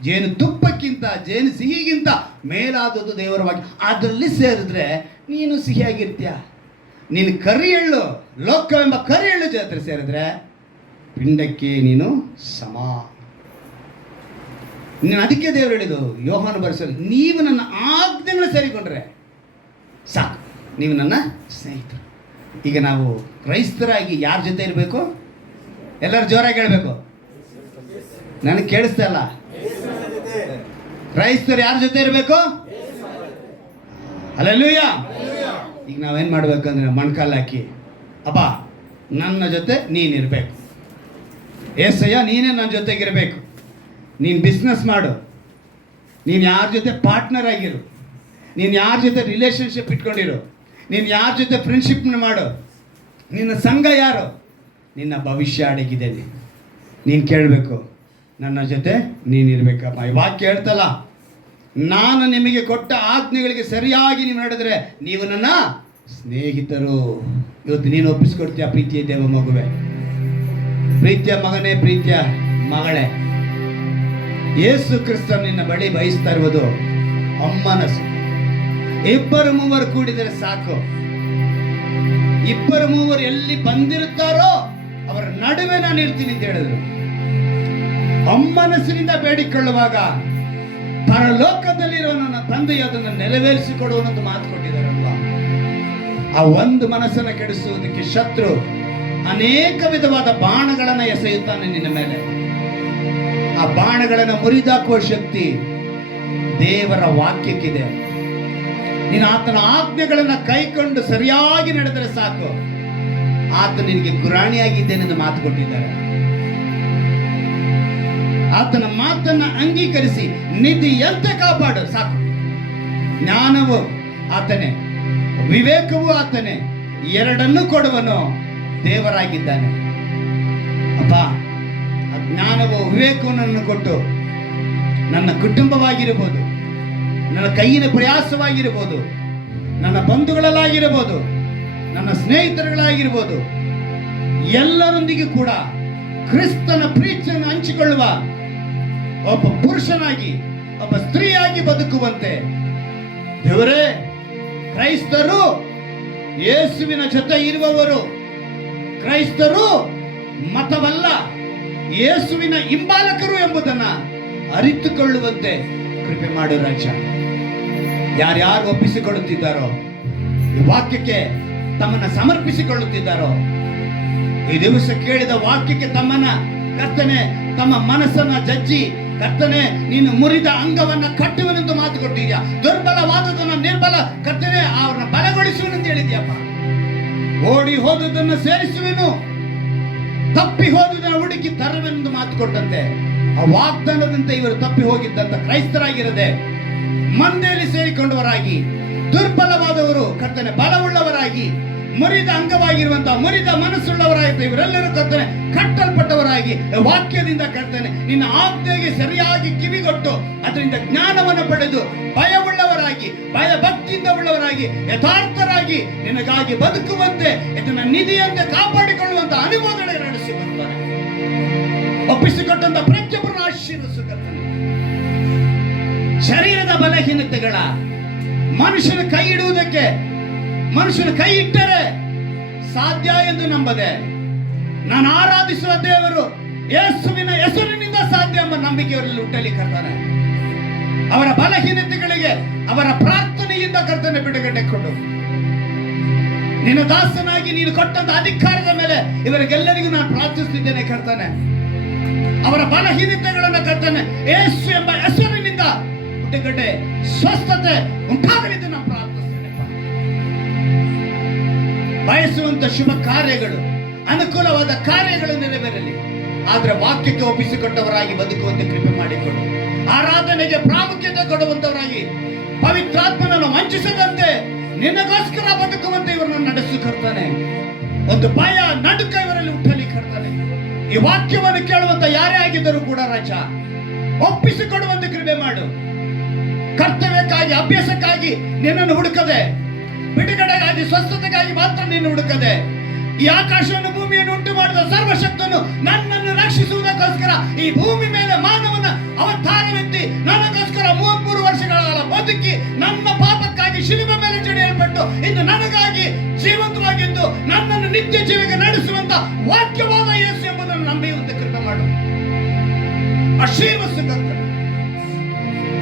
ಜೇನು ತುಪ್ಪಕ್ಕಿಂತ, ಜೇನು ಸಿಹಿಗಿಂತ ಮೇಲಾದದ್ದು ದೇವರ ವಾಕ್ಯ. ಅದರಲ್ಲಿ ಸೇರಿದ್ರೆ ನೀನು ಸಿಹಿಯಾಗಿರ್ತೀಯ. ನೀನು ಕರಿ ಎಳ್ಳು, ಲೋಕವೆಂಬ ಕರಿ ಎಳ್ಳು ಜೊತೆ ಸೇರಿದ್ರೆ ಪಿಂಡಕ್ಕೆ ನೀನು ಸಮ. ನೀನು ಅದಕ್ಕೆ ದೇವರು ಹೇಳಿದ್ದು ಯೋಹಾನ ಬರೆಸಲು, ನೀವು ನನ್ನ ಆಜ್ಞೆಗಳು ಸೇರಿಕೊಂಡ್ರೆ ಸಾಕು, ನೀವು ನನ್ನ ಸ್ನೇಹಿತರು. ಈಗ ನಾವು ಕ್ರೈಸ್ತರಾಗಿ ಯಾರ ಜೊತೆ ಇರಬೇಕು? ಎಲ್ಲರೂ ಜೋರಾಗಿ ಹೇಳಬೇಕು. ನನಗೆ ಕೇಳಿಸ್ತಾ ಇಲ್ಲ. ಕ್ರೈಸ್ತರು ಯಾರ ಜೊತೆ ಇರಬೇಕು? ಹಲ್ಲೆಲೂಯ. ಈಗ ನಾವೇನು ಮಾಡಬೇಕಂದ್ರೆ ಮೊಣಕಾಲು ಹಾಕಿ, ಅಪ್ಪ ನನ್ನ ಜೊತೆ ನೀನಿರಬೇಕು, యేసయ్య ನೀನೇ ನನ್ನ ಜೊತೆಗಿರಬೇಕು. ನೀನು ಬಿಸ್ನೆಸ್ ಮಾಡು, ನೀನು ಯಾರ ಜೊತೆ ಪಾರ್ಟ್ನರ್ ಆಗಿರು, ನೀನು ಯಾರ ಜೊತೆ ರಿಲೇಷನ್ಶಿಪ್ ಇಟ್ಕೊಂಡಿರು, ನೀನು ಯಾರ ಜೊತೆ ಫ್ರೆಂಡ್ಶಿಪ್ನ ಮಾಡು, ನಿನ್ನ ಸಂಘ ಯಾರು, ನಿನ್ನ ಭವಿಷ್ಯ ಅಡಗಿದ್ದೇನೆ. ನೀನು ಕೇಳಬೇಕು, ನನ್ನ ಜೊತೆ ನೀನಿರ್ಬೇಕಪ್ಪ. ಈ ವಾಕ್ಯ ಹೇಳ್ತಲ್ಲ, ನಾನು ನಿಮಗೆ ಕೊಟ್ಟ ಆಜ್ಞೆಗಳಿಗೆ ಸರಿಯಾಗಿ ನೀವು ನಡೆದರೆ ನೀವು ನನ್ನ ಸ್ನೇಹಿತರು. ಇವತ್ತು ನೀನು ಒಪ್ಪಿಸ್ಕೊಡ್ತೀಯ ಪ್ರೀತಿಯ ದೇವ ಮಗುವೆ, ಪ್ರೀತಿಯ ಮಗನೇ, ಪ್ರೀತಿಯ ಮಗಳೇ, ಯೇಸು ಕ್ರಿಸ್ತ ನಿನ್ನ ಬಳಿ ಬಯಸ್ತಾ ಇರುವುದು ಅಮ್ಮನಸು. 2-3 ಕೂಡಿದರೆ ಸಾಕು. 2-3 ಎಲ್ಲಿ ಬಂದಿರುತ್ತಾರೋ ಅವರ ನಡುವೆ ನಾನು ಇರ್ತೀನಿ ಅಂತ ಹೇಳಿದ್ರು. ಅಮ್ಮನಸ್ಸಿನಿಂದ ಬೇಡಿಕೊಳ್ಳುವಾಗ ಪರಲೋಕದಲ್ಲಿರುವ ನನ್ನ ತಂದೆಯು ಅದನ್ನು ನೆರವೇರಿಸಿಕೊಡುವನೊಂದು ಮಾತು ಕೊಟ್ಟಿದ್ದಾರಲ್ವಾ? ಆ ಒಂದು ಮನಸ್ಸನ್ನು ಕೆಡಿಸುವುದಕ್ಕೆ ಶತ್ರು ಅನೇಕ ವಿಧವಾದ ಬಾಣಗಳನ್ನು ಎಸೆಯುತ್ತಾನೆ ನಿನ್ನ ಮೇಲೆ. ಆ ಬಾಣಗಳನ್ನು ಮುರಿದಾಕುವ ಶಕ್ತಿ ದೇವರ ವಾಕ್ಯಕ್ಕಿದೆ. ನೀನು ಆತನ ಆಜ್ಞೆಗಳನ್ನು ಕೈಕೊಂಡು ಸರಿಯಾಗಿ ನಡೆದರೆ ಸಾಕು, ಆತ ನಿನಗೆ ಗುರಾಣಿಯಾಗಿದ್ದೇನೆಂದು ಮಾತು ಕೊಟ್ಟಿದ್ದಾರೆ. ಆತನ ಮಾತನ್ನ ಅಂಗೀಕರಿಸಿ ನಿಧಿಯಂತೆ ಕಾಪಾಡು ಸಾಕು. ಜ್ಞಾನವು ಆತನೇ, ವಿವೇಕವೂ ಆತನೇ, ಎರಡನ್ನೂ ಕೊಡುವನು ದೇವರಾಗಿದ್ದಾನೆ. ಅಪ್ಪ, ಆ ಜ್ಞಾನವು ವಿವೇಕವನ್ನು ಕೊಟ್ಟು ನನ್ನ ಕುಟುಂಬವಾಗಿರಬಹುದು, ನನ್ನ ಕೈಯಿನ ಪ್ರಯಾಸವಾಗಿರಬಹುದು, ನನ್ನ ಬಂಧುಗಳಲ್ಲಾಗಿರಬಹುದು, ನನ್ನ ಸ್ನೇಹಿತರುಗಳಾಗಿರ್ಬೋದು, ಎಲ್ಲರೊಂದಿಗೆ ಕೂಡ ಕ್ರಿಸ್ತನ ಪ್ರೀತಿಯನ್ನು ಹಂಚಿಕೊಳ್ಳುವ ಒಬ್ಬ ಪುರುಷನಾಗಿ, ಒಬ್ಬ ಸ್ತ್ರೀಯಾಗಿ ಬದುಕುವಂತೆ ದೇವರೇ, ಕ್ರೈಸ್ತರು ಯೇಸುವಿನ ಜೊತೆ ಇರುವವರು, ಕ್ರೈಸ್ತರು ಮತವಲ್ಲ ಯೇಸುವಿನ ಹಿಂಬಾಲಕರು ಎಂಬುದನ್ನು ಅರಿತುಕೊಳ್ಳುವಂತೆ ಕೃಪೆ ಮಾಡು ರಾಜ. ಯಾರ್ಯಾರು ಒಪ್ಪಿಸಿಕೊಳ್ಳುತ್ತಿದ್ದಾರೋ, ಈ ವಾಕ್ಯಕ್ಕೆ ತಮ್ಮನ್ನ ಸಮರ್ಪಿಸಿಕೊಳ್ಳುತ್ತಿದ್ದಾರೋ, ಈ ದಿವಸ ಕೇಳಿದ ವಾಕ್ಯಕ್ಕೆ ತಮ್ಮನ್ನ ಕರ್ತನೆ, ತಮ್ಮ ಮನಸ್ಸನ್ನ ಜಜ್ಜಿ ಕರ್ತನೆ, ನೀನು ಮುರಿದ ಅಂಗವನ್ನ ಕಟ್ಟುವನೆಂದು ಮಾತು ಕೊಟ್ಟಿದ್ಯಾ. ದುರ್ಬಲವಾದದನ್ನ ನಿರ್ಬಲ ಕರ್ತನೆ ಅವ್ರನ್ನ ಬಲಗೊಳಿಸುವನೆಂದು ಹೇಳಿದ್ಯಪ್ಪ. ಓಡಿ ಹೋದುದನ್ನು ಸೇರಿಸುವೆನು, ತಪ್ಪಿ ಹೋದುದನ್ನು ಹುಡುಕಿ ತರುವೆನೆಂದು ಮಾತು ಕೊಟ್ಟಂತೆ ಆ ವಾಗ್ದಾನದಂತೆ ಇವರು ತಪ್ಪಿ ಹೋಗಿದ್ದಂತ ಕ್ರೈಸ್ತರಾಗಿರದೆ ಮಂದೆಯಲ್ಲಿ ಸೇರಿಕೊಂಡವರಾಗಿ, ದುರ್ಬಲವಾದವರು ಕರ್ತನೆ ಬಲವುಳ್ಳವರಾಗಿ, ಮುರಿದ ಅಂಗವಾಗಿರುವಂತಹ ಮುರಿದ ಮನಸ್ಸುಳ್ಳವರಾಗಿ ಇವರೆಲ್ಲರೂ ಕರ್ತನೆ ಕಟ್ಟಲ್ಪಟ್ಟವರಾಗಿ ವಾಕ್ಯದಿಂದ ಕರ್ತನೆ ನಿನ್ನ ಆಜ್ಞೆಗೆ ಸರಿಯಾಗಿ ಕಿವಿಗೊಟ್ಟು ಅದರಿಂದ ಜ್ಞಾನವನ್ನು ಪಡೆದು ಭಯವುಳ್ಳವರಾಗಿ, ಭಯ ಭಕ್ತಿಯಿಂದ ಉಳ್ಳವರಾಗಿ, ಯಥಾರ್ಥರಾಗಿ ನಿನಗಾಗಿ ಬದುಕುವಂತೆ ಇದನ್ನ ನಿಧಿಯಂತೆ ಕಾಪಾಡಿಕೊಳ್ಳುವಂತ ಅನುಮೋದನೆ ನಡೆಸಿ ಬರ್ತಾರೆ. ಒಪ್ಪಿಸಿಕೊಟ್ಟಂತ ಪ್ರತಿಯೊಬ್ಬರನ್ನು ಆಶೀರ್ವದಿಸು ಕರ್ತನೆ. ಶರೀರದ ಬಲಹೀನತೆಗಳ ಮನುಷ್ಯನ ಕೈ ಇಡುವುದಕ್ಕೆ, ಮನುಷ್ಯನ ಕೈ ಇಟ್ಟರೆ ಸಾಧ್ಯ ಎಂದು ನಂಬದೆ ನಾನು ಆರಾಧಿಸುವ ದೇವರು ಯೇಸುವಿನ ಹೆಸರಿನಿಂದ ಸಾಧ್ಯ ಎಂಬ ನಂಬಿಕೆಯವರಲ್ಲಿ ಹುಟ್ಟಲಿ ಕರ್ತನೆ. ಅವರ ಬಲಹೀನತೆಗಳಿಗೆ ಅವರ ಪ್ರಾರ್ಥನೆಯಿಂದ ಕರ್ತನೆ ಬಿಡುಗಡೆ ಕೊಡು. ನಿನ್ನ ದಾಸನಾಗಿ ನೀನು ಕೊಟ್ಟಂತ ಅಧಿಕಾರದ ಮೇಲೆ ಇವರಿಗೆಲ್ಲರಿಗೂ ನಾನು ಪ್ರಾರ್ಥಿಸುತ್ತಿದ್ದೇನೆ ಕರ್ತನೆ. ಅವರ ಬಲಹೀನತೆಗಳನ್ನು ಕರ್ತನೆ ಯೇಸು ಎಂಬ ಹೆಸರಿನಿಂದ ಬಿಡುಗಡೆ, ಸ್ವಸ್ಥತೆ ಉಂಟಾಗಲಿದ್ದು ನಾನು ಪ್ರಾರ್ಥಿಸ್ತೇನೆ. ಬಯಸುವಂತ ಶುಭ ಕಾರ್ಯಗಳು, ಅನುಕೂಲವಾದ ಕಾರ್ಯಗಳು ನೆರವೇರಲಿ. ಆದ್ರೆ ವಾಕ್ಯಕ್ಕೆ ಒಪ್ಪಿಸಿಕೊಟ್ಟವರಾಗಿ ಬದುಕುವಂತೆ ಕೃಪೆ ಮಾಡಿಕೊಡು. ಆರಾಧನೆಗೆ ಪ್ರಾಮುಖ್ಯತೆ ಕೊಡುವಂತವರಾಗಿ, ಪವಿತ್ರಾತ್ಮನನ್ನು ವಂಚಿಸದಂತೆ ನಿನಗೋಸ್ಕರ ಬದುಕುವಂತೆ ಇವರನ್ನು ನಡೆಸು ಕರ್ತನೆ. ಒಂದು ಭಯ ನಡುಕ ಇವರಲ್ಲಿ ಹುಟ್ಟಲಿ ಕರ್ತನೆ. ಈ ವಾಕ್ಯವನ್ನು ಕೇಳುವಂತ ಯಾರೇ ಆಗಿದ್ದರೂ ಕೂಡ ರಾಜ ಒಪ್ಪಿಸಿಕೊಡುವಂತೆ ಕೃಪೆ ಮಾಡು. ಕರ್ತವ್ಯಕ್ಕಾಗಿ, ಅಭ್ಯಾಸಕ್ಕಾಗಿ ನಿನ್ನನ್ನು ಹುಡುಕದೆ, ಬಿಡುಗಡೆಗಾಗಿ, ಸ್ವಸ್ಥತೆಗಾಗಿ ಮಾತ್ರ ನೀನು ಹುಡುಕದೆ, ಈ ಆಕಾಶವನ್ನು ಭೂಮಿಯನ್ನು ಉಂಟು ಮಾಡಿದ ಸರ್ವಶಕ್ತನು ನನ್ನನ್ನು ರಕ್ಷಿಸುವುದಕ್ಕೋಸ್ಕರ ಈ ಭೂಮಿ ಮೇಲೆ ಮಾನವನ ಅವತಾರವೆತ್ತಿ ನನಗೋಸ್ಕರ 33 ವರ್ಷಗಳ ಕಾಲ ಬದುಕಿ ನನ್ನ ಪಾಪಕ್ಕಾಗಿ ಶಿಲುಬೆ ಮೇಲೆ ಜಡಿಯಲ್ಪಟ್ಟು ಇಂದು ನನಗಾಗಿ ಜೀವಂತವಾಗಿದ್ದು ನನ್ನನ್ನು ನಿತ್ಯ ಜೀವಿಗೆ ನಡೆಸುವಂತ ವಾಕ್ಯವಾದ ಯೇಸು ಎಂಬುದನ್ನು ನಂಬಿಯುವಂತೆ ಕೃಪೆ ಮಾಡು. ಆಶೀರ್ವದಿಸು ಕರ್ತನೆ.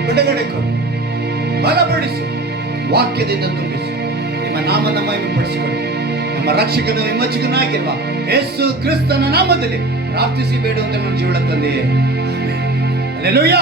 ಬಿಡುಗಡೆ ಕೊಡು, ಬಲಪಡಿಸು, ವಾಕ್ಯದಿಂದ ತುಂಬಿಸು. ನಿಮ್ಮ ನಾಮನ ಮಹಿಮೆಪಡಿಸಿಕೊಳ್ಳಿ. ನಮ್ಮ ರಕ್ಷಕನು ವಿಮೋಚಕನಾಗಿರುವ ಯೇಸು ಕ್ರಿಸ್ತನ ನಾಮದಲ್ಲಿ ಪ್ರಾರ್ಥಿಸಿ ಬೇಡುವಂತೆ ನನ್ನ ಜೀವನ ತಂದೆಯೇ. ಹಲ್ಲೆಲೂಯಾ.